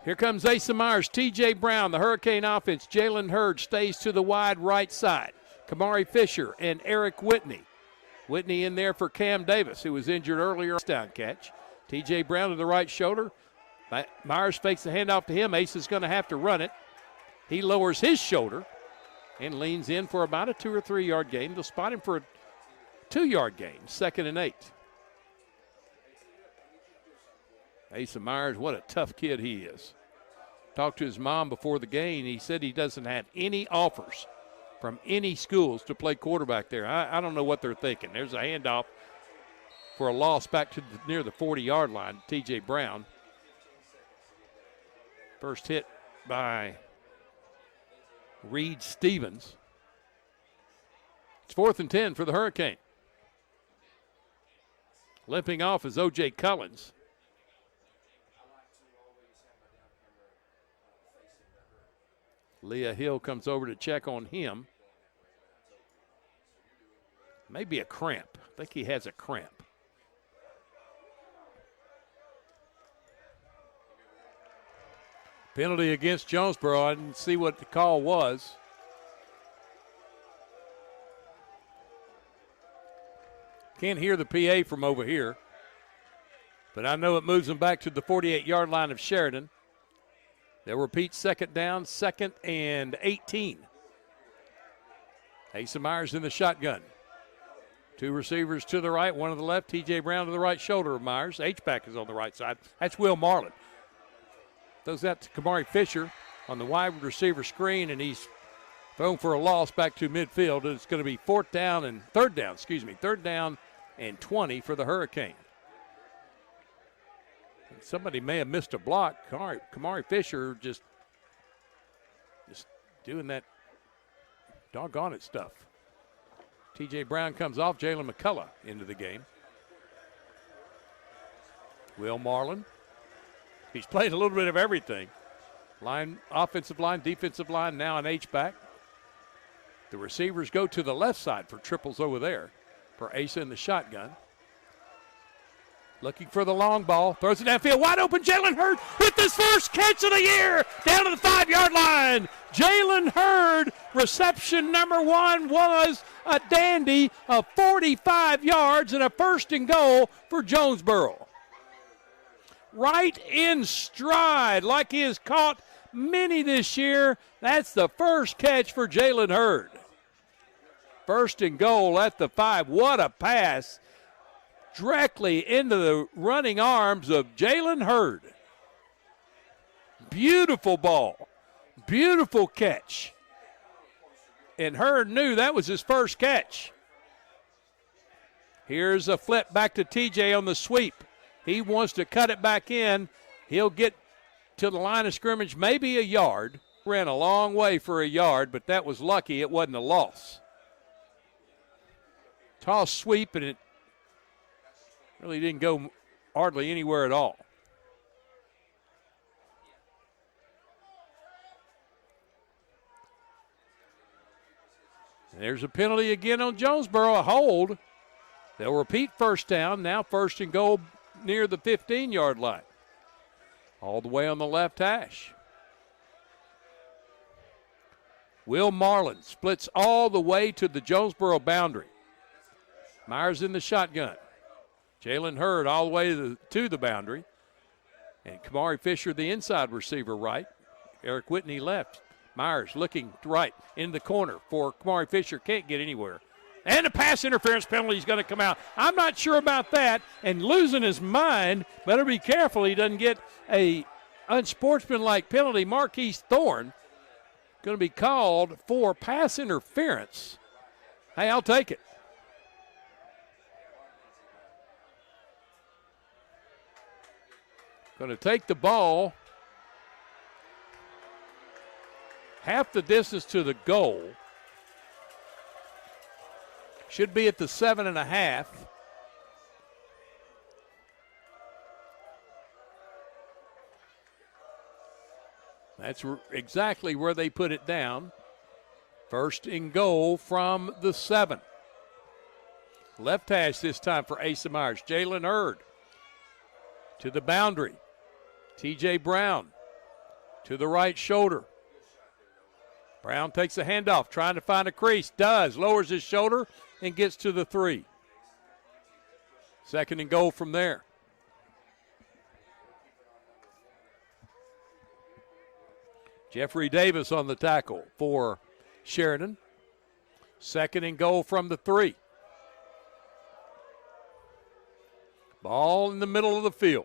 Here comes Asa Myers, T.J. Brown, the Hurricane offense. Jalen Hurd stays to the wide right side. Kamari Fisher and Eric Whitney. Whitney in there for Cam Davis, who was injured earlier. Touchdown catch. T.J. Brown to the right shoulder. Myers fakes the handoff to him. Ace is going to have to run it. He lowers his shoulder and leans in for about a 2 or 3 yard gain. They'll spot him for a 2-yard gain, 2nd and 8. Asa Myers, what a tough kid he is. Talked to his mom before the game. He said he doesn't have any offers from any schools to play quarterback there. I don't know what they're thinking. There's a handoff for a loss back to near the 40-yard line, T.J. Brown. First hit by Reed Stevens. It's 4th and 10 for the Hurricane. Limping off is O.J. Collins. Leah Hill comes over to check on him. Maybe a cramp. I think he has a cramp. Penalty against Jonesboro. I didn't see what the call was. Can't hear the PA from over here. But I know it moves them back to the 48-yard line of Sheridan. They'll repeat 2nd down, 2nd and 18. Asa Myers in the shotgun. 2 receivers to the right, 1 to the left. T.J. Brown to the right shoulder of Myers. H-back is on the right side. That's Will Marlin. Throws that to Kamari Fisher on the wide receiver screen, and he's thrown for a loss back to midfield. It's going to be 3rd down and 20 for the Hurricane. Somebody may have missed a block. Kamari Fisher just doing that doggone it stuff. T.J. Brown comes off. Jalen McCullough into the game. Will Marlin. He's played a little bit of everything. Offensive line, defensive line, now an H-back. The receivers go to the left side for triples over there for Asa in the shotgun. Looking for the long ball. Throws it downfield. Wide open. Jalen Hurd with his first catch of the year. Down to the 5-yard line. Jalen Hurd, reception number 1 was a dandy of 45 yards and a 1st and goal for Jonesboro. Right in stride, like he has caught many this year. That's the first catch for Jalen Hurd. First and goal at the 5. What a pass directly into the running arms of Jalen Hurd. Beautiful ball. Beautiful catch. And Hurd knew that was his first catch. Here's a flip back to TJ on the sweep. He wants to cut it back in. He'll get to the line of scrimmage, maybe a yard. Ran a long way for a yard, but that was lucky. It wasn't a loss. Toss sweep, and it really didn't go hardly anywhere at all. There's a penalty again on Jonesboro, a hold. They'll repeat first down, now first and goal near the 15-yard line. All the way on the left hash. Will Marlin splits all the way to the Jonesboro boundary. Myers in the shotgun. Jalen Hurd all the way to the boundary. And Kamari Fisher, the inside receiver, right. Eric Whitney left. Myers looking right in the corner for Kamari Fisher. Can't get anywhere. And a pass interference penalty is going to come out. I'm not sure about that. And losing his mind, better be careful he doesn't get a unsportsmanlike penalty. Marquise Thorne going to be called for pass interference. Hey, I'll take it. Going to take the ball half the distance to the goal. Should be at the 7.5. That's exactly where they put it down. First and goal from the 7. Left hash this time for Asa Myers. Jalen Hurd to the boundary. T.J. Brown to the right shoulder. Brown takes the handoff, trying to find a crease. Does. Lowers his shoulder and gets to the 3. Second and goal from there. Jeffrey Davis on the tackle for Sheridan. Second and goal from the 3. Ball in the middle of the field.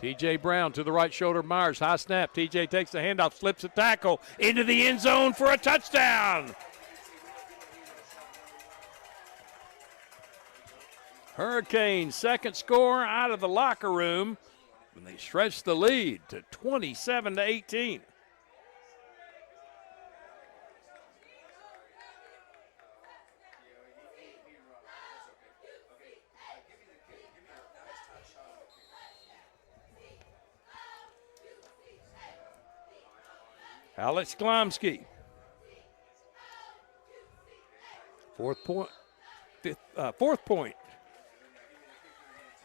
T.J. Brown to the right shoulder. Myers, high snap. T.J. takes the handoff, slips a tackle into the end zone for a touchdown. Hurricanes' second score out of the locker room, and they stretch the lead to 27-18. Alex Glomsky. Fourth point.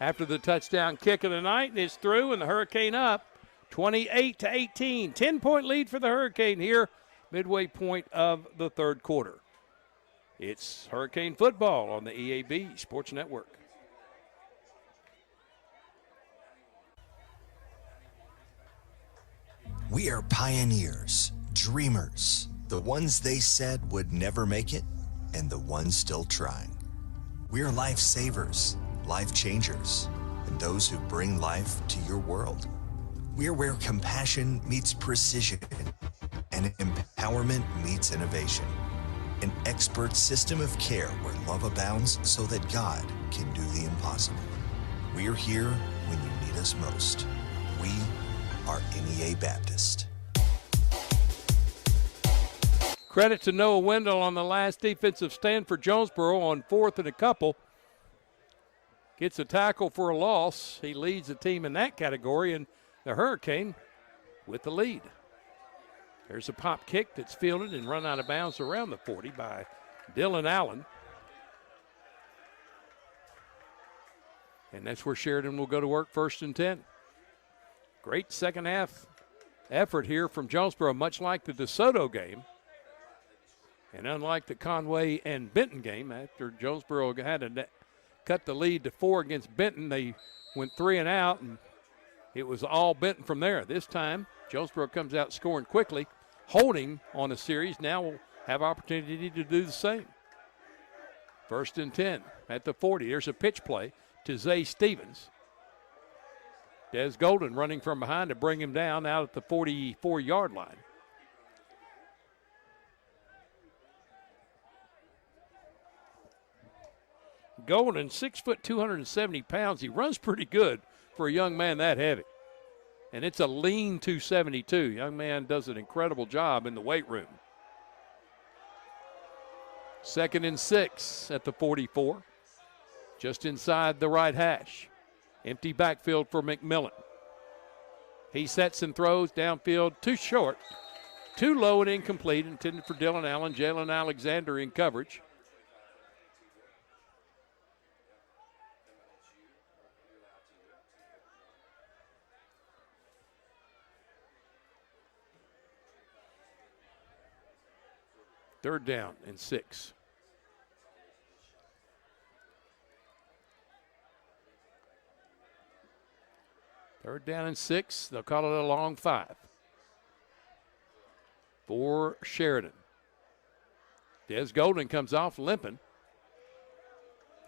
After the touchdown kick of the night, and it's through, and the Hurricane up 28-18. 10-point lead for the Hurricane here, midway point of the third quarter. It's Hurricane football on the EAB Sports Network. We are pioneers, dreamers, the ones they said would never make it, and the ones still trying. We're lifesavers, life changers, and those who bring life to your world. We're where compassion meets precision and empowerment meets innovation. An expert system of care where love abounds so that God can do the impossible. We're here when you need us most. We are NEA Baptist. Credit to Noah Wendell on the last defensive stand for Jonesboro on 4th and a couple. Gets a tackle for a loss. He leads the team in that category, and the Hurricane with the lead. There's a pop kick that's fielded and run out of bounds around the 40 by Dylan Allen. And that's where Sheridan will go to work, 1st and 10. Great second half effort here from Jonesboro, much like the DeSoto game. And unlike the Conway and Benton game, after Jonesboro had to cut the lead to 4 against Benton, they went 3 and out, and it was all Benton from there. This time, Jonesboro comes out scoring quickly. holding on a series now will have opportunity to do the same. 1st and 10 at the 40. There's a pitch play to Zay Stevens. Des Golden running from behind to bring him down out at the 44-yard line. Golden, 6 foot, 270 pounds. He runs pretty good for a young man that heavy. And it's a lean 272. Young man does an incredible job in the weight room. 2nd and 6 at the 44. Just inside the right hash. Empty backfield for McMillan. He sets and throws downfield, too short, too low and incomplete, intended for Dylan Allen. Jalen Alexander in coverage. Third down and 6. Third down and 6. They'll call it a long 5 for Sheridan. Des Golden comes off limping.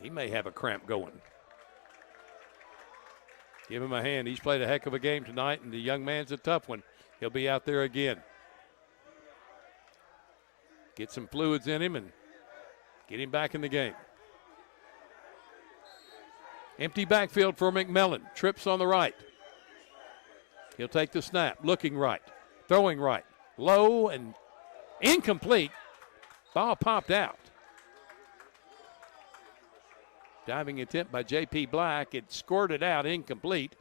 He may have a cramp going. Give him a hand. He's played a heck of a game tonight, and the young man's a tough one. He'll be out there again. Get some fluids in him and get him back in the game. Empty backfield for McMillan. Trips on the right. He'll take the snap. Looking right. Throwing right. Low and incomplete. Ball popped out. Diving attempt by J.P. Black. It squirted out incomplete.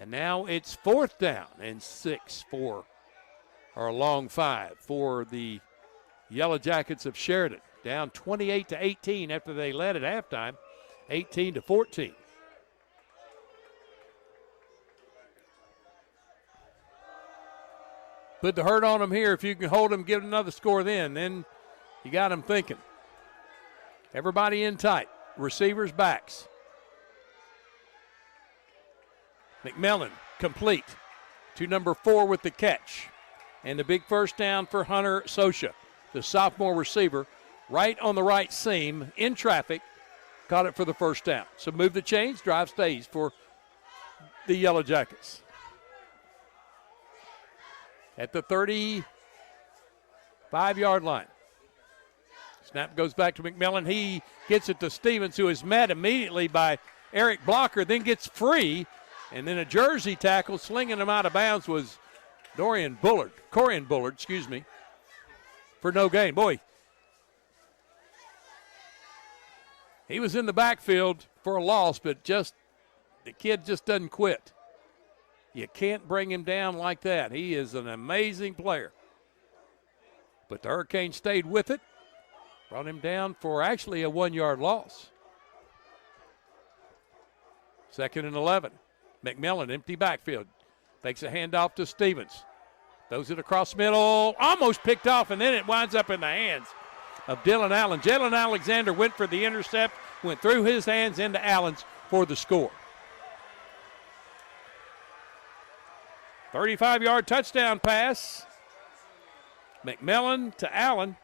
And now it's 4th down and 6 for, or a long 5 for the Yellow Jackets of Sheridan. Down 28-18 after they led at halftime, 18-14. Put the hurt on them here. If you can hold them, give another score then you got them thinking. Everybody in tight. Receivers, backs. McMillan complete to number 4 with the catch. And the big first down for Hunter Sosha, the sophomore receiver, right on the right seam in traffic, caught it for the first down. So move the chains, drive stays for the Yellow Jackets. At the 35-yard line. Snap goes back to McMillan. He gets it to Stevens, who is met immediately by Eric Blocker, then gets free, and then a jersey tackle slinging him out of bounds was Corian Bullard, for no gain. Boy, he was in the backfield for a loss, but the kid just doesn't quit. You can't bring him down like that. He is an amazing player. But the Hurricanes stayed with it, brought him down for actually a 1-yard loss. 2nd and 11. McMillan, empty backfield. Takes a handoff to Stevens. Throws it across middle, almost picked off, and then it winds up in the hands of Dylan Allen. Jalen Alexander went for the intercept, went through his hands into Allen's for the score. 35-yard touchdown pass. McMillan to Allen,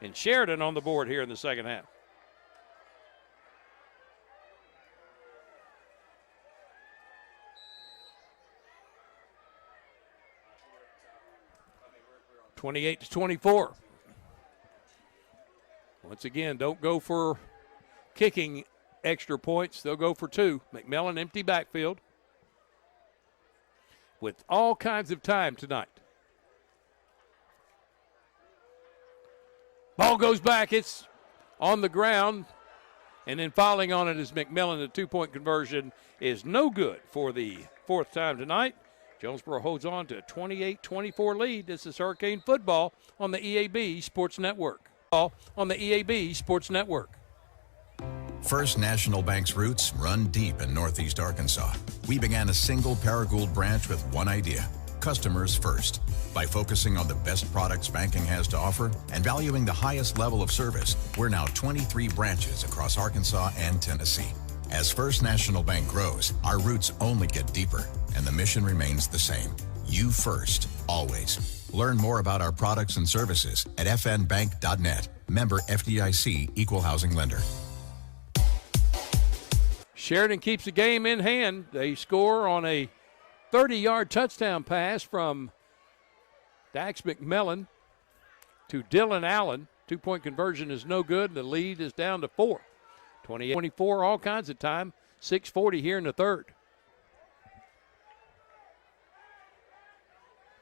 and Sheridan on the board here in the second half. (28-24). Once again, don't go for kicking extra points. They'll go for 2. McMillan, empty backfield with all kinds of time tonight. Ball goes back. It's on the ground, and then falling on it is McMillan. The 2-point conversion is no good for the 4th time tonight. Jonesboro holds on to a 28-24 lead. This is Hurricane football on the EAB Sports Network. First National Bank's roots run deep in Northeast Arkansas. We began a single Paragould branch with one idea: customers first. By focusing on the best products banking has to offer and valuing the highest level of service, we're now 23 branches across Arkansas and Tennessee. As First National Bank grows, our roots only get deeper, and the mission remains the same: You first, always. Learn more about our products and services at fnbank.net. Member FDIC, Equal Housing Lender. Sheridan keeps the game in hand. They score on a 30-yard touchdown pass from Dax McMillan to Dylan Allen. Two-point conversion is no good. The lead is down to 4. 28-24, all kinds of time. 6:40 here in the third.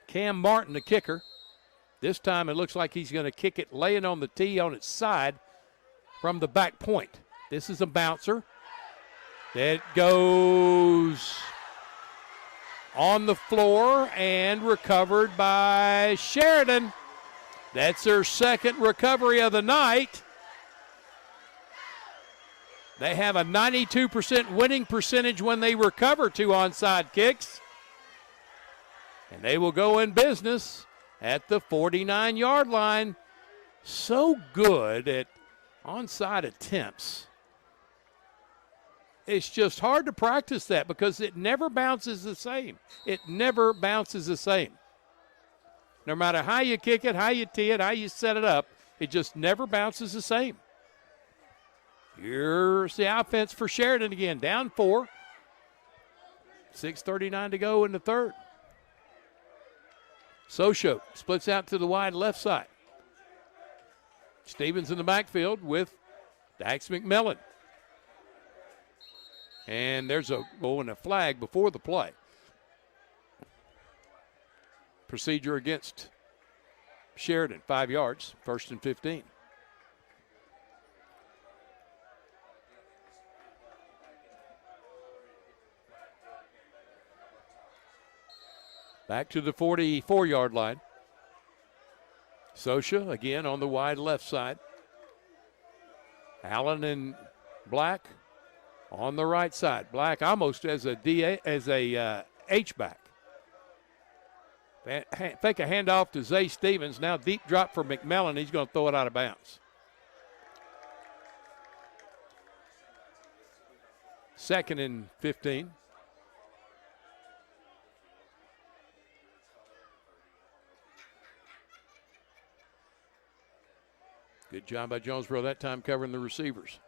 Cam Martin, the kicker. This time it looks like he's going to kick it laying on the tee on its side from the back point. This is a bouncer. That goes on the floor and recovered by Sheridan. That's their second recovery of the night. They have a 92% winning percentage when they recover two onside kicks. And they will go in business at the 49-yard line. So good at onside attempts. It's just hard to practice that because it never bounces the same. It never bounces the same. No matter how you kick it, how you tee it, how you set it up, it just never bounces the same. Here's the offense for Sheridan again, down 4. 6:39 to go in the third. Sosho splits out to the wide left side. Stevens in the backfield with Dax McMillan. And there's a goal and a flag before the play. Procedure against Sheridan, 5 yards, 1st and 15. Back to the 44-yard line. Sosha again on the wide left side. Allen and Black on the right side. Black almost as a H-back. Fake a handoff to Zay Stevens. Now deep drop for McMillan. He's going to throw it out of bounds. 2nd and 15. Good job by Jonesboro that time covering the receivers.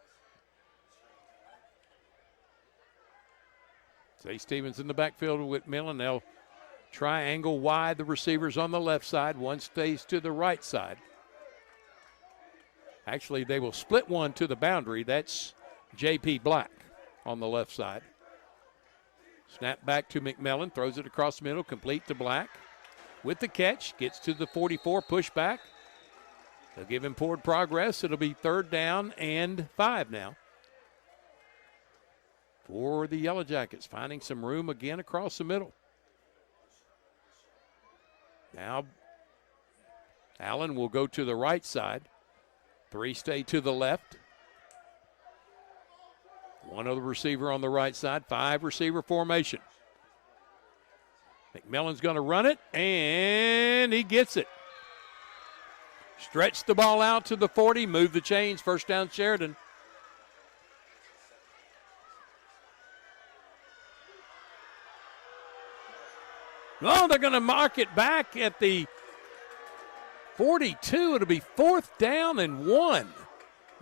Zay Stevens in the backfield with Millen. They'll triangle wide the receivers on the left side. One stays to the right side. Actually, they will split one to the boundary. That's J.P. Black on the left side. Snap back to McMillan. Throws it across the middle. Complete to Black. With the catch. Gets to the 44. Push back. They'll give him forward progress. It'll be 3rd down and 5 now for the Yellow Jackets, finding some room again across the middle. Now Allen will go to the right side. 3 stay to the left. 1 other receiver on the right side. 5 receiver formation. McMillan's going to run it, and he gets it. Stretch the ball out to the 40, move the chains, 1st down Sheridan. Oh, they're going to mark it back at the 42. It'll be 4th down and 1.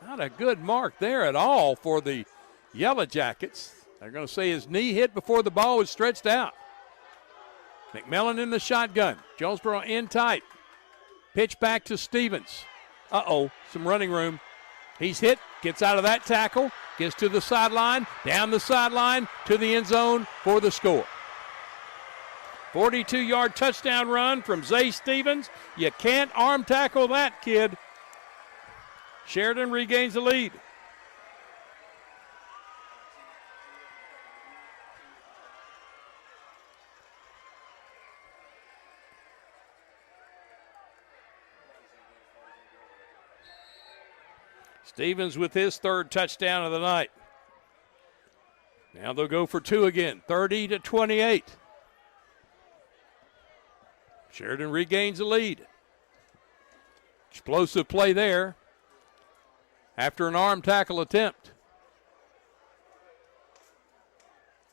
Not a good mark there at all for the Yellow Jackets. They're going to say his knee hit before the ball was stretched out. McMillan in the shotgun. Jonesboro in tight. Pitch back to Stevens. Some running room. He's hit, gets out of that tackle, gets to the sideline, down the sideline to the end zone for the score. 42-yard touchdown run from Zay Stevens. You can't arm tackle that, kid. Sheridan regains the lead. Stevens with his 3rd touchdown of the night. Now they'll go for 2 again, 30-28. Sheridan regains the lead. Explosive play there after an arm tackle attempt.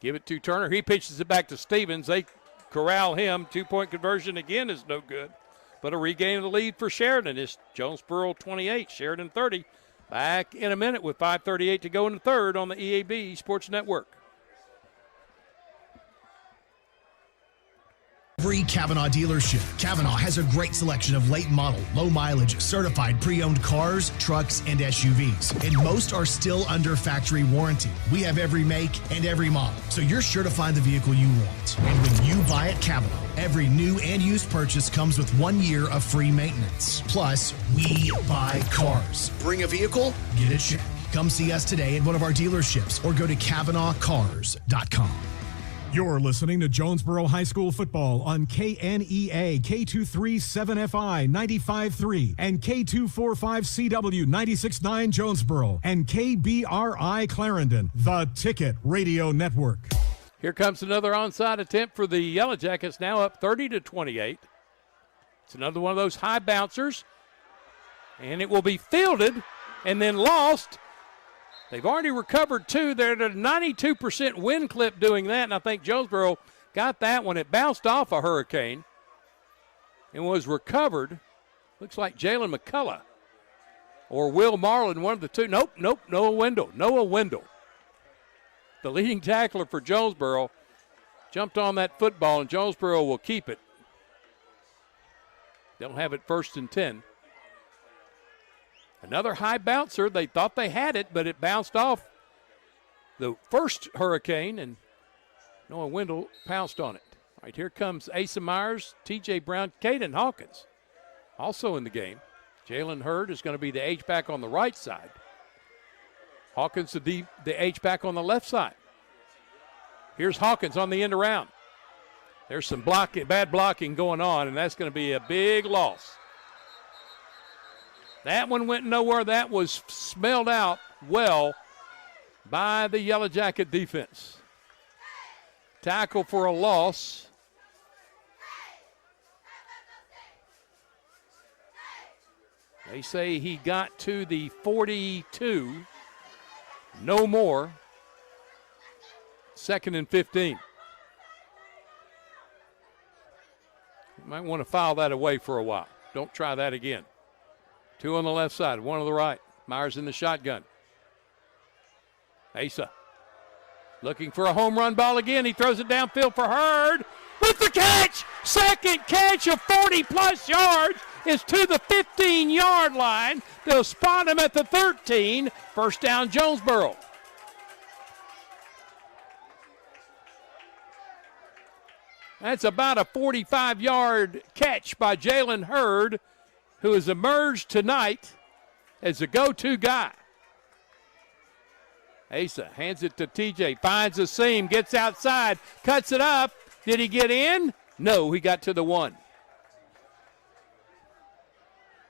Give it to Turner. He pitches it back to Stevens. They corral him. 2-point conversion again is no good. But a regain of the lead for Sheridan is Jonesboro 28, Sheridan 30. Back in a minute with 5:38 to go in the third on the EAB Sports Network. Every Kavanaugh dealership. Kavanaugh has a great selection of late model, low mileage, certified pre-owned cars, trucks, and SUVs. And most are still under factory warranty. We have every make and every model, so you're sure to find the vehicle you want. And when you buy at Kavanaugh, every new and used purchase comes with 1 year of free maintenance. Plus, we buy cars. Bring a vehicle, get it checked. Come see us today at one of our dealerships or go to KavanaughCars.com. You're listening to Jonesboro High School football on KNEA K237FI 95.3 and K245CW 96.9 Jonesboro and KBRI Clarendon, the Ticket Radio Network. Here comes another onside attempt for the Yellow Jackets, now up 30-28. It's another one of those high bouncers, and it will be fielded and then lost. They've already recovered two. They're at a 92% win clip doing that, and I think Jonesboro got that one. It bounced off a Hurricane and was recovered. Looks like Jalen McCullough or Will Marlin, one of the two. Nope, Noah Wendell. The leading tackler for Jonesboro jumped on that football, and Jonesboro will keep it. They'll have it 1st and 10. Another high bouncer. They thought they had it, but it bounced off the first Hurricane, and Noah Wendell pounced on it. All right, here comes Asa Myers, T.J. Brown, Caden Hawkins also in the game. Jalen Hurd is going to be the H-back on the right side. Hawkins, the H-back on the left side. Here's Hawkins on the end around. There's some bad blocking going on, and that's going to be a big loss. That one went nowhere. That was smelled out well by the Yellow Jacket defense. Tackle for a loss. They say he got to the 42. No more. 2nd and 15. You might want to file that away for a while. Don't try that again. 2 on the left side, 1 on the right. Myers in the shotgun. Asa looking for a home run ball again. He throws it downfield for Hurd with the catch. Second catch of 40-plus yards is to the 15-yard line. They'll spot him at the 13. 1st down, Jonesboro. That's about a 45-yard catch by Jalen Hurd, who has emerged tonight as a go-to guy. Asa hands it to TJ, finds a seam, gets outside, cuts it up. Did he get in? No, he got to the 1.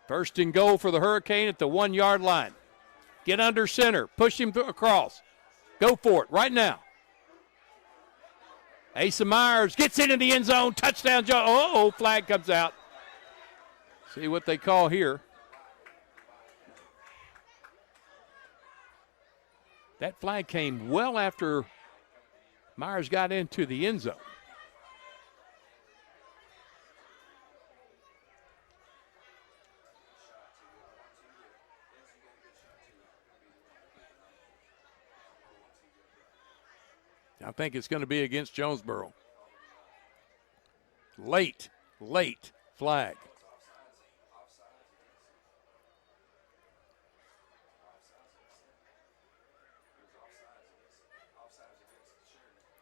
1st and goal for the Hurricane at the 1-yard line. Get under center, push him across. Go for it right now. Asa Myers gets into the end zone, touchdown. Flag comes out. See what they call here. That flag came well after Myers got into the end zone. I think it's going to be against Jonesboro. Late flag.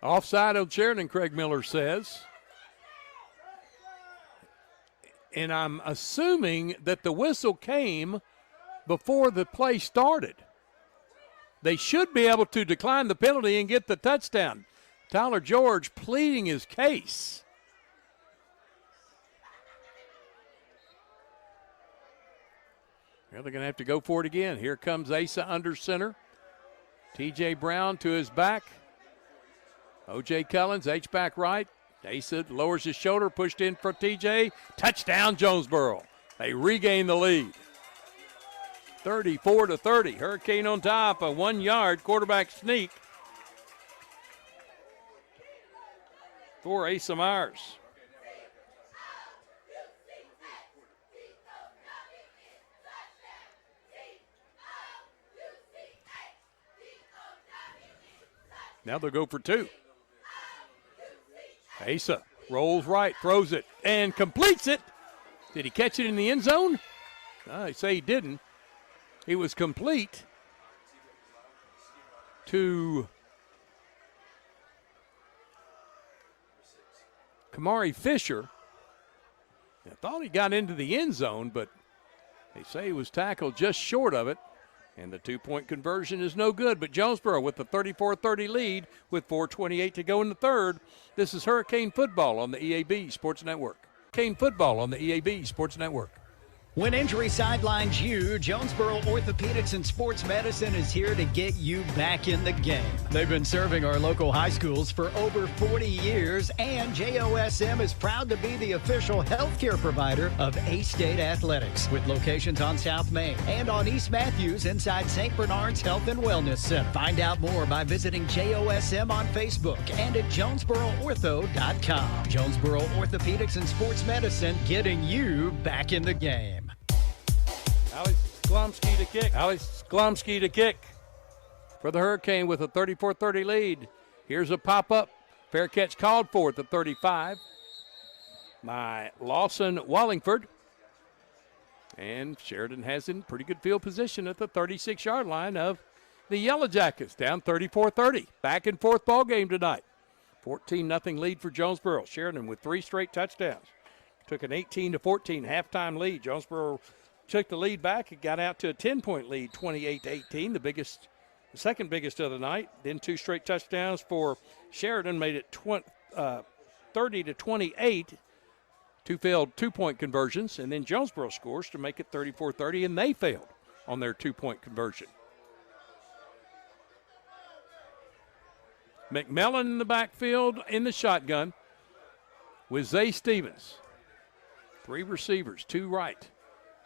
Offside on Sheridan, Craig Miller says. And I'm assuming that the whistle came before the play started. They should be able to decline the penalty and get the touchdown. Tyler George pleading his case. Well, they're going to have to go for it again. Here comes Asa under center. T.J. Brown to his back. O.J. Cullens, H-back right. Asa lowers his shoulder, pushed in for T.J. Touchdown, Jonesboro. They regain the lead. 34-30. Hurricane on top, a 1-yard quarterback sneak for Asa Myers. Now they'll go for two. Asa rolls right, throws it, and completes it. Did he catch it in the end zone? I say he didn't. It was complete to Kamari Fisher. I thought he got into the end zone, but they say he was tackled just short of it. And the two-point conversion is no good. But Jonesboro with the 34-30 lead with 4:28 to go in the third. This is Hurricane Football on the EAB Sports Network. Hurricane Football on the EAB Sports Network. When injury sidelines you, Jonesboro Orthopedics and Sports Medicine is here to get you back in the game. They've been serving our local high schools for over 40 years, and JOSM is proud to be the official healthcare provider of A-State Athletics, with locations on South Main and on East Matthews inside St. Bernard's Health and Wellness Center. Find out more by visiting JOSM on Facebook and at JonesboroOrtho.com. Jonesboro Orthopedics and Sports Medicine, getting you back in the game. Alex Sklomsky to kick for the Hurricane with a 34-30 lead. Here's a pop-up. Fair catch called for at the 35 by Lawson Wallingford. And Sheridan has in pretty good field position at the 36-yard line of the Yellow Jackets, down 34-30. Back and forth ball game tonight. 14-0 lead for Jonesboro. Sheridan with 3 straight touchdowns. Took an 18-14 halftime lead. Jonesboro took the lead back. It got out to a 10-point lead, 28-18, the second biggest of the night. Then 2 straight touchdowns for Sheridan made it 30-28. 2 failed 2-point conversions, and then Jonesboro scores to make it 34-30, and they failed on their 2-point conversion. McMillan in the backfield in the shotgun with Zay Stevens. 3 receivers, 2 right.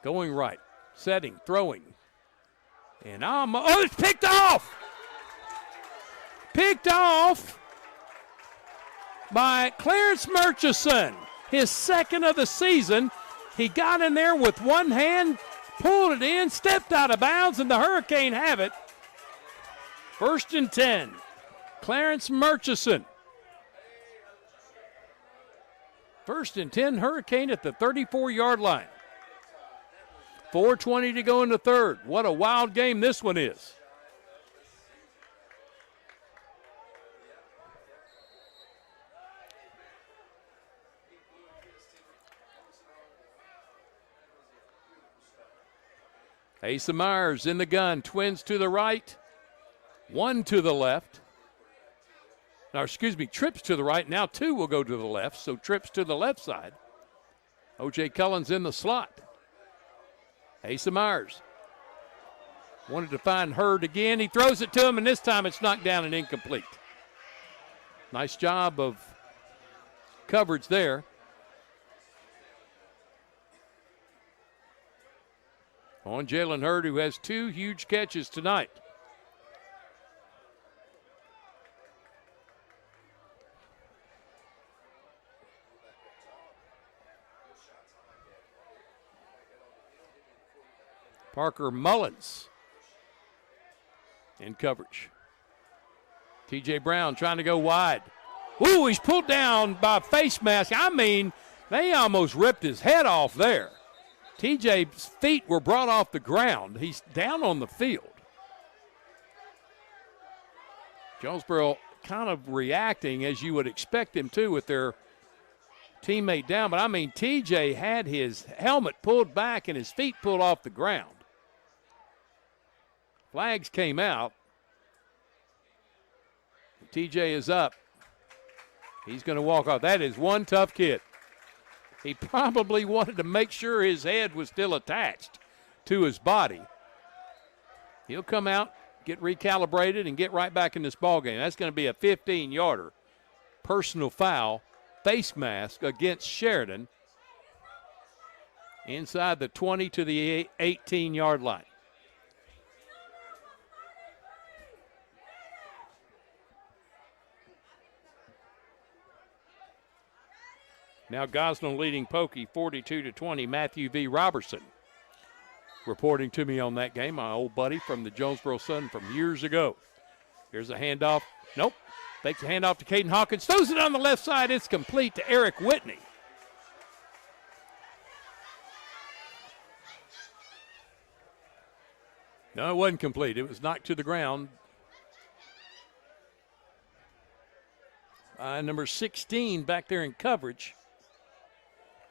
Going right, setting, throwing. And it's picked off! Picked off by Clarence Murchison. His second of the season. He got in there with one hand, pulled it in, stepped out of bounds, and the Hurricane have it. 1st and 10. Clarence Murchison. 1st and 10, Hurricane at the 34-yard line. 4:20 to go in the third. What a wild game this one is. Asa Myers in the gun. Twins to the right, 1 to the left. Now, trips to the right. Now 2 will go to the left, so trips to the left side. O.J. Cullens in the slot. Asa Myers wanted to find Hurd again. He throws it to him, and this time it's knocked down and incomplete. Nice job of coverage there. On Jalen Hurd, who has 2 huge catches tonight. Parker Mullins in coverage. T.J. Brown trying to go wide. Ooh, he's pulled down by a face mask. I mean, they almost ripped his head off there. T.J.'s feet were brought off the ground. He's down on the field. Jonesboro kind of reacting as you would expect him to with their teammate down. But, I mean, T.J. had his helmet pulled back and his feet pulled off the ground. Flags came out. TJ is up. He's going to walk off. That is one tough kid. He probably wanted to make sure his head was still attached to his body. He'll come out, get recalibrated, and get right back in this ballgame. That's going to be a 15-yarder. Personal foul, face mask against Sheridan inside the 20 to the 18-yard line. Now Gosnell leading Pokey 42-20. Matthew V. Robertson reporting to me on that game, my old buddy from the Jonesboro Sun from years ago. Here's a handoff. Nope. Takes a handoff to Caden Hawkins. Throws it on the left side. It's complete to Eric Whitney. No, it wasn't complete. It was knocked to the ground. Number 16 back there in coverage,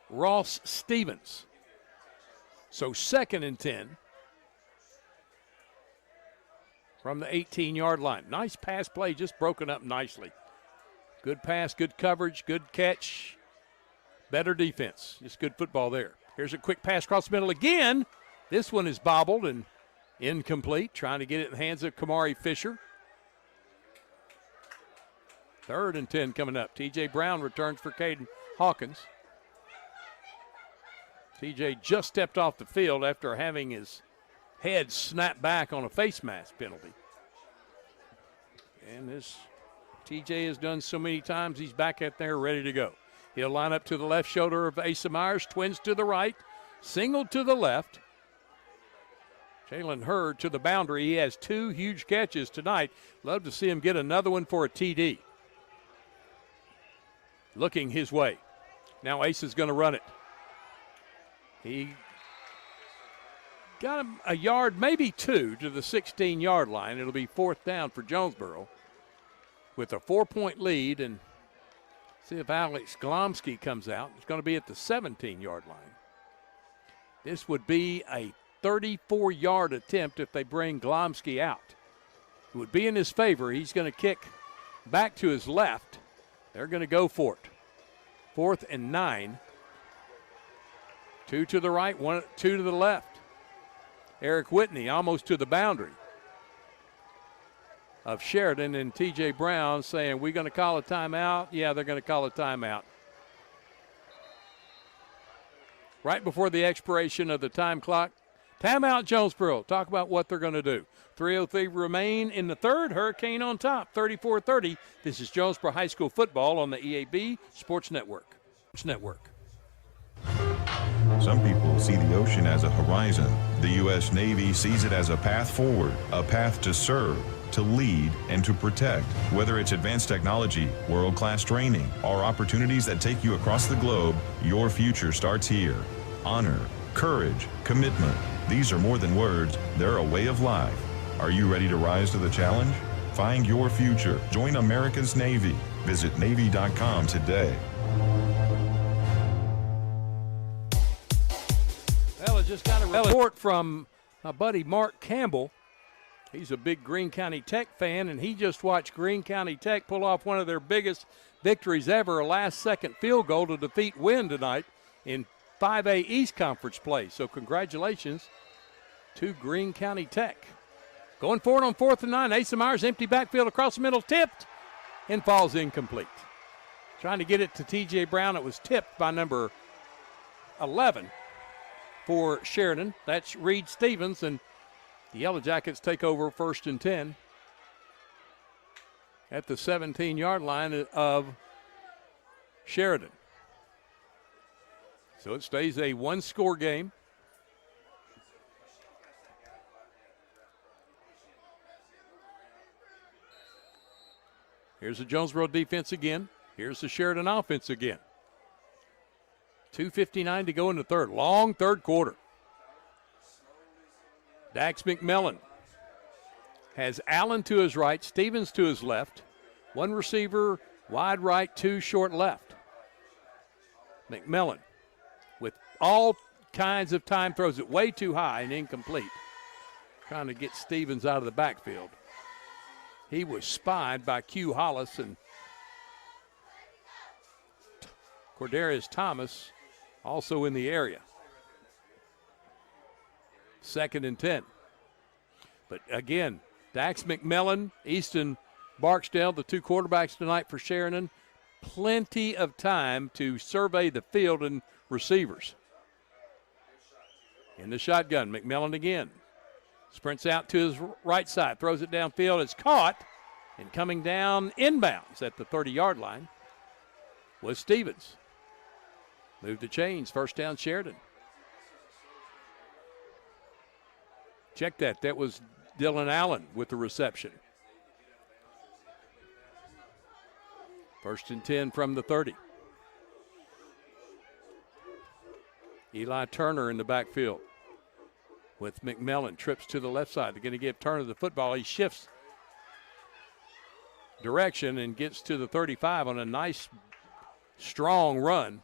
Ross Stevens. So 2nd and 10 from the 18-yard line. Nice pass play, just broken up nicely. Good pass, good coverage, good catch, better defense. Just good football there. Here's a quick pass across the middle again. This one is bobbled and incomplete, trying to get it in the hands of Kamari Fisher. 3rd and 10 coming up. T.J. Brown returns for Caden Hawkins. T.J. just stepped off the field after having his head snapped back on a face mask penalty. And this T.J. has done so many times, he's back out there ready to go. He'll line up to the left shoulder of Asa Myers, twins to the right, single to the left. Jalen Hurd to the boundary. He has 2 huge catches tonight. Love to see him get another one for a TD. Looking his way. Now Ace is going to run it. He got him a yard, maybe 2, to the 16-yard line. It'll be 4th down for Jonesboro with a 4-point lead. And see if Alex Glomsky comes out. It's going to be at the 17-yard line. This would be a 34-yard attempt if they bring Glomsky out. It would be in his favor. He's going to kick back to his left. They're going to go for it. 4th and 9. 2 to the right, 2 to the left. Eric Whitney almost to the boundary of Sheridan, and T.J. Brown saying, we're going to call a timeout. Yeah, they're going to call a timeout. Right before the expiration of the time clock. Timeout Jonesboro. Talk about what they're going to do. 3:03 remain in the third. Hurricane on top, 34-30. This is Jonesboro High School football on the EAB Sports Network. Some people see the ocean as a horizon. The U.S. Navy sees it as a path forward, a path to serve, to lead, and to protect. Whether it's advanced technology, world-class training, or opportunities that take you across the globe, your future starts here. Honor, courage, commitment. These are more than words. They're a way of life. Are you ready to rise to the challenge? Find your future. Join America's Navy. Visit Navy.com today. Well, I just got a report from my buddy Mark Campbell. He's a big Greene County Tech fan, and he just watched Greene County Tech pull off one of their biggest victories ever, a last-second field goal to defeat Wynn tonight in 5A East Conference play. So congratulations to Greene County Tech. Going forward on 4th and 9. Asa Myers, empty backfield across the middle, tipped, and falls incomplete. Trying to get it to T.J. Brown. It was tipped by number 11 for Sheridan. That's Reed Stevens, and the Yellow Jackets take over 1st and 10 at the 17-yard line of Sheridan. So it stays a one-score game. Here's the Jonesboro defense again. Here's the Sheridan offense again. 2:59 to go in the third. Long third quarter. Dax McMillan has Allen to his right, Stevens to his left. One receiver, wide right, 2 short left. McMillan with all kinds of time, throws it way too high and incomplete. Trying to get Stevens out of the backfield. He was spied by Q Hollis and Cordarius Thomas also in the area. 2nd and 10. But again, Dax McMillan, Easton Barksdale, the 2 quarterbacks tonight for Sheridan. Plenty of time to survey the field and receivers. In the shotgun, McMillan again. Sprints out to his right side, throws it downfield. It's caught, and coming down inbounds at the 30-yard line was Stevens. Move the chains. First down, Sheridan. Check that. That was Dylan Allen with the reception. 1st and 10 from the 30. Eli Turner in the backfield with McMillan. Trips to the left side. They're going to give Turner the football. He shifts direction and gets to the 35 on a nice, strong run.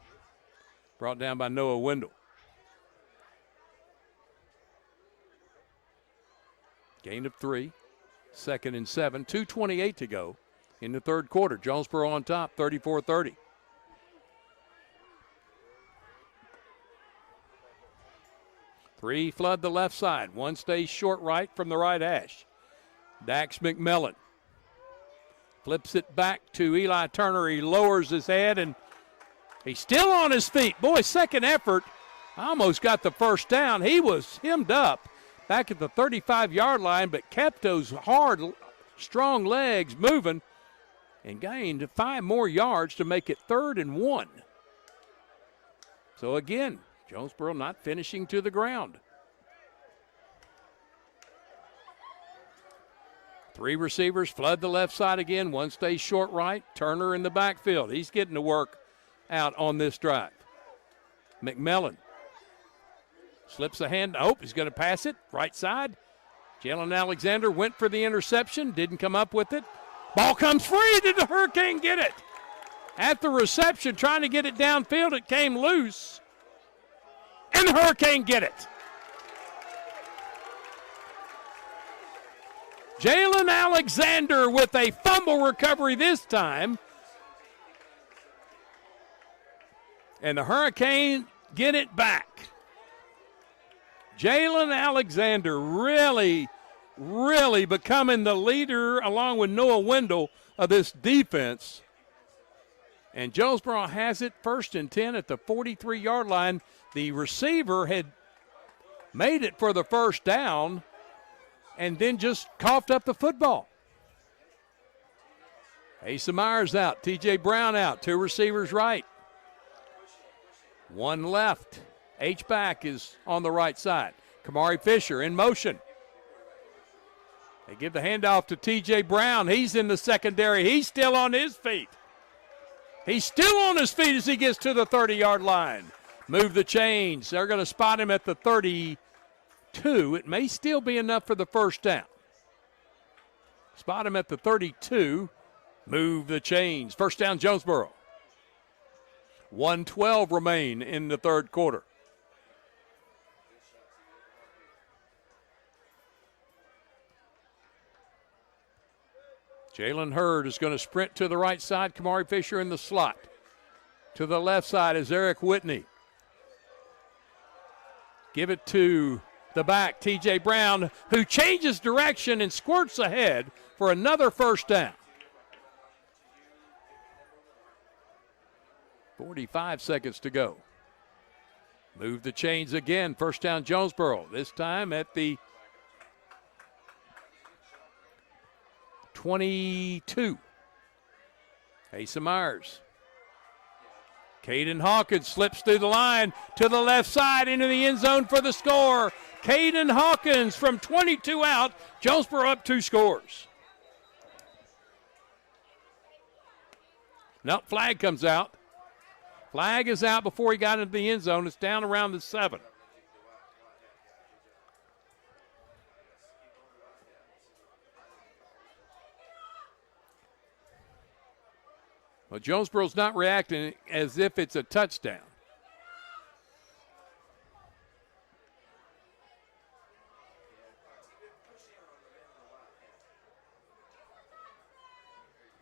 Brought down by Noah Wendell. Gain of 3. 2nd and 7. 2:28 to go in the third quarter. Jonesboro on top, 34-30. Three flood the left side. One stays short right from the right hash. Dax McMillan flips it back to Eli Turner. He lowers his head, and he's still on his feet. Boy, second effort. Almost got the first down. He was hemmed up back at the 35-yard line, but kept those hard, strong legs moving and gained 5 more yards to make it 3rd and 1. So again, Jonesboro not finishing to the ground. 3 receivers flood the left side again. One stays short right. Turner in the backfield. He's getting to work out on this drive. McMillan slips a hand. Oh, he's going to pass it. Right side. Jalen Alexander went for the interception. Didn't come up with it. Ball comes free. Did the Hurricane get it? At the reception, trying to get it downfield. It came loose. And the Hurricane get it. Jalen Alexander with a fumble recovery this time. And the Hurricane get it back. Jalen Alexander really becoming the leader along with Noah Wendell of this defense. And Jonesboro has it 1st and 10 at the 43-yard line. The receiver had made it for the first down and then just coughed up the football. Asa Myers out, T.J. Brown out, 2 receivers right. 1 left. H-back is on the right side. Kamari Fisher in motion. They give the handoff to T.J. Brown. He's in the secondary. He's still on his feet. He's still on his feet as he gets to the 30-yard line. Move the chains. They're going to spot him at the 32. It may still be enough for the first down. Spot him at the 32. Move the chains. First down, Jonesboro. 1:12 remain in the third quarter. Jalen Hurd is going to sprint to the right side. Kamari Fisher in the slot. To the left side is Eric Whitney. Give it to the back, T.J. Brown, who changes direction and squirts ahead for another first down. 45 seconds to go. Move the chains again. First down, Jonesboro. This time at the 22. Asa Myers. Caden Hawkins slips through the line to the left side into the end zone for the score. Caden Hawkins from 22 out. Jonesboro up 2 scores. No, flag comes out. Flag is out before he got into the end zone. It's down around the 7. Well, Jonesboro's not reacting as if it's a touchdown.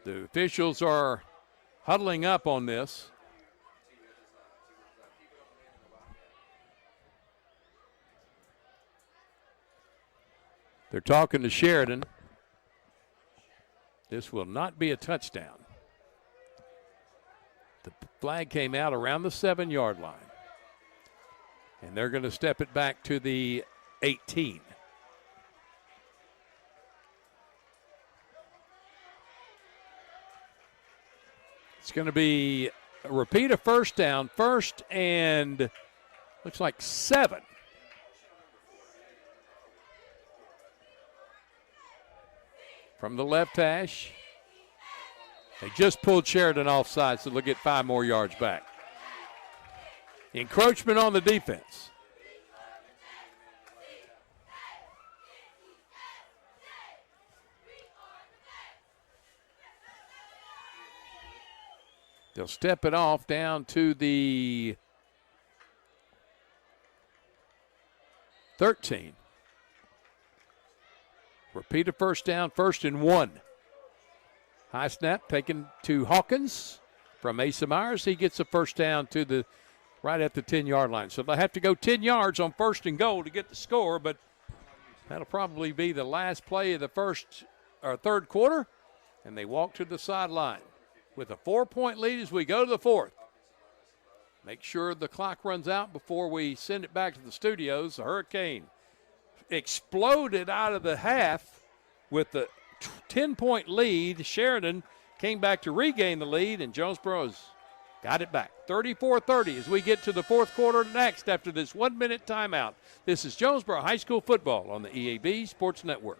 The officials are huddling up on this. They're talking to Sheridan. This will not be a touchdown. The flag came out around the 7-yard line. And they're going to step it back to the 18. It's going to be repeat a first down, 1st and looks like 7. From the left hash. They just pulled Sheridan offside, so they'll get 5 more yards back. Encroachment on the defense. They'll step it off down to the 13. Repeat a first down, 1st and 1. High snap taken to Hawkins from Asa Myers. He gets a first down to the right at the 10-yard line. So they'll have to go 10 yards on 1st and goal to get the score, but that'll probably be the last play of the third quarter, and they walk to the sideline with a 4-point lead as we go to the 4th. Make sure the clock runs out before we send it back to the studios. The Hurricane exploded out of the half with the 10-point lead. Sheridan came back to regain the lead, and Jonesboro's got it back. 34-30 as we get to the 4th quarter next after this 1-minute timeout. This is Jonesboro High School football on the EAB Sports Network.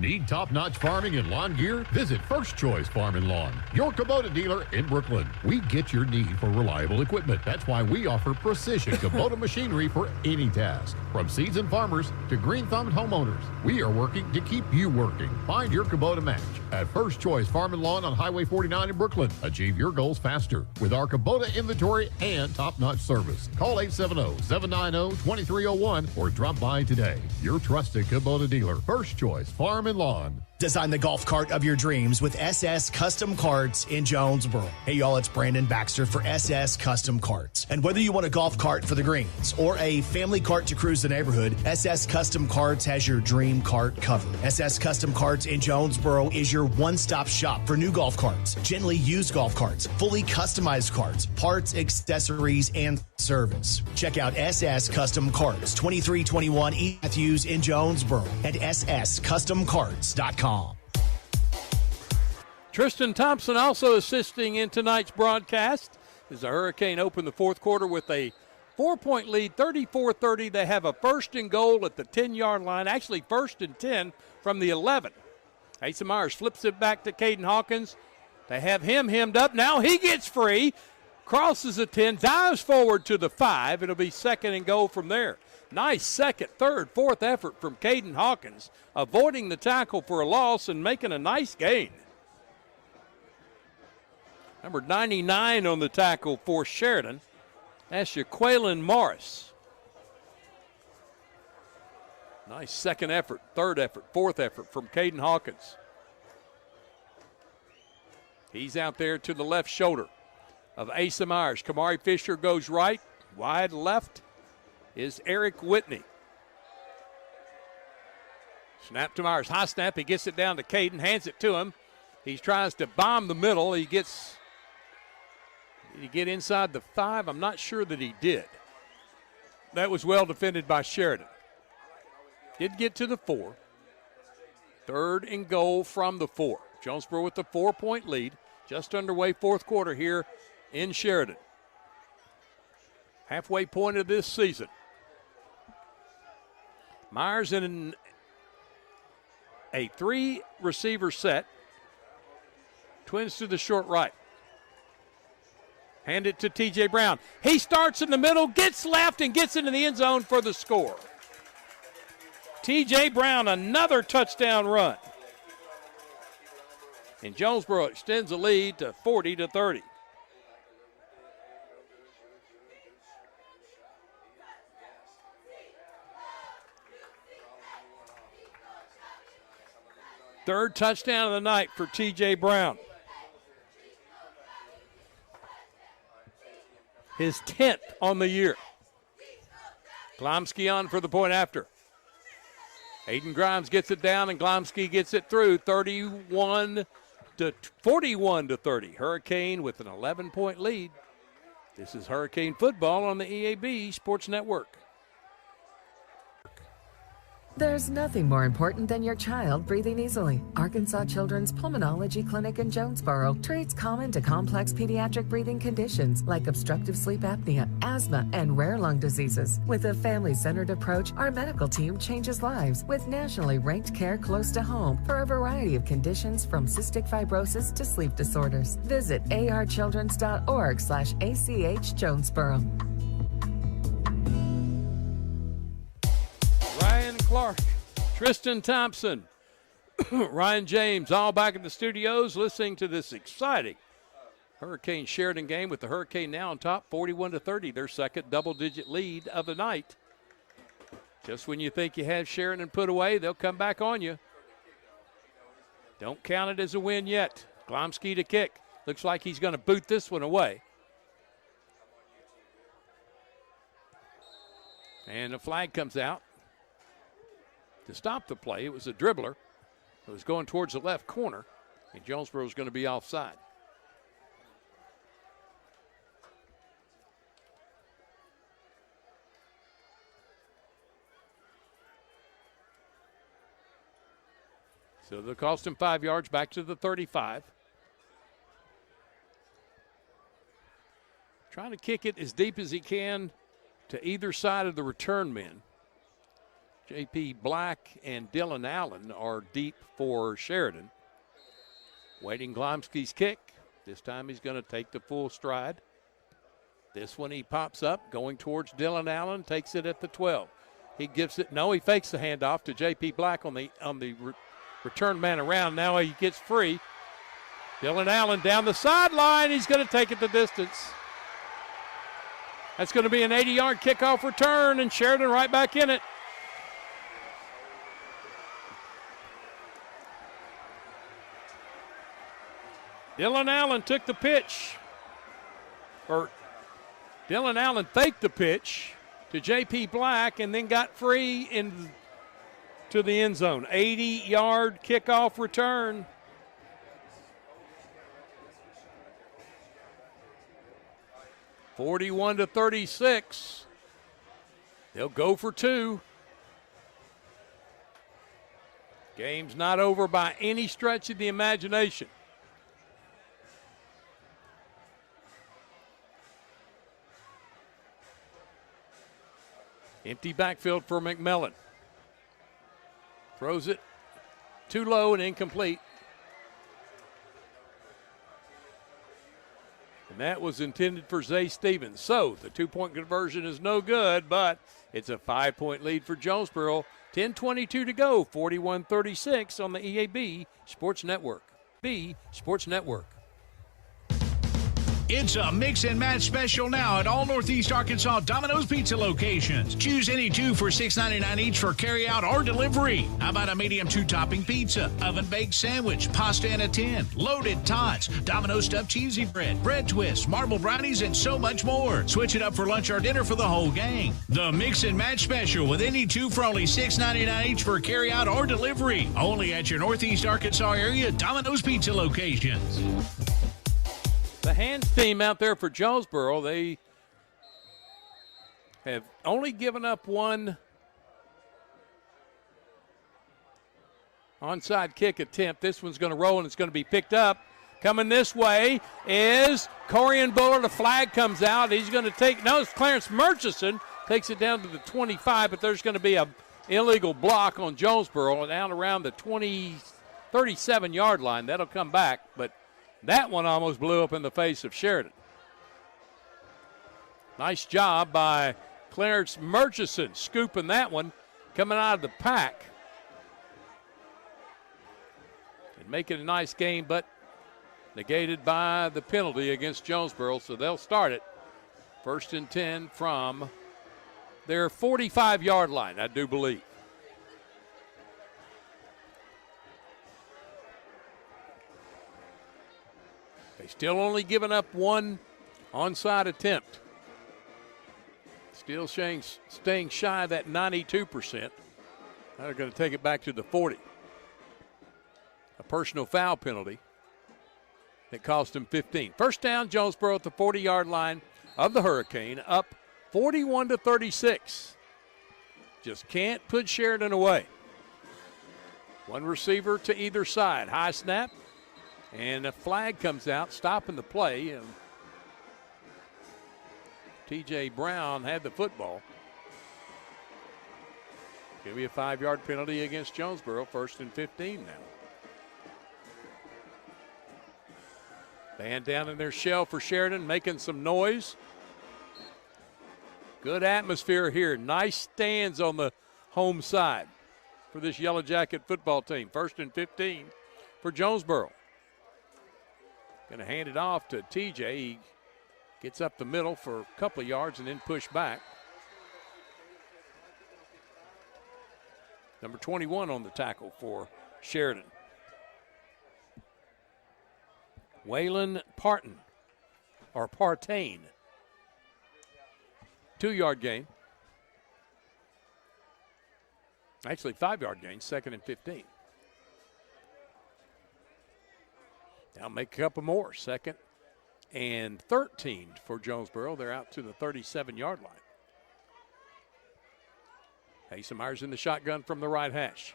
Need top-notch farming and lawn gear? Visit First Choice Farm and Lawn, your Kubota dealer in Brooklyn. We get your need for reliable equipment. That's why we offer precision Kubota machinery for any task. From seasoned farmers to green-thumbed homeowners, we are working to keep you working. Find your Kubota match at First Choice Farm and Lawn on Highway 49 in Brooklyn. Achieve your goals faster with our Kubota inventory and top-notch service. Call 870-790-2301 or drop by today. Your trusted Kubota dealer, First Choice Farm and Lawn. Design the golf cart of your dreams with SS Custom Carts in Jonesboro. Hey, y'all, it's Brandon Baxter for SS Custom Carts. And whether you want a golf cart for the greens or a family cart to cruise the neighborhood, SS Custom Carts has your dream cart covered. SS Custom Carts in Jonesboro is your one-stop shop for new golf carts, gently used golf carts, fully customized carts, parts, accessories, and service. Check out SS Custom Carts, 2321 E. Matthews in Jonesboro at sscustomcarts.com. Tristan Thompson also assisting in tonight's broadcast as the Hurricane opened the 4th quarter with a 4-point lead, 34-30. They have a 1st and goal at the 10-yard line, actually 1st and 10 from the 11. Asa Myers flips it back to Caden Hawkins. They have him hemmed up. Now he gets free, crosses the 10, dives forward to the 5. It'll be 2nd and goal from there. Nice 2nd, 3rd, 4th effort from Caden Hawkins, avoiding the tackle for a loss and making a nice gain. Number 99 on the tackle for Sheridan. That's Jaqueline Morris. Nice 2nd effort, 3rd effort, 4th effort from Caden Hawkins. He's out there to the left shoulder of Asa Myers. Kamari Fisher goes right, wide left is Eric Whitney. Snap to Myers, high snap, he gets it down to Caden, hands it to him. He tries to bomb the middle, did he get inside the 5? I'm not sure that he did. That was well defended by Sheridan. Did get to the 4. 3rd and goal from the 4. Jonesboro with the 4-point lead. Just underway 4th quarter here in Sheridan. Halfway point of this season. Myers in a 3-receiver set. Twins to the short right. Hand it to T.J. Brown. He starts in the middle, gets left, and gets into the end zone for the score. T.J. Brown, another touchdown run. And Jonesboro extends the lead to 40-30. Third touchdown of the night for T.J. Brown. His 10th on the year. Glomsky on for the point after. Aiden Grimes gets it down, and Glomsky gets it through. 41-40. Hurricane with an 11-point lead. This is Hurricane football on the EAB Sports Network. There's nothing more important than your child breathing easily. Arkansas Children's Pulmonology Clinic in Jonesboro treats common to complex pediatric breathing conditions like obstructive sleep apnea, asthma, and rare lung diseases. With a family-centered approach, our medical team changes lives with nationally ranked care close to home for a variety of conditions from cystic fibrosis to sleep disorders. Visit archildrens.org/ACH Jonesboro. Ryan Clark, Tristan Thompson, Ryan James, all back in the studios listening to this exciting Hurricane Sheridan game with the Hurricane now on top, 41-30, their second double-digit lead of the night. Just when you think you have Sheridan put away, they'll come back on you. Don't count it as a win yet. Glomsky to kick. Looks like he's going to boot this one away. And the flag comes out to stop the play. It was a dribbler. It was going towards the left corner, and Jonesboro is going to be offside. So they'll cost him 5 yards back to the 35. Trying to kick it as deep as he can to either side of the return men. J.P. Black and Dylan Allen are deep for Sheridan. Waiting Glomsky's kick. This time he's going to take the full stride. This one he pops up, going towards Dylan Allen, takes it at the 12. He gives it, no, he fakes the handoff to J.P. Black on the return man around. Now he gets free. Dylan Allen down the sideline. He's going to take it the distance. That's going to be an 80-yard kickoff return, and Sheridan right back in it. Dylan Allen took the pitch, or Dylan Allen faked the pitch to J.P. Black and then got free into the end zone. 80-yard kickoff return. (41-36). They'll go for two. Game's not over by any stretch of the imagination. Empty backfield for McMillan. Throws it too low and incomplete. And that was intended for Zay Stevens. So the two-point conversion is no good, but it's a 5-point lead for Jonesboro. 10:22 to go, 41-36 on the EAB Sports Network. B Sports Network. It's a mix and match special now at all Northeast Arkansas Domino's Pizza locations. Choose any two for $6.99 each for carryout or delivery. How about a medium 2-topping pizza, oven-baked sandwich, pasta in a tin, loaded tots, Domino's stuffed cheesy bread, bread twists, marble brownies, and so much more. Switch it up for lunch or dinner for the whole gang. The mix and match special with any two for only $6.99 each for carryout or delivery. Only at your Northeast Arkansas area Domino's Pizza locations. The hands team out there for Jonesboro, they have only given up one onside kick attempt. This one's going to roll, and it's going to be picked up. Coming this way is Corian Bullard. A flag comes out. He's going to take, no, it's Clarence Murchison. Takes it down to the 25, but there's going to be an illegal block on Jonesboro down around the 37-yard line. That'll come back, but that one almost blew up in the face of Sheridan. Nice job by Clarence Murchison scooping that one, coming out of the pack. And making a nice game, but negated by the penalty against Jonesboro, so they'll start it. 1st and 10 from their 45-yard line, I do believe. They still only given up one onside attempt. Still staying shy of that 92%. Now they're going to take it back to the 40. A personal foul penalty that cost them 15. First down, Jonesboro at the 40-yard line of the Hurricane, up 41-36. Just can't put Sheridan away. One receiver to either side. High snap. And a flag comes out, stopping the play. And T.J. Brown had the football. Give me a 5-yard penalty against Jonesboro. 1st and 15 now. Band down in their shell for Sheridan, making some noise. Good atmosphere here. Nice stands on the home side for this Yellow Jacket football team. 1st and 15 for Jonesboro. Going to hand it off to TJ. He gets up the middle for a couple of yards and then push back. Number 21 on the tackle for Sheridan. Waylon Partain. 2-yard gain. Actually, 5-yard gain, 2nd and 15. Now make a couple more. 2nd and 13 for Jonesboro. They're out to the 37-yard line. Myers in the shotgun from the right hash.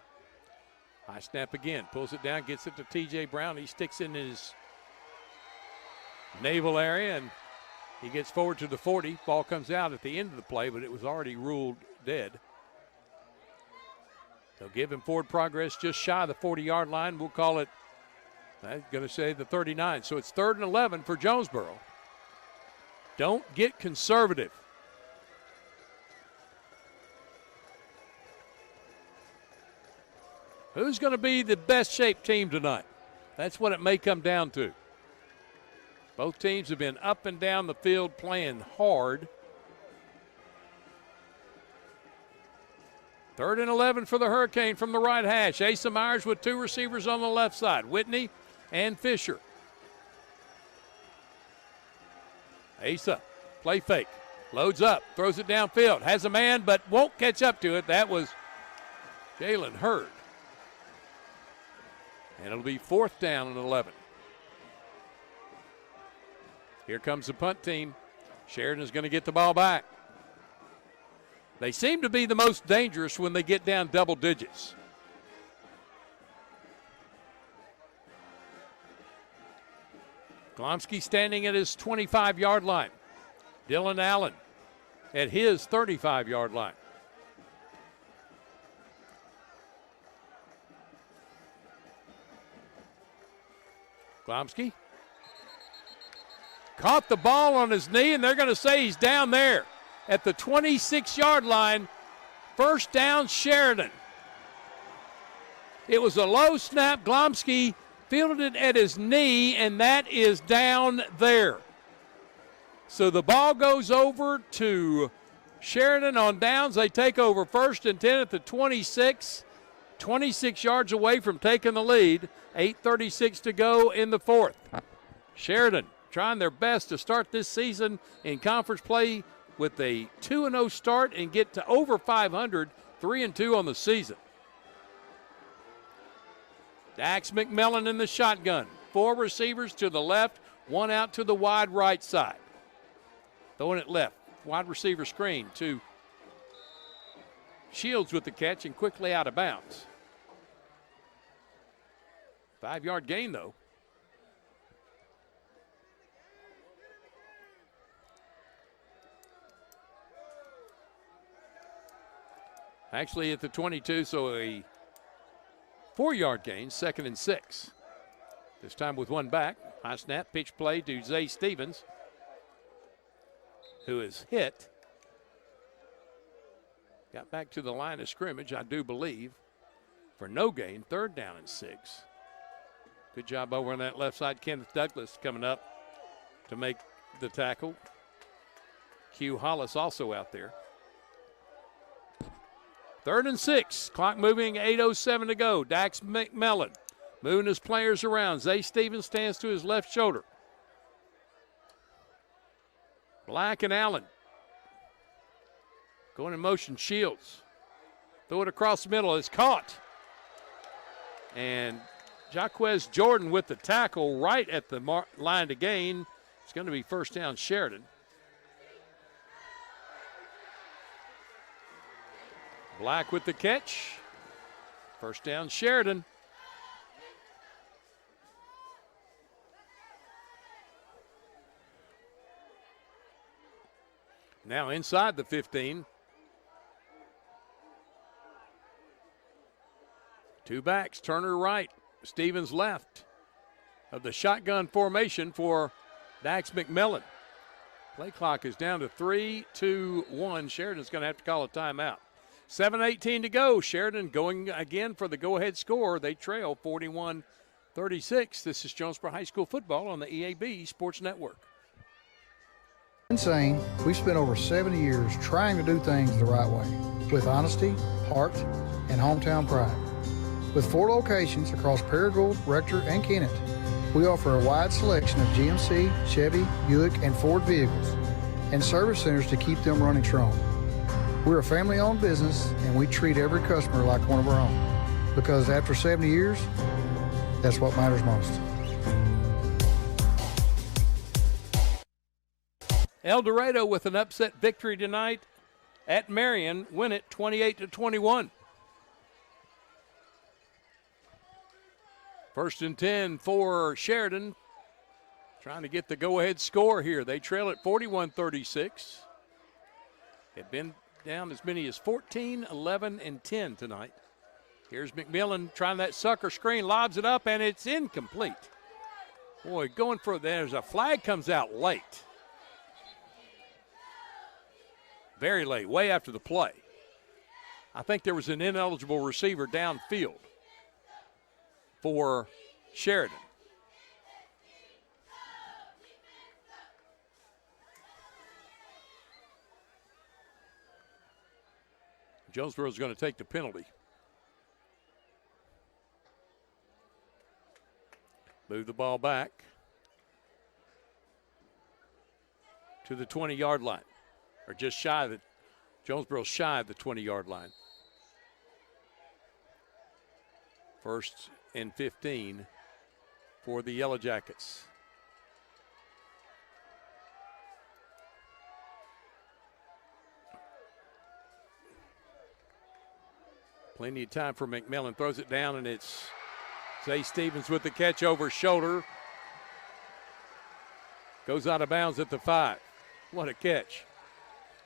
High snap again. Pulls it down, gets it to T.J. Brown. He sticks in his navel area, and he gets forward to the 40. Ball comes out at the end of the play, but it was already ruled dead. They'll give him forward progress just shy of the 40-yard line. We'll call it, I'm going to say the 39. So it's 3rd and 11 for Jonesboro. Don't get conservative. Who's going to be the best shaped team tonight? That's what it may come down to. Both teams have been up and down the field playing hard. 3rd and 11 for the Hurricane from the right hash. Asa Myers with 2 receivers on the left side, Whitney and Fisher. Asa, play fake, loads up, throws it downfield, has a man but won't catch up to it. That was Jalen Hurd. And it'll be 4th down and 11. Here comes the punt team. Sheridan is going to get the ball back. They seem to be the most dangerous when they get down double digits. Glomsky standing at his 25-yard line. Dylan Allen at his 35-yard line. Glomsky caught the ball on his knee, and they're going to say he's down there at the 26-yard line. 1st down, Sheridan. It was a low snap. Glomsky fielded it at his knee, and that is down there. So the ball goes over to Sheridan on downs. They take over 1st and 10 at the 26. 26 yards away from taking the lead. 8:36 to go in the 4th. Sheridan trying their best to start this season in conference play with a 2-0 start and get to over 500, 3-2 on the season. Dax McMillan in the shotgun. 4 receivers to the left, 1 out to the wide right side. Throwing it left, wide receiver screen to Shields with the catch and quickly out of bounds. 5-yard gain, though. Actually at the 22, so a 4-yard gain, 2nd and 6. This time with 1 back. High snap, pitch play to Zay Stevens, who is hit. Got back to the line of scrimmage, I do believe, for no gain. 3rd down and 6. Good job over on that left side. Kenneth Douglas coming up to make the tackle. Q Hollis also out there. 3rd and 6. Clock moving, 8:07 to go. Dax McMillan moving his players around. Zay Stevens stands to his left shoulder. Black and Allen going in motion. Shields. Throw it across the middle. It's caught. And Jaquez Jordan with the tackle right at the line to gain. It's going to be 1st down, Sheridan. Black with the catch. First down, Sheridan. Now inside the 15. Two backs, Turner right, Stevens left of the shotgun formation for Dax McMillan. Play clock is down to 3, 2, 1. Sheridan's going to have to call a timeout. 7:18 to go. Sheridan going again for the go-ahead score. They trail 41-36. This is Jonesboro High School football on the EAB Sports Network. In Sain, we've spent over 70 years trying to do things the right way, with honesty, heart, and hometown pride. With 4 locations across Paragould, Rector, and Kennett, we offer a wide selection of GMC, Chevy, Buick, and Ford vehicles, and service centers to keep them running strong. We're a family-owned business, and we treat every customer like one of our own, because after 70 years, that's what matters most. El Dorado with an upset victory tonight at Marion, win it 28-21. First and 10 for Sheridan. Trying to get the go-ahead score here. They trail at 41-36. They've been down as many as 14, 11, and 10 tonight. Here's McMillan trying that sucker screen, lobs it up, and it's incomplete. Boy, going for there's a flag comes out late. Very late, way after the play. I think there was an ineligible receiver downfield for Sheridan. Jonesboro is going to take the penalty. Move the ball back to the 20-yard line, or just shy of it. Jonesboro's shy of the 20-yard line. First and 15 for the Yellow Jackets. Plenty of time for McMillan. Throws it down, and it's Zay Stevens with the catch over shoulder. Goes out of bounds at the 5. What a catch.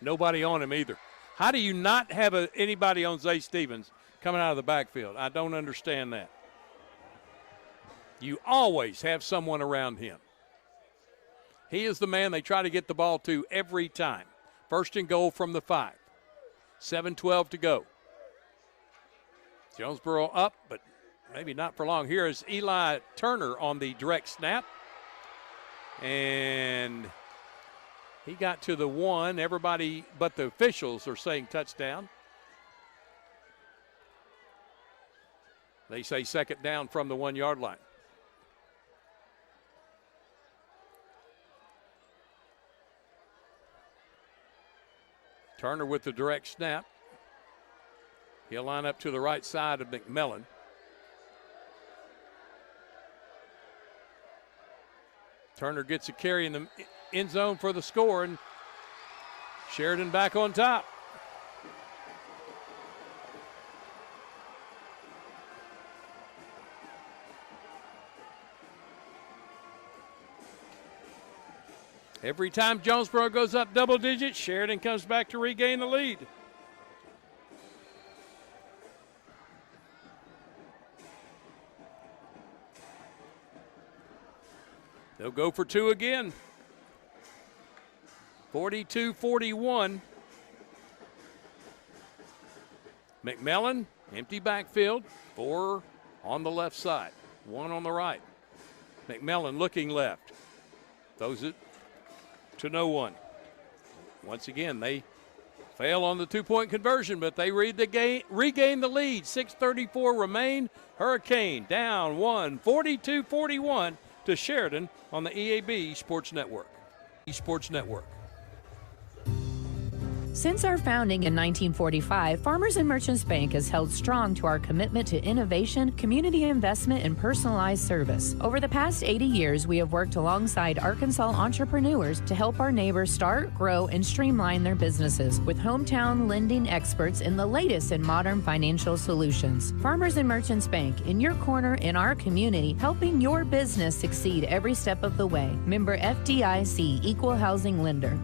Nobody on him either. How do you not have anybody on Zay Stevens coming out of the backfield? I don't understand that. You always have someone around him. He is the man they try to get the ball to every time. First and goal from the 5. 7:12 to go. Jonesboro up, but maybe not for long. Here is Eli Turner on the direct snap. And he got to the 1. Everybody but the officials are saying touchdown. They say second down from the 1-yard line. Turner with the direct snap. He'll line up to the right side of McMillan. Turner gets a carry in the end zone for the score, and Sheridan back on top. Every time Jonesboro goes up double digits, Sheridan comes back to regain the lead. They'll go for 2 again. 42-41. McMillan, empty backfield. 4 on the left side, 1 on the right. McMillan looking left. Throws it to no one. Once again, they fail on the 2-point conversion, but they regain the lead. 6:34 remain. Hurricane down 1, 42-41 to Sheridan on the EAB Sports Network. Sports Network. Since our founding in 1945, Farmers and Merchants Bank has held strong to our commitment to innovation, community investment, and personalized service. Over the past 80 years, we have worked alongside Arkansas entrepreneurs to help our neighbors start, grow, and streamline their businesses with hometown lending experts in the latest in modern financial solutions. Farmers and Merchants Bank, in your corner in our community, helping your business succeed every step of the way. Member FDIC, Equal Housing Lender.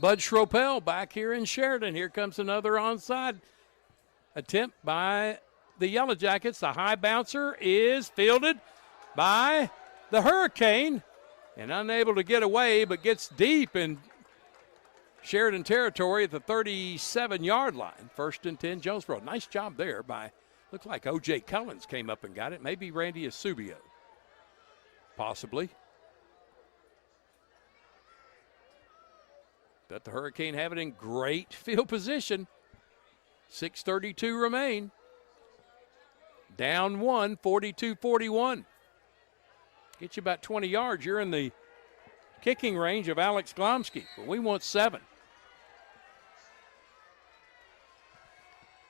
Bud Schropel back here in Sheridan. Here comes another onside attempt by the Yellow Jackets. The high bouncer is fielded by the Hurricane and unable to get away, but gets deep in Sheridan territory at the 37-yard line. 1st and 10, Jonesboro. Nice job there by, looks like O.J. Cullens came up and got it. Maybe Randy Asubio. Possibly. But the Hurricane have it in great field position. 6:32 remain. Down 1, 42-41. Get you about 20 yards. You're in the kicking range of Alex Glomsky, but we want 7.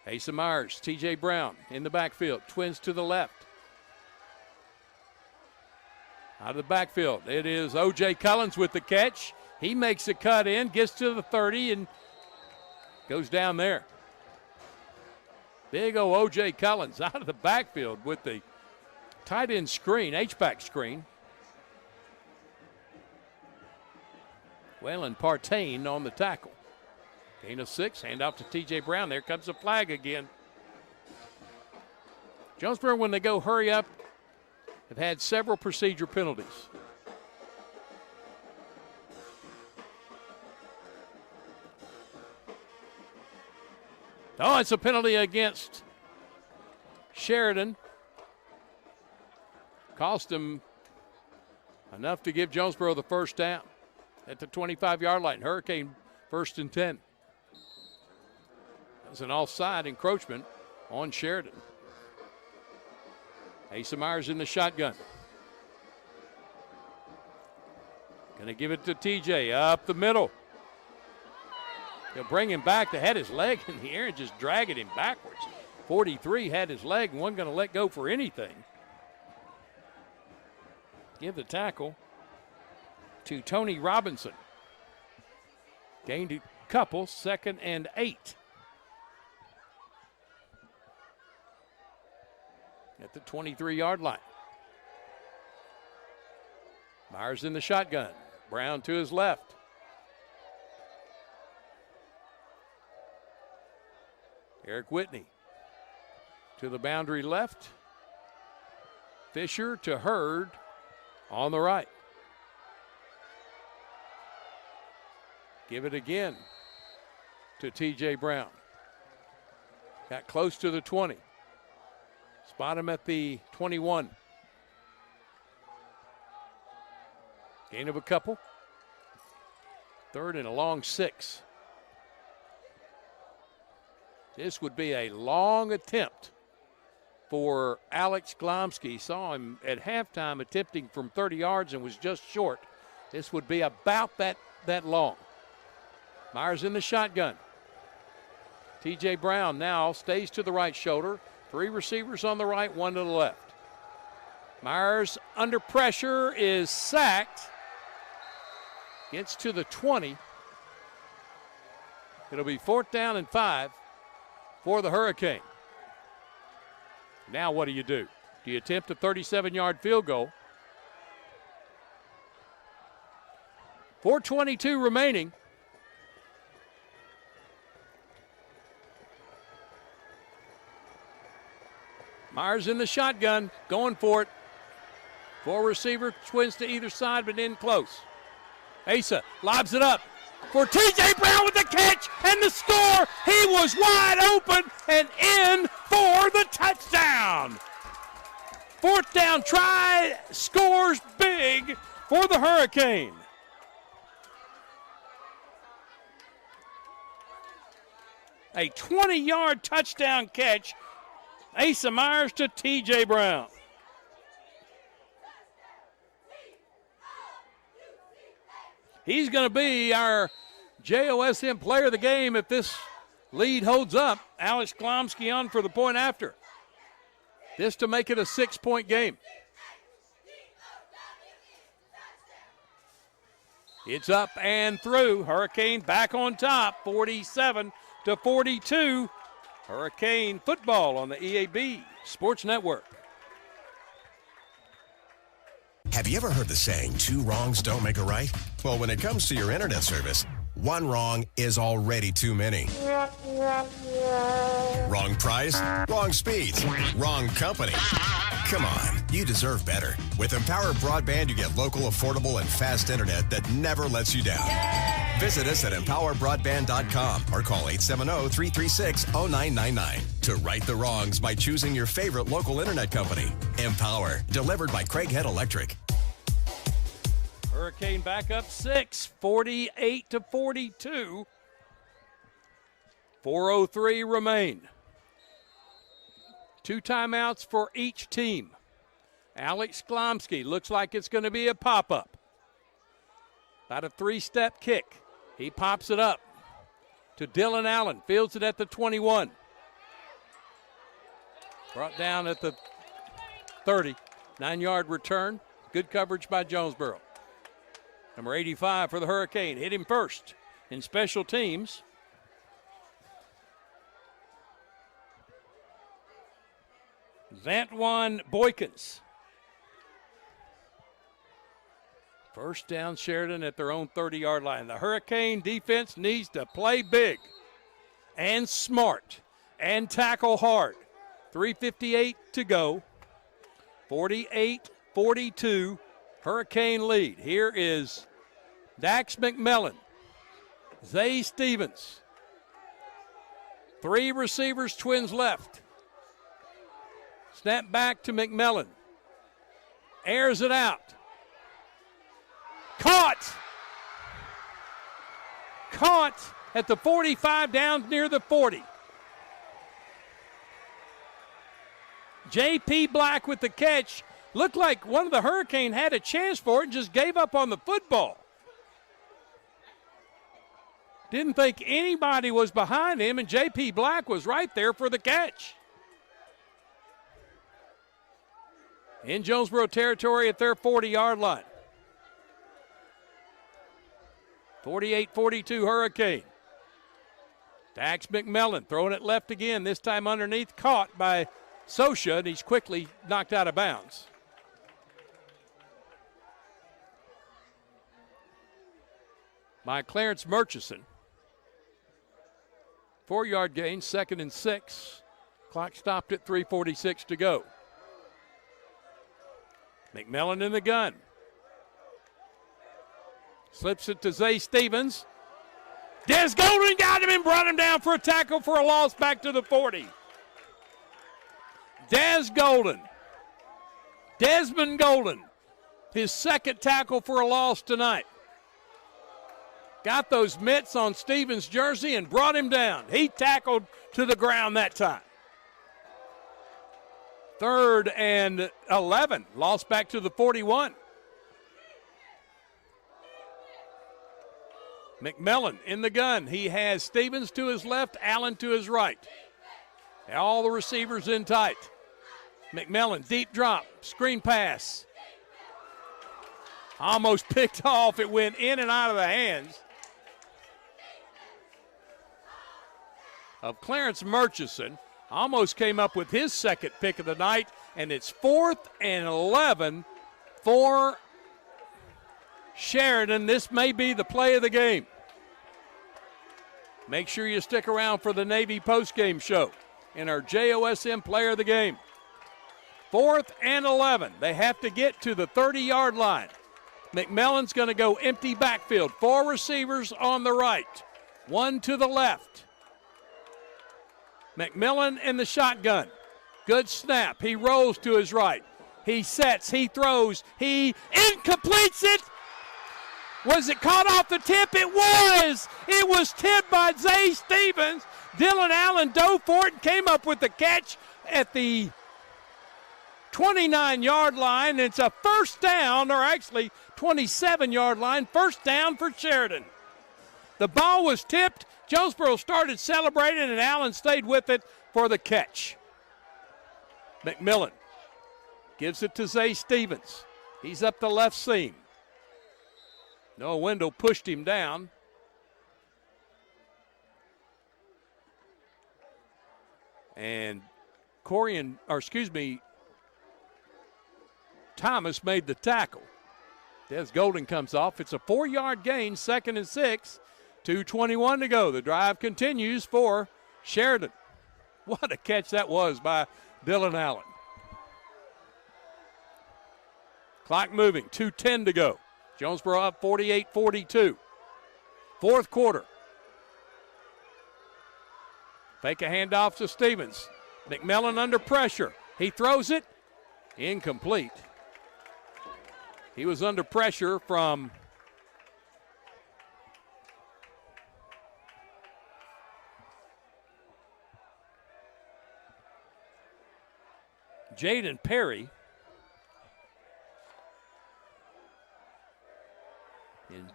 Asa Myers, T.J. Brown in the backfield. Twins to the left. Out of the backfield, it is O.J. Cullens with the catch. He makes a cut in, gets to the 30, and goes down there. Big O.J. Cullens out of the backfield with the tight end screen, H-back screen. Waylon Partain on the tackle. Gain of 6, handoff to T.J. Brown. There comes the flag again. Jonesboro, when they go hurry up, have had several procedure penalties. Oh, it's a penalty against Sheridan. Cost them enough to give Jonesboro the first down at the 25-yard line. Hurricane 1st and 10. That was an offside encroachment on Sheridan. Asa Myers in the shotgun. Going to give it to TJ up the middle. He'll bring him back. They had his leg in the air and just dragging him backwards. 43 had his leg and wasn't going to let go for anything. Give the tackle to Tony Robinson. Gained a couple, 2nd and 8. At the 23-yard line. Myers in the shotgun. Brown to his left. Eric Whitney to the boundary left. Fisher to Hurd on the right. Give it again to T.J. Brown. Got close to the 20. Spot him at the 21. Gain of a couple. 3rd and a long 6. This would be a long attempt for Alex Glomsky. Saw him at halftime attempting from 30 yards and was just short. This would be about that long. Myers in the shotgun. T.J. Brown now stays to the right shoulder. 3 receivers on the right, 1 to the left. Myers under pressure is sacked. Gets to the 20. It'll be 4th down and 5 for the Hurricane. Now what do? Do you attempt a 37-yard field goal? 4:22 remaining. Myers in the shotgun, going for it. 4 receiver, twins to either side, but in close. Asa lobs it up for T.J. Brown with the catch and the score. He was wide open and in for the touchdown. 4th down try, scores big for the Hurricane. A 20-yard touchdown catch. Asa Myers to T.J. Brown. He's going to be our JOSM player of the game if this lead holds up. Alex Klomsky on for the point after. This to make it a 6-point game. It's up and through. Hurricane back on top, 47-42. Hurricane football on the EAB Sports Network. Have you ever heard the saying, 2 wrongs don't make a right? Well, when it comes to your internet service, 1 wrong is already too many. Wrong price, wrong speeds, wrong company. Come on, you deserve better. With Empower Broadband, you get local, affordable, and fast internet that never lets you down. Visit us at empowerbroadband.com or call 870-336-0999 to right the wrongs by choosing your favorite local internet company. Empower, delivered by Craighead Electric. Hurricane back up 6, 48-42. 4:03 remain. 2 timeouts for each team. Alex Klomsky looks like it's going to be a pop-up. About a 3-step kick. He pops it up to Dylan Allen. Fields it at the 21. Brought down at the 30. 9-yard return. Good coverage by Jonesboro. Number 85 for the Hurricane. Hit him first in special teams. Zantwan Boykins. First down, Sheridan at their own 30-yard line. The Hurricane defense needs to play big and smart and tackle hard. 3:58 to go. 48-42, Hurricane lead. Here is Dax McMillan, Zay Stevens. 3 receivers, twins left. Snap back to McMillan. Airs it out. Caught at the 45 down near the 40. J.P. Black with the catch. Looked like one of the Hurricane had a chance for it and just gave up on the football. Didn't think anybody was behind him, and J.P. Black was right there for the catch. In Jonesboro territory at their 40-yard line. 48-42 Hurricane. Dax McMillan throwing it left again, this time underneath, caught by Sosha, and he's quickly knocked out of bounds. By Clarence Murchison. 4-yard gain, 2nd and 6. Clock stopped at 3:46 to go. McMillan in the gun. Slips it to Zay Stevens. Des Golden got him and brought him down for a tackle for a loss back to the 40. Des Golden. Desmond Golden. His 2nd tackle for a loss tonight. Got those mitts on Stevens' jersey and brought him down. He tackled to the ground that time. 3rd and 11. Lost back to the 41. McMillan in the gun. He has Stevens to his left, Allen to his right. All the receivers in tight. McMillan, deep drop, screen pass. Almost picked off. It went in and out of the hands of Clarence Murchison. Almost came up with his 2nd pick of the night, and it's 4th and 11 for Sheridan. This may be the play of the game. Make sure you stick around for the Navy postgame show in our JOSM player of the game. 4th and 11. They have to get to the 30-yard line. McMillan's going to go empty backfield. 4 receivers on the right, 1 to the left. McMillan in the shotgun. Good snap. He rolls to his right. He sets. He throws. He incompletes it. Was it caught off the tip? It was. It was tipped by Zay Stevens. Dylan Allen dove for it and came up with the catch at the 29-yard line. It's a 1st down, or actually 27-yard line. First down for Sheridan. The ball was tipped. Jonesboro started celebrating, and Allen stayed with it for the catch. McMillan gives it to Zay Stevens. He's up the left seam. Noah Wendell pushed him down. And Thomas made the tackle. Des Golden comes off. It's a 4-yard gain, 2nd and 6. 2:21 to go. The drive continues for Sheridan. What a catch that was by Dylan Allen. Clock moving, 2:10 to go. Jonesboro up 48-42. Fourth quarter. Fake a handoff to Stevens. McMillan under pressure. He throws it. Incomplete. He was under pressure from Jaden Perry. And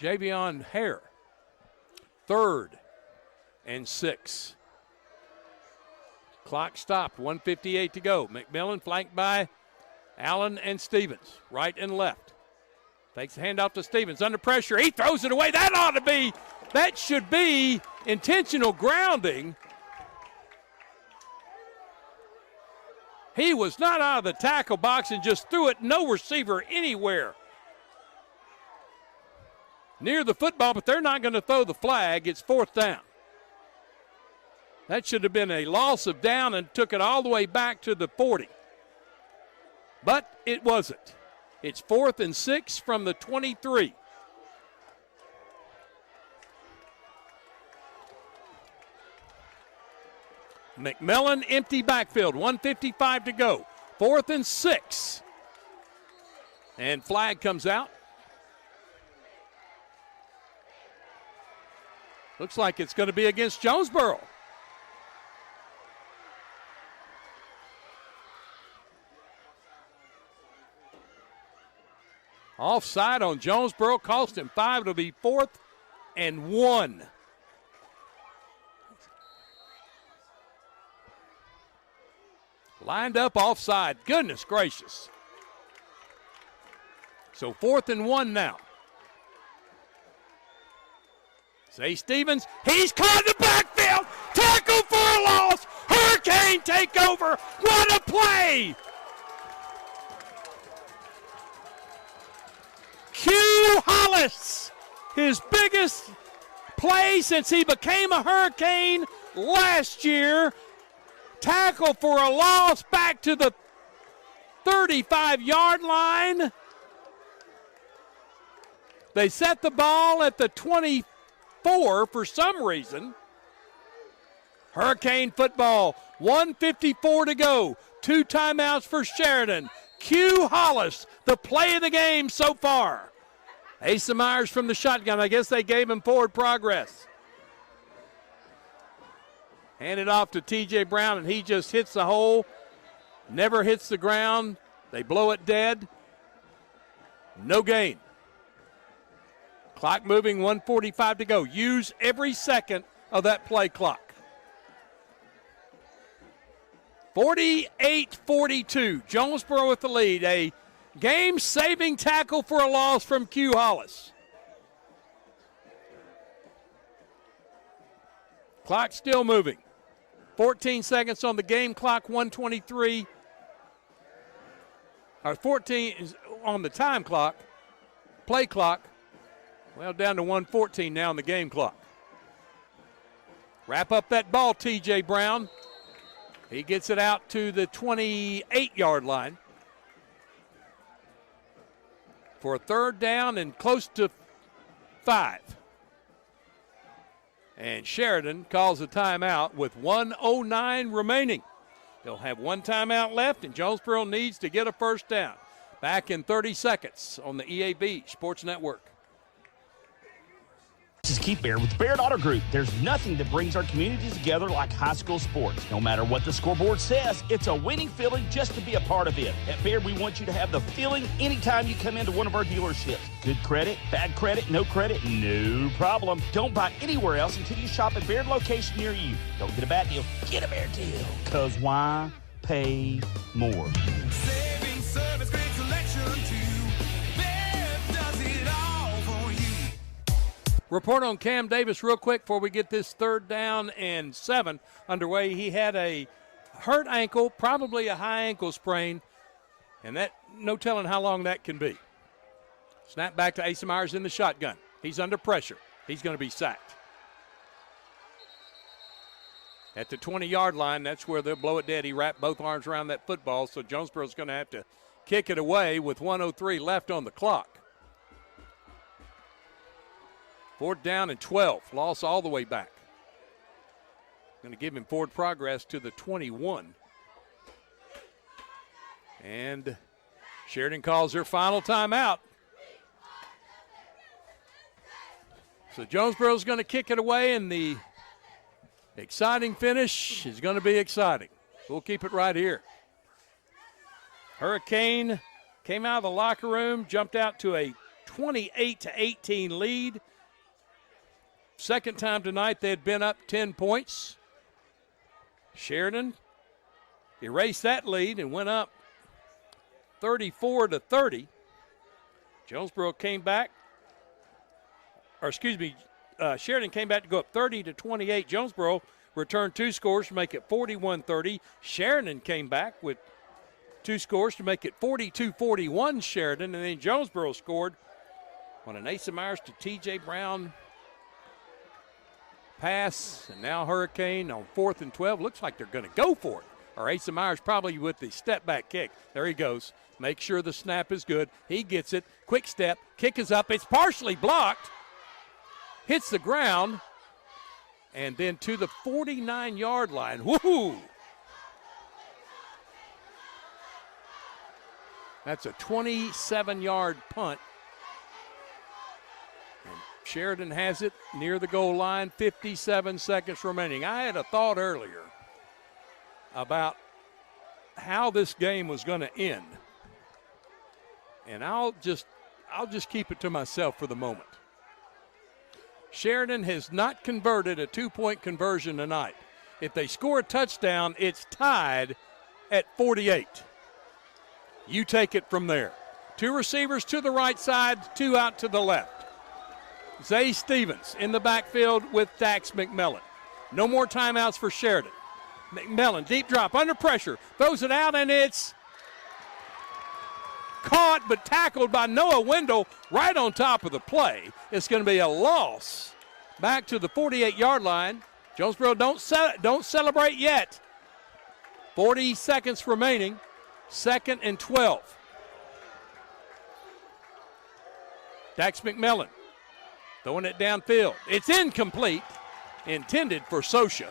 Javion Hare. 3rd and 6. Clock stopped, 1:58 to go. McMillan flanked by Allen and Stevens, right and left. Takes the handoff to Stevens, under pressure. He throws it away. That should be intentional grounding. He was not out of the tackle box and just threw it. No receiver anywhere near the football, but they're not going to throw the flag. It's 4th down. That should have been a loss of down and took it all the way back to the 40. But it wasn't. It's 4th and 6 from the 23. McMillan, empty backfield, 1:55 to go. 4th and 6. And flag comes out. Looks like it's going to be against Jonesboro. Offside on Jonesboro, cost him 5. It'll be 4th and 1. Lined up offside. Goodness gracious. So 4th and 1 now. Zay Stevens, he's caught in the backfield. Tackle for a loss. Hurricane take over. What a play. Q Hollis, his biggest play since he became a Hurricane last year. Tackle for a loss back to the 35-yard line. They set the ball at the 24 for some reason. Hurricane football, 1:54 to go. 2 timeouts for Sheridan. Q Hollis, the play of the game so far. Asa Myers from the shotgun. I guess they gave him forward progress. Handed off to T.J. Brown, and he just hits the hole. Never hits the ground. They blow it dead. No gain. Clock moving, 1:45 to go. Use every second of that play clock. 48-42. Jonesboro with the lead. A game-saving tackle for a loss from Q Hollis. Clock still moving. 14 seconds on the game clock, 1:23. Or 14 is on the time clock, play clock. Well, down to 1:14 now on the game clock. Wrap up that ball, T.J. Brown. He gets it out to the 28-yard line for a 3rd down and close to 5. And Sheridan calls a timeout with 1:09 remaining. They'll have 1 timeout left, and Jonesboro needs to get a 1st down. Back in 30 seconds on the EAB Sports Network. This is Keith Baird with the Baird Auto Group. There's nothing that brings our communities together like high school sports. No matter what the scoreboard says, it's a winning feeling just to be a part of it. At Baird, we want you to have the feeling anytime you come into one of our dealerships. Good credit, bad credit, no problem. Don't buy anywhere else until you shop at Baird location near you. Don't get a bad deal, get a Baird deal. Because why pay more? Saving service, great selection too. Baird does it all for you. Report on Cam Davis real quick before we get this 3rd down and 7 underway. He had a hurt ankle, probably a high ankle sprain, and that no telling how long that can be. Snap back to Asa Myers in the shotgun. He's under pressure. He's going to be sacked. At the 20-yard line, that's where they'll blow it dead. He wrapped both arms around that football, so Jonesboro's going to have to kick it away with 1:03 left on the clock. 4th down and 12. Loss all the way back. Going to give him forward progress to the 21. And Sheridan calls their final timeout. So Jonesboro's going to kick it away, and the exciting finish is going to be exciting. We'll keep it right here. Hurricane came out of the locker room, jumped out to a 28-18 lead. Second time tonight they had been up 10 points. Sheridan erased that lead and went up 34-30. Jonesboro came back. Sheridan came back to go up 30-28. Jonesboro returned 2 scores to make it 41-30. Sheridan came back with 2 scores to make it 42-41 Sheridan. And then Jonesboro scored on an Asa Myers to T.J. Brown pass. And now Hurricane on 4th and 12. Looks like they're going to go for it. Or Asa Myers probably with the step-back kick. There he goes. Make sure the snap is good. He gets it. Quick step. Kick is up. It's partially blocked. Hits the ground, and then to the 49-yard line. Woohoo! That's a 27-yard punt. And Sheridan has it near the goal line, 57 seconds remaining. I had a thought earlier about how this game was going to end, and I'll just keep it to myself for the moment. Sheridan has not converted a 2-point conversion tonight. If they score a touchdown, it's tied at 48. You take it from there. 2 receivers to the right side, 2 out to the left. Zay Stevens in the backfield with Dax McMillan. No more timeouts for Sheridan. McMillan, deep drop, under pressure, throws it out, and it's caught but tackled by Noah Wendell right on top of the play. It's going to be a loss back to the 48-yard line. Jonesboro don't celebrate yet. 40 seconds remaining. 2nd and 12. Dax McMillan throwing it downfield. It's incomplete. Intended for Sosha.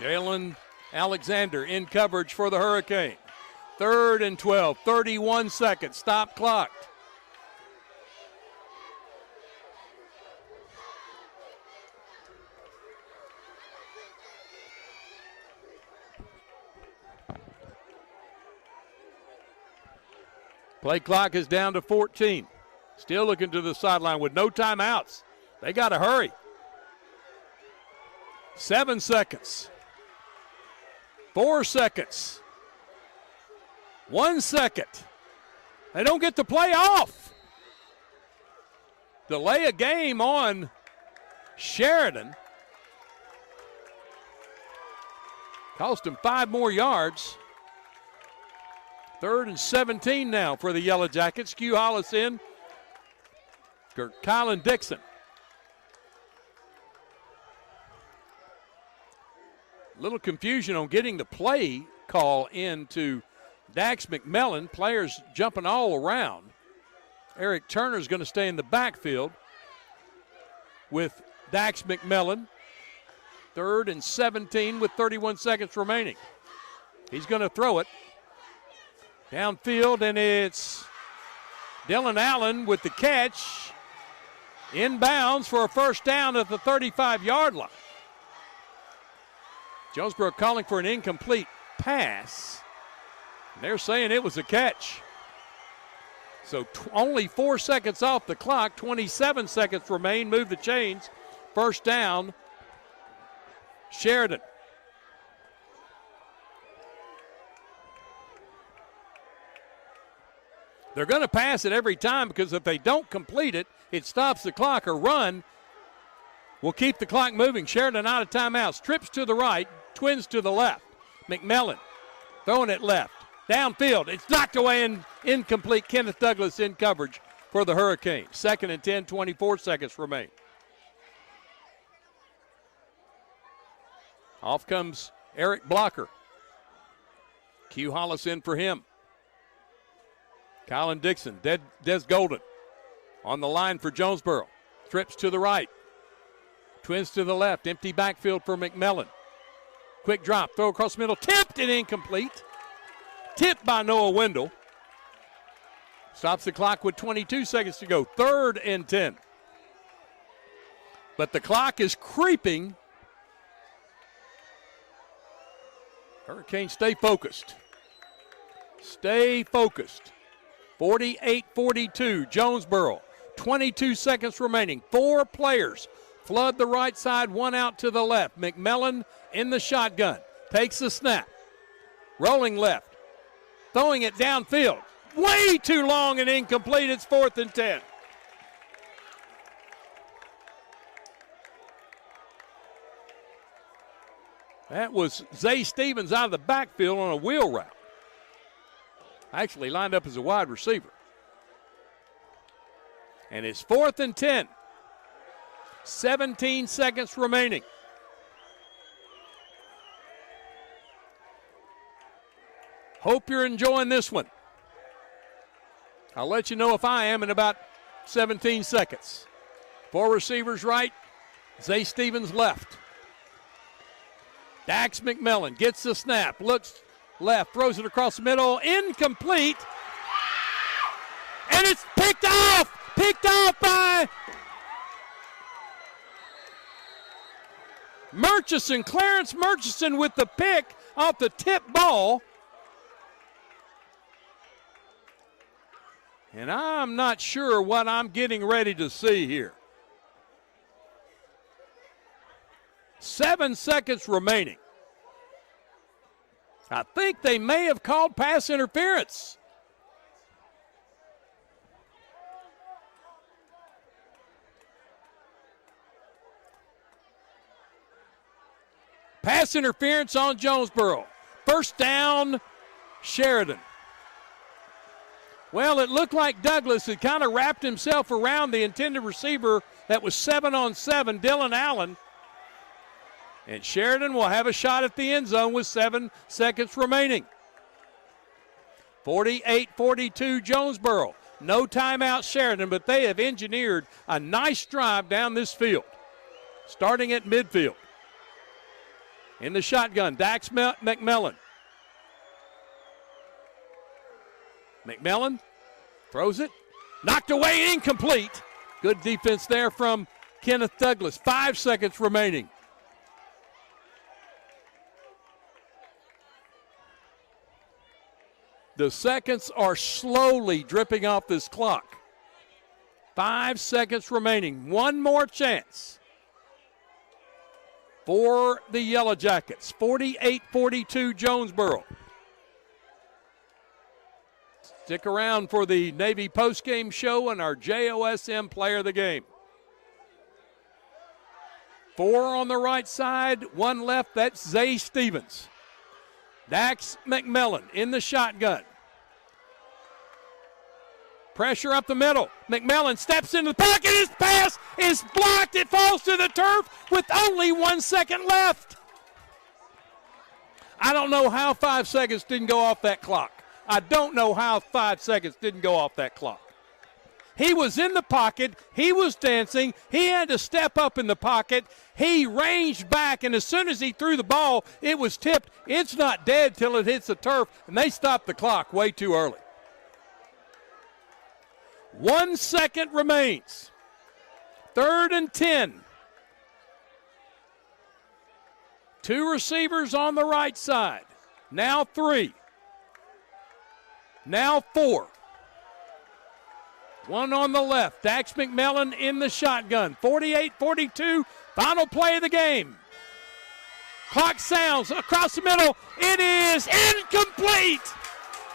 Jalen Alexander in coverage for the Hurricane. 3rd and 12, 31 seconds, stop clock. Play clock is down to 14. Still looking to the sideline with no timeouts. They got to hurry. 7 seconds. 4 seconds. 1 second. They don't get the play off. Delay a game on Sheridan. Cost him 5 more yards. 3rd and 17 now for the Yellow Jackets. Q Hollis in. Kylan Dixon. Little confusion on getting the play call into Dax McMillan. Players jumping all around. Eric Turner's going to stay in the backfield with Dax McMillan. 3rd and 17 with 31 seconds remaining. He's going to throw it downfield, and it's Dylan Allen with the catch. Inbounds for a first down at the 35-yard line. Jonesboro calling for an incomplete pass. They're saying it was a catch. So only 4 seconds off the clock, 27 seconds remain. Move the chains. First down, Sheridan. They're going to pass it every time because if they don't complete it, it stops the clock, or run will keep the clock moving. Sheridan out of timeouts. Trips to the right, twins to the left. McMillan throwing it left. Downfield, it's knocked away and incomplete. Kenneth Douglas in coverage for the Hurricanes. 2nd and 10, 24 seconds remain. Off comes Eric Blocker. Q Hollis in for him. Colin Dixon, Des Golden on the line for Jonesboro. Trips to the right. Twins to the left. Empty backfield for McMillan. Quick drop, throw across the middle. Tipped and incomplete. Tipped by Noah Wendell. Stops the clock with 22 seconds to go. 3rd and 10. But the clock is creeping. Hurricanes stay focused. Stay focused. 48-42, Jonesboro. 22 seconds remaining. 4 players flood the right side, 1 out to the left. McMillan in the shotgun. Takes the snap. Rolling left. Throwing it downfield. Way too long and incomplete. It's 4th and 10. That was Zay Stevens out of the backfield on a wheel route. Actually lined up as a wide receiver. And it's 4th and 10. 17 seconds remaining. Hope you're enjoying this one. I'll let you know if I am in about 17 seconds. 4 receivers right, Zay Stevens left. Dax McMillan gets the snap, looks left, throws it across the middle, incomplete. And it's picked off by Murchison. Clarence Murchison with the pick off the tip ball. And I'm not sure what I'm getting ready to see here. 7 seconds remaining. I think they may have called pass interference. Pass interference on Jonesboro. First down, Sheridan. Well, it looked like Douglas had kind of wrapped himself around the intended receiver that was 7-on-7, Dylan Allen. And Sheridan will have a shot at the end zone with 7 seconds remaining. 48-42 Jonesboro. No timeout Sheridan, but they have engineered a nice drive down this field. Starting at midfield. In the shotgun, Dax McMillan. McMillan throws it. Knocked away, incomplete. Good defense there from Kenneth Douglas. 5 seconds remaining. The seconds are slowly dripping off this clock. 5 seconds remaining. One more chance for the Yellow Jackets. 48-42 Jonesboro. Stick around for the Navy postgame show and our JOSM player of the game. 4 on the right side, 1 left. That's Zay Stevens. Dax McMillan in the shotgun. Pressure up the middle. McMillan steps into the pocket. His pass is blocked. It falls to the turf with only 1 second left. I don't know how 5 seconds didn't go off that clock. I don't know how 5 seconds didn't go off that clock. He was in the pocket. He was dancing. He had to step up in the pocket. He ranged back, and as soon as he threw the ball, it was tipped. It's not dead till it hits the turf, and they stopped the clock way too early. 1 second remains. 3rd and 10. 2 receivers on the right side. Now 3. Now 4. 1 on the left. Dax McMillan in the shotgun. 48-42. Final play of the game. Clock sounds across the middle. It is incomplete.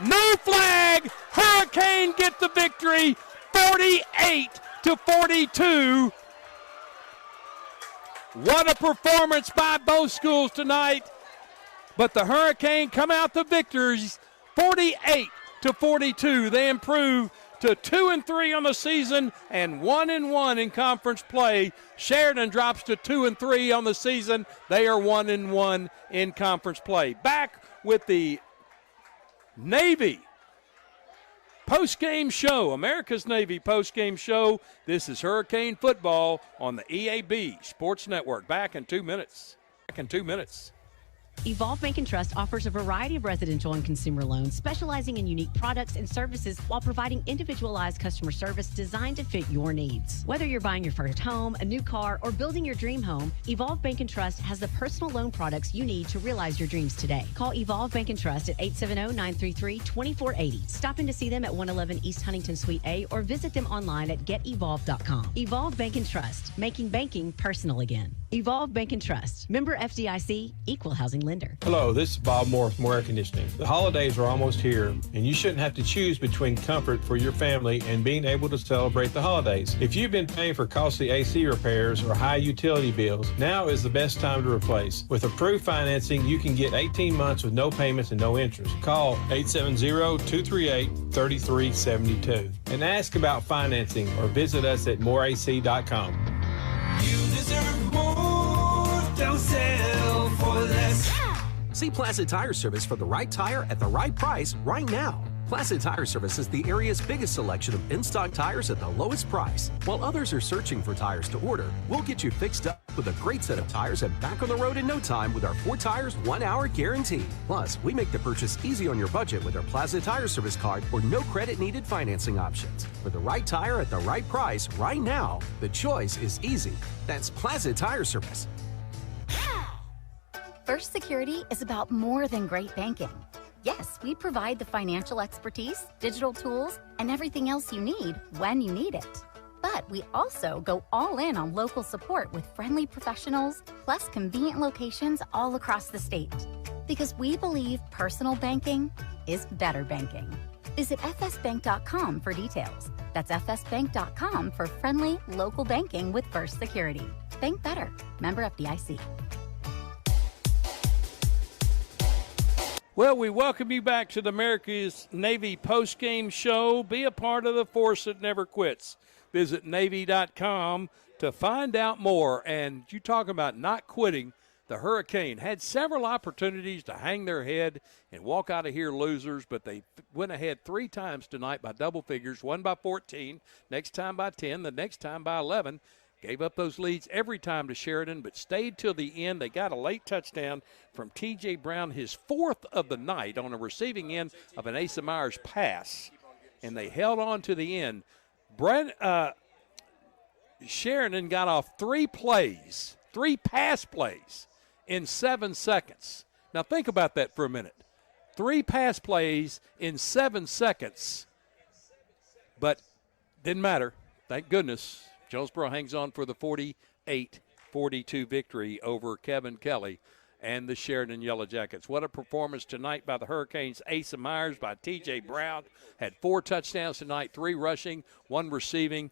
No flag. Hurricane get the victory. 48-42. What a performance by both schools tonight. But the Hurricane come out the victors 48-42. They improve to 2-3 on the season and 1-1 in conference play. Sheridan drops to 2-3 on the season. They are 1-1 in conference play. Back with the Navy postgame show, America's Navy postgame show. This is Hurricane football on the EAB Sports Network. Back in 2 minutes. Evolve Bank & Trust offers a variety of residential and consumer loans, specializing in unique products and services while providing individualized customer service designed to fit your needs. Whether you're buying your first home, a new car, or building your dream home, Evolve Bank & Trust has the personal loan products you need to realize your dreams today. Call Evolve Bank & Trust at 870-933-2480. Stop in to see them at 111 East Huntington Suite A or visit them online at getevolve.com. Evolve Bank & Trust, making banking personal again. Evolve Bank & Trust. Member FDIC, Equal Housing Lender. Hello, this is Bob Moore from Air Conditioning. The holidays are almost here, and you shouldn't have to choose between comfort for your family and being able to celebrate the holidays. If you've been paying for costly AC repairs or high utility bills, now is the best time to replace. With approved financing, you can get 18 months with no payments and no interest. Call 870-238-3372 and ask about financing or visit us at moreac.com. You deserve more. Don't settle for less. See Placid Tire Service for the right tire at the right price right now. Placid Tire Service is the area's biggest selection of in-stock tires at the lowest price. While others are searching for tires to order, we'll get you fixed up with a great set of tires and back on the road in no time with our 4 tires, 1 hour guarantee. Plus, we make the purchase easy on your budget with our Placid Tire Service card or no credit needed financing options. For the right tire at the right price right now, the choice is easy. That's Placid Tire Service. First Security is about more than great banking. Yes, we provide the financial expertise, digital tools, and everything else you need when you need it. But we also go all in on local support with friendly professionals, plus convenient locations all across the state. Because we believe personal banking is better banking. Visit fsbank.com for details. That's fsbank.com for friendly local banking with First Security. Bank better. Member FDIC. Well, we welcome you back to the America's Navy postgame show. Be a part of the force that never quits. Visit Navy.com to find out more. And you talk about not quitting. The Hurricane had several opportunities to hang their head and walk out of here losers, but they went ahead 3 times tonight by double figures, one by 14, next time by 10, the next time by 11. Gave up those leads every time to Sheridan, but stayed till the end. They got a late touchdown from T.J. Brown, his 4th of the night, on a receiving end of an Asa Myers pass, and they held on to the end. Sheridan got off 3 pass plays in 7 seconds. Now think about that for a minute. 3 pass plays in 7 seconds, but didn't matter. Thank goodness. Jonesboro hangs on for the 48-42 victory over Kevin Kelly and the Sheridan Yellow Jackets. What a performance tonight by the Hurricanes. Asa Myers by T.J. Brown had 4 touchdowns tonight, 3 rushing, 1 receiving.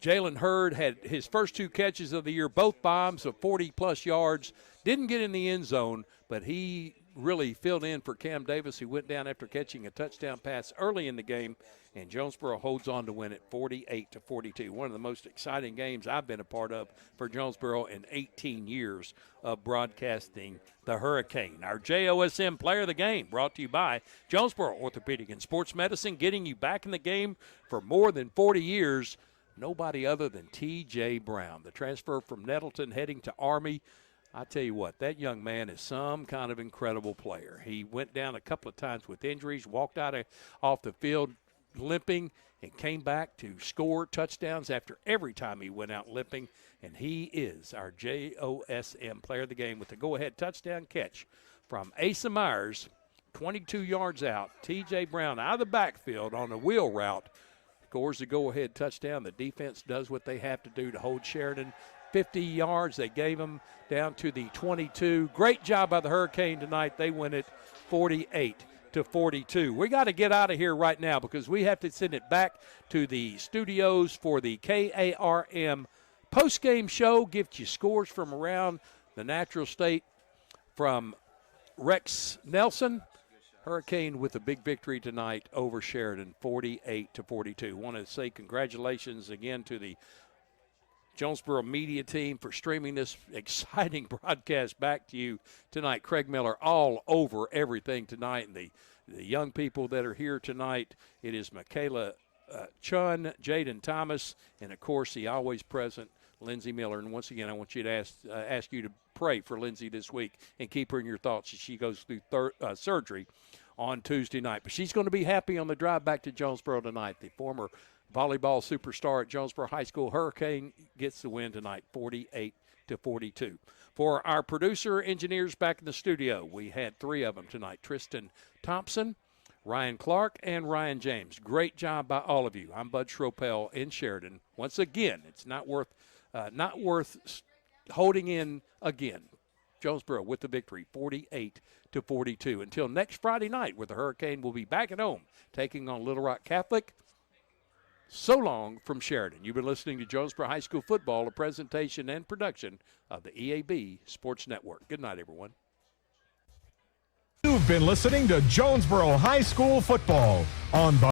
Jalen Hurd had his first 2 catches of the year, both bombs of 40-plus yards. Didn't get in the end zone, but he really filled in for Cam Davis, who went down after catching a touchdown pass early in the game. And Jonesboro holds on to win it 48-42. One of the most exciting games I've been a part of for Jonesboro in 18 years of broadcasting the Hurricane. Our JOSM player of the game brought to you by Jonesboro Orthopedic and Sports Medicine, getting you back in the game for more than 40 years. Nobody other than T.J. Brown, the transfer from Nettleton heading to Army. I tell you what, that young man is some kind of incredible player. He went down a couple of times with injuries, walked off the field, limping and came back to score touchdowns after every time he went out limping. And he is our JOSM player of the game with the go-ahead touchdown catch from Asa Myers, 22 yards out. T.J. Brown out of the backfield on a wheel route scores the go-ahead touchdown. The defense does what they have to do to hold Sheridan 50 yards. They gave them down to the 22. Great job by the Hurricane tonight. They win it 48-42. We got to get out of here right now because we have to send it back to the studios for the KARM postgame show. Give you scores from around the natural state from Rex Nelson. Hurricane with a big victory tonight over Sheridan, 48-42. Want to say congratulations again to the Jonesboro media team for streaming this exciting broadcast back to you tonight. Craig Miller all over everything tonight. And the young people that are here tonight, it is Michaela Chun, Jaden Thomas, and, of course, the always present Lindsay Miller. And once again, I want you to ask you to pray for Lindsay this week and keep her in your thoughts as she goes through surgery on Tuesday night. But she's going to be happy on the drive back to Jonesboro tonight. The former volleyball superstar at Jonesboro High School Hurricane gets the win tonight, 48-42. For our producer engineers back in the studio, we had three of them tonight: Tristan Thompson, Ryan Clark, and Ryan James. Great job by all of you. I'm Bud Schropel in Sheridan. Once again, it's not worth holding in again. Jonesboro with the victory, 48-42. Until next Friday night, where the Hurricane will be back at home, taking on Little Rock Catholic. So long from Sheridan. You've been listening to Jonesboro High School Football, a presentation and production of the EAB Sports Network. Good night, everyone. You've been listening to Jonesboro High School Football on the